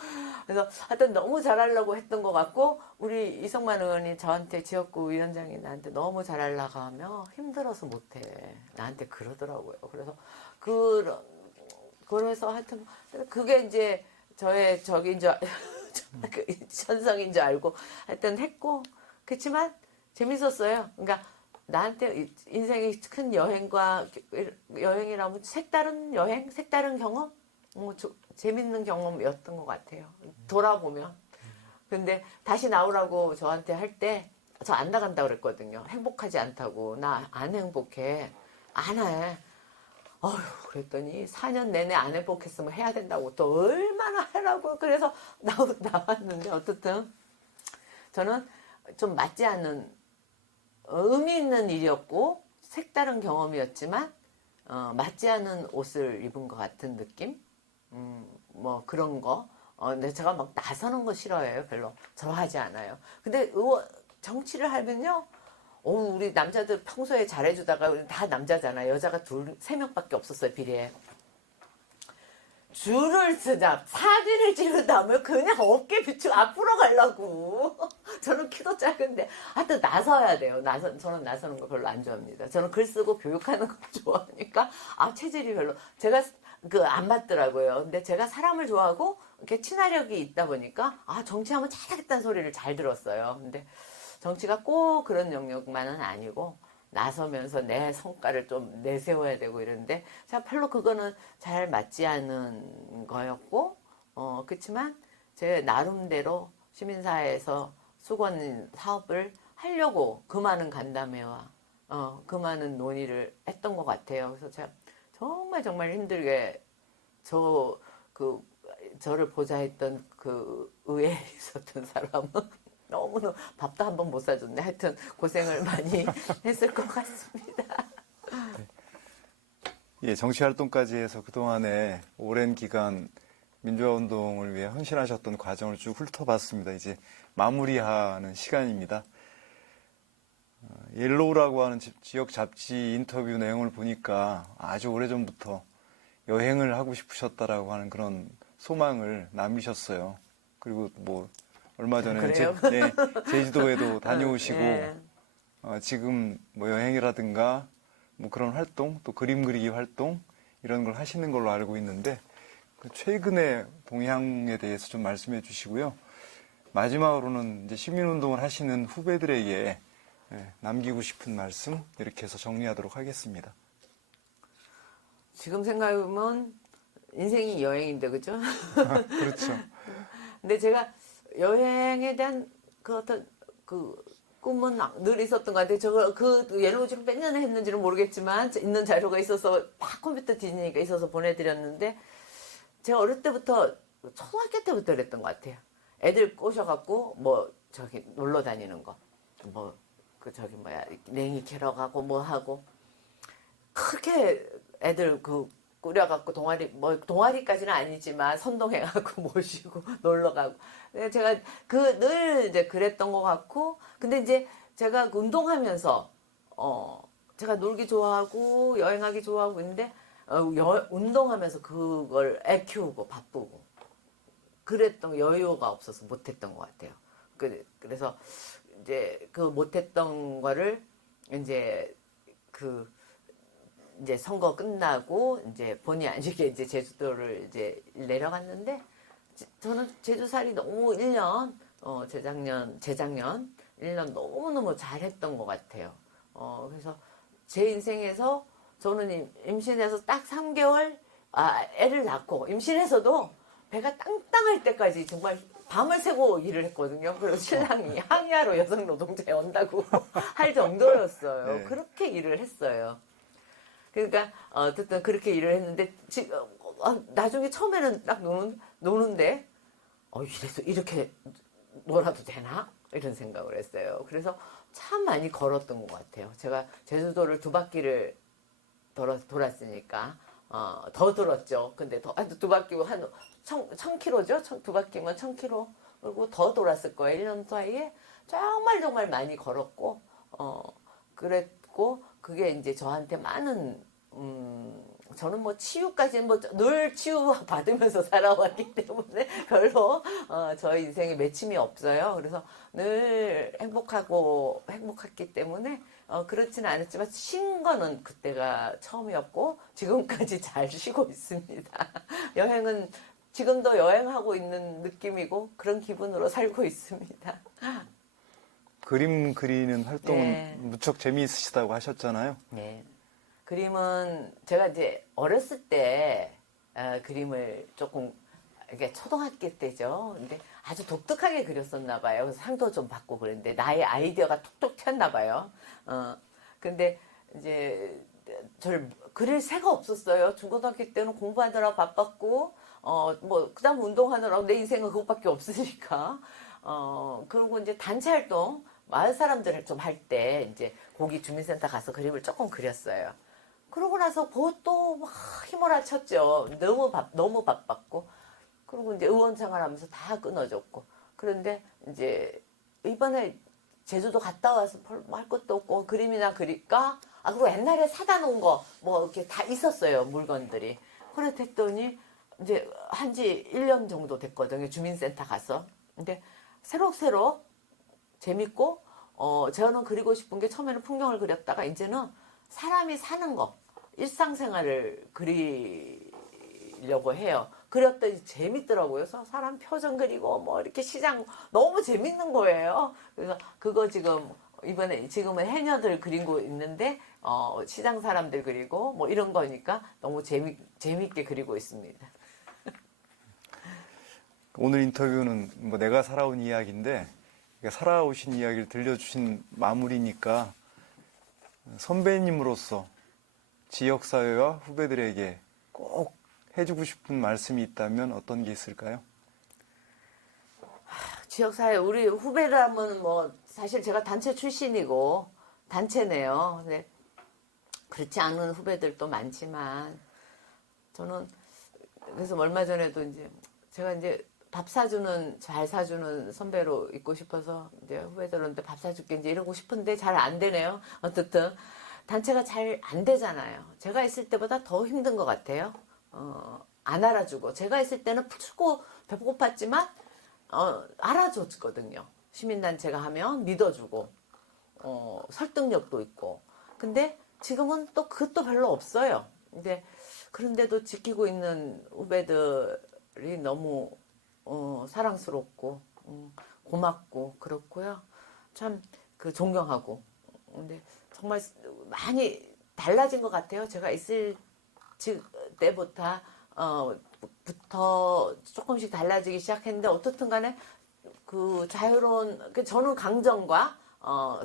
그래서 하여튼 너무 잘하려고 했던 것 같고 우리 이성만 의원이 저한테 지역구 위원장이 나한테 너무 잘하려고 하며 힘들어서 못해 나한테 그러더라고요. 그래서 그래서 하여튼 그게 이제 저의 적인 줄 천성인 줄 알고 하여튼 했고 그렇지만 재밌었어요. 그러니까 나한테 인생의 큰 여행이라면 색다른 여행, 색다른 경험, 재밌는 경험이었던 것 같아요. 돌아보면. 근데 다시 나오라고 저한테 할 때 저 안 나간다고 그랬거든요. 행복하지 않다고. 나 안 행복해. 안 해. 그랬더니 4년 내내 안 행복했으면 해야 된다고 또 얼마나 하라고 그래서 나왔는데 어쨌든 저는 좀 맞지 않는 의미 있는 일이었고 색다른 경험이었지만 맞지 않은 옷을 입은 것 같은 느낌? 뭐 그런 거. 근데 제가 막 나서는 거 싫어해요. 별로 좋아하지 않아요. 근데 정치를 하면요. 우리 남자들 평소에 잘해주다가 다 남자잖아. 여자가 3명밖에 없었어요. 비례에. 줄을 쓰자 사진을 찍은 다음에 그냥 어깨 비추고 앞으로 가려고. 저는 키도 작은데 하여튼 나서야 돼요. 저는 나서는 거 별로 안 좋아합니다. 저는 글 쓰고 교육하는 거 좋아하니까 체질이 별로 제가 안 맞더라고요. 근데 제가 사람을 좋아하고 이렇게 친화력이 있다 보니까 정치하면 잘하겠다는 소리를 잘 들었어요. 근데 정치가 꼭 그런 영역만은 아니고 나서면서 내 성과를 좀 내세워야 되고 이런데 제가 별로 그거는 잘 맞지 않은 거였고 그렇지만 제 나름대로 시민사회에서 수건 사업을 하려고 그 많은 간담회와 그 많은 논의를 했던 것 같아요. 그래서 제가 정말 힘들게 저를 보자 했던 그 의회에 있었던 사람은 너무너무 밥도 한 번 못 사줬네. 하여튼 고생을 많이 했을 것 같습니다. 예, 정치 활동까지 해서 그동안에 오랜 기간 민주화 운동을 위해 헌신하셨던 과정을 쭉 훑어봤습니다. 이제 마무리하는 시간입니다. 옐로우라고 하는 지역 잡지 인터뷰 내용을 보니까 아주 오래전부터 여행을 하고 싶으셨다라고 하는 그런 소망을 남기셨어요. 그리고 뭐 얼마 전에 그래요? 제주도에도 다녀오시고 예. 지금 뭐 여행이라든가 뭐 그런 활동, 또 그림 그리기 활동 이런 걸 하시는 걸로 알고 있는데 그 최근의 동향에 대해서 좀 말씀해 주시고요. 마지막으로는 이제 시민운동을 하시는 후배들에게 남기고 싶은 말씀 이렇게 해서 정리하도록 하겠습니다. 지금 생각해보면 인생이 여행인데, 그죠? 그렇죠. 근데 제가 여행에 대한 그 어떤 그 꿈은 늘 있었던 것 같아요. 저거 그 예로 지금 몇 년을 했는지는 모르겠지만 있는 자료가 있어서 막 컴퓨터 뒤지니까 있어서 보내드렸는데 제가 어릴 때부터 초등학교 때부터 그랬던 것 같아요. 애들 꼬셔갖고 뭐 저기 놀러 다니는 거, 뭐 그 저기 뭐야 냉이 캐러 가고 뭐 하고 그렇게 애들 그 꾸려갖고 동아리 뭐 동아리까지는 아니지만 선동해갖고 모시고 놀러 가고 제가 그 늘 이제 그랬던 것 같고 근데 이제 제가 그 운동하면서 제가 놀기 좋아하고 여행하기 좋아하고 있는데 운동하면서 그걸 애 키우고 바쁘고 그랬던 여유가 없어서 못했던 것 같아요. 그래서 이제 그 못했던 거를 이제 이제 선거 끝나고 이제 본의 아니게 이제 제주도를 이제 내려갔는데 저는 제주살이 너무 1년 재작년 1년 너무너무 잘했던 것 같아요. 그래서 제 인생에서 저는 임신해서 딱 3개월 애를 낳고 임신해서도 배가 땅땅할 때까지 정말 밤을 새고 일을 했거든요. 그리고 신랑이 항의하러 여성 노동자에 온다고 할 정도였어요. 네. 그렇게 일을 했어요. 그러니까 어쨌든 그렇게 일을 했는데 지금 나중에 처음에는 딱 노는데 이래서 이렇게 놀아도 되나 이런 생각을 했어요. 그래서 참 많이 걸었던 것 같아요. 제가 제주도를 2바퀴를 돌았으니까 더 돌았죠. 근데 두 바퀴고 한 1000km죠. 2바퀴면 1000km 그리고 더 돌았을 거예요. 1년 사이에 정말 많이 걸었고 그랬고 그게 이제 저한테 많은 저는 뭐 치유까지는 뭐 늘 치유 받으면서 살아왔기 때문에 별로 저의 인생에 맺힘이 없어요. 그래서 늘 행복했기 때문에 그렇지는 않았지만 쉰 거는 그때가 처음이었고 지금까지 잘 쉬고 있습니다. 여행은 지금도 여행하고 있는 느낌이고 그런 기분으로 살고 있습니다. 그림 그리는 활동은 네. 무척 재미있으시다고 하셨잖아요. 네. 그림은 제가 이제 어렸을 때 그림을 조금 이게 초등학교 때죠. 근데 아주 독특하게 그렸었나 봐요. 그래서 상도 좀 받고 그랬는데 나의 아이디어가 톡톡 튀었나 봐요. 근데 이제 저를 그릴 새가 없었어요. 중고등학교 때는 공부하느라 바빴고 뭐 그다음 운동하느라 내 인생은 그것밖에 없으니까. 그리고 이제 단체 활동 마을 사람들 좀 할 때 이제 고기 주민센터 가서 그림을 조금 그렸어요. 그러고 나서 그것도 막 휘몰아쳤죠. 너무 바빴고. 그리고 이제 의원 생활하면서 다 끊어졌고. 그런데 이제 이번에 제주도 갔다 와서 뭐 할 것도 없고 그림이나 그릴까? 그리고 옛날에 사다 놓은 거 뭐 이렇게 다 있었어요. 물건들이. 그랬더니 이제 한지 1년 정도 됐거든요. 주민센터 가서. 근데 새록새록 재밌고 저는 그리고 싶은 게 처음에는 풍경을 그렸다가 이제는 사람이 사는 거 일상생활을 그리려고 해요. 그렸더니 재밌더라고요. 그래서 사람 표정 그리고 뭐 이렇게 시장 너무 재밌는 거예요. 그래서 그거 지금은 해녀들 그리고 있는데 시장 사람들 그리고 뭐 이런 거니까 너무 재밌게 그리고 있습니다. 오늘 인터뷰는 뭐 내가 살아온 이야기인데 살아오신 이야기를 들려주신 마무리니까 선배님으로서 지역사회와 후배들에게 꼭 해주고 싶은 말씀이 있다면 어떤 게 있을까요? 지역사회 우리 후배라면 뭐 사실 제가 단체 출신이고 단체네요. 근데 그렇지 않은 후배들도 많지만 저는 그래서 얼마 전에도 이제 제가 이제 잘 사주는 선배로 있고 싶어서 이제 후배들한테 밥 사줄게 이제 이러고 싶은데 잘 안 되네요. 어쨌든 단체가 잘 안 되잖아요. 제가 있을 때보다 더 힘든 것 같아요. 안 알아주고 제가 있을 때는 춥고 배고팠지만 알아줬거든요. 시민단체가 하면 믿어주고 설득력도 있고. 근데 지금은 또 그것도 별로 없어요. 근데 그런데도 지키고 있는 후배들이 너무 사랑스럽고 고맙고 그렇고요. 참 그 존경하고. 근데 정말 많이 달라진 것 같아요. 제가 있을 때부터 부터 조금씩 달라지기 시작했는데 어떻든 간에 그 자유로운 저는 강정과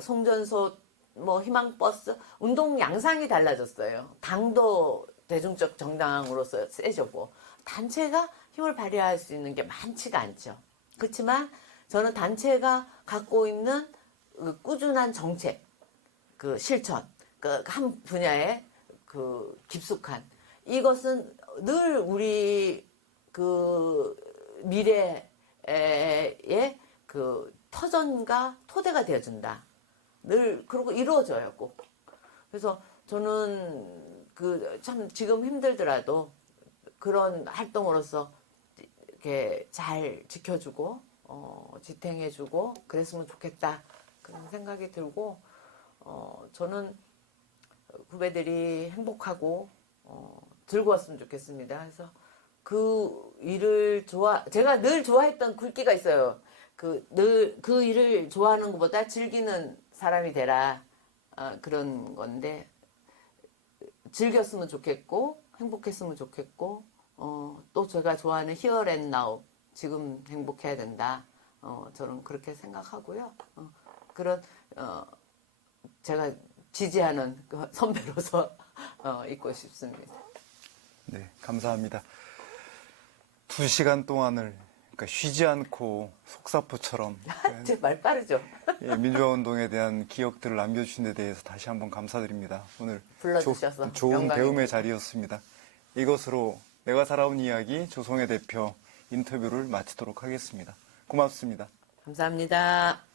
송전소 뭐 희망버스 운동 양상이 달라졌어요. 당도 대중적 정당으로서 세졌고 단체가 힘을 발휘할 수 있는 게 많지가 않죠. 그렇지만 저는 단체가 갖고 있는 그 꾸준한 정책, 그 실천, 그 한 분야의 그 깊숙한 이것은 늘 우리 그 미래의 그 터전과 토대가 되어준다. 늘 그러고 이루어져요, 꼭. 그래서 저는 그 참 지금 힘들더라도 그런 활동으로서 이렇게 잘 지켜주고 지탱해주고 그랬으면 좋겠다 그런 생각이 들고 저는 후배들이 행복하고 즐거웠으면 좋겠습니다. 그래서 그 일을 제가 늘 좋아했던 글귀가 있어요. 늘 그 일을 좋아하는 것보다 즐기는 사람이 되라. 그런 건데, 즐겼으면 좋겠고, 행복했으면 좋겠고, 또 제가 좋아하는 Here and Now, 지금 행복해야 된다. 저는 그렇게 생각하고요. 그런, 제가 지지하는 그 선배로서 있고 싶습니다. 네, 감사합니다. 2시간 동안을 그러니까 쉬지 않고 속사포처럼 제 말 빠르죠? 예, 민주화운동에 대한 기억들을 남겨주신 데 대해서 다시 한번 감사드립니다. 오늘 불러주셔서 좋은 영광입니다. 배움의 자리였습니다. 이것으로 내가 살아온 이야기 조성혜 대표 인터뷰를 마치도록 하겠습니다. 고맙습니다. 감사합니다.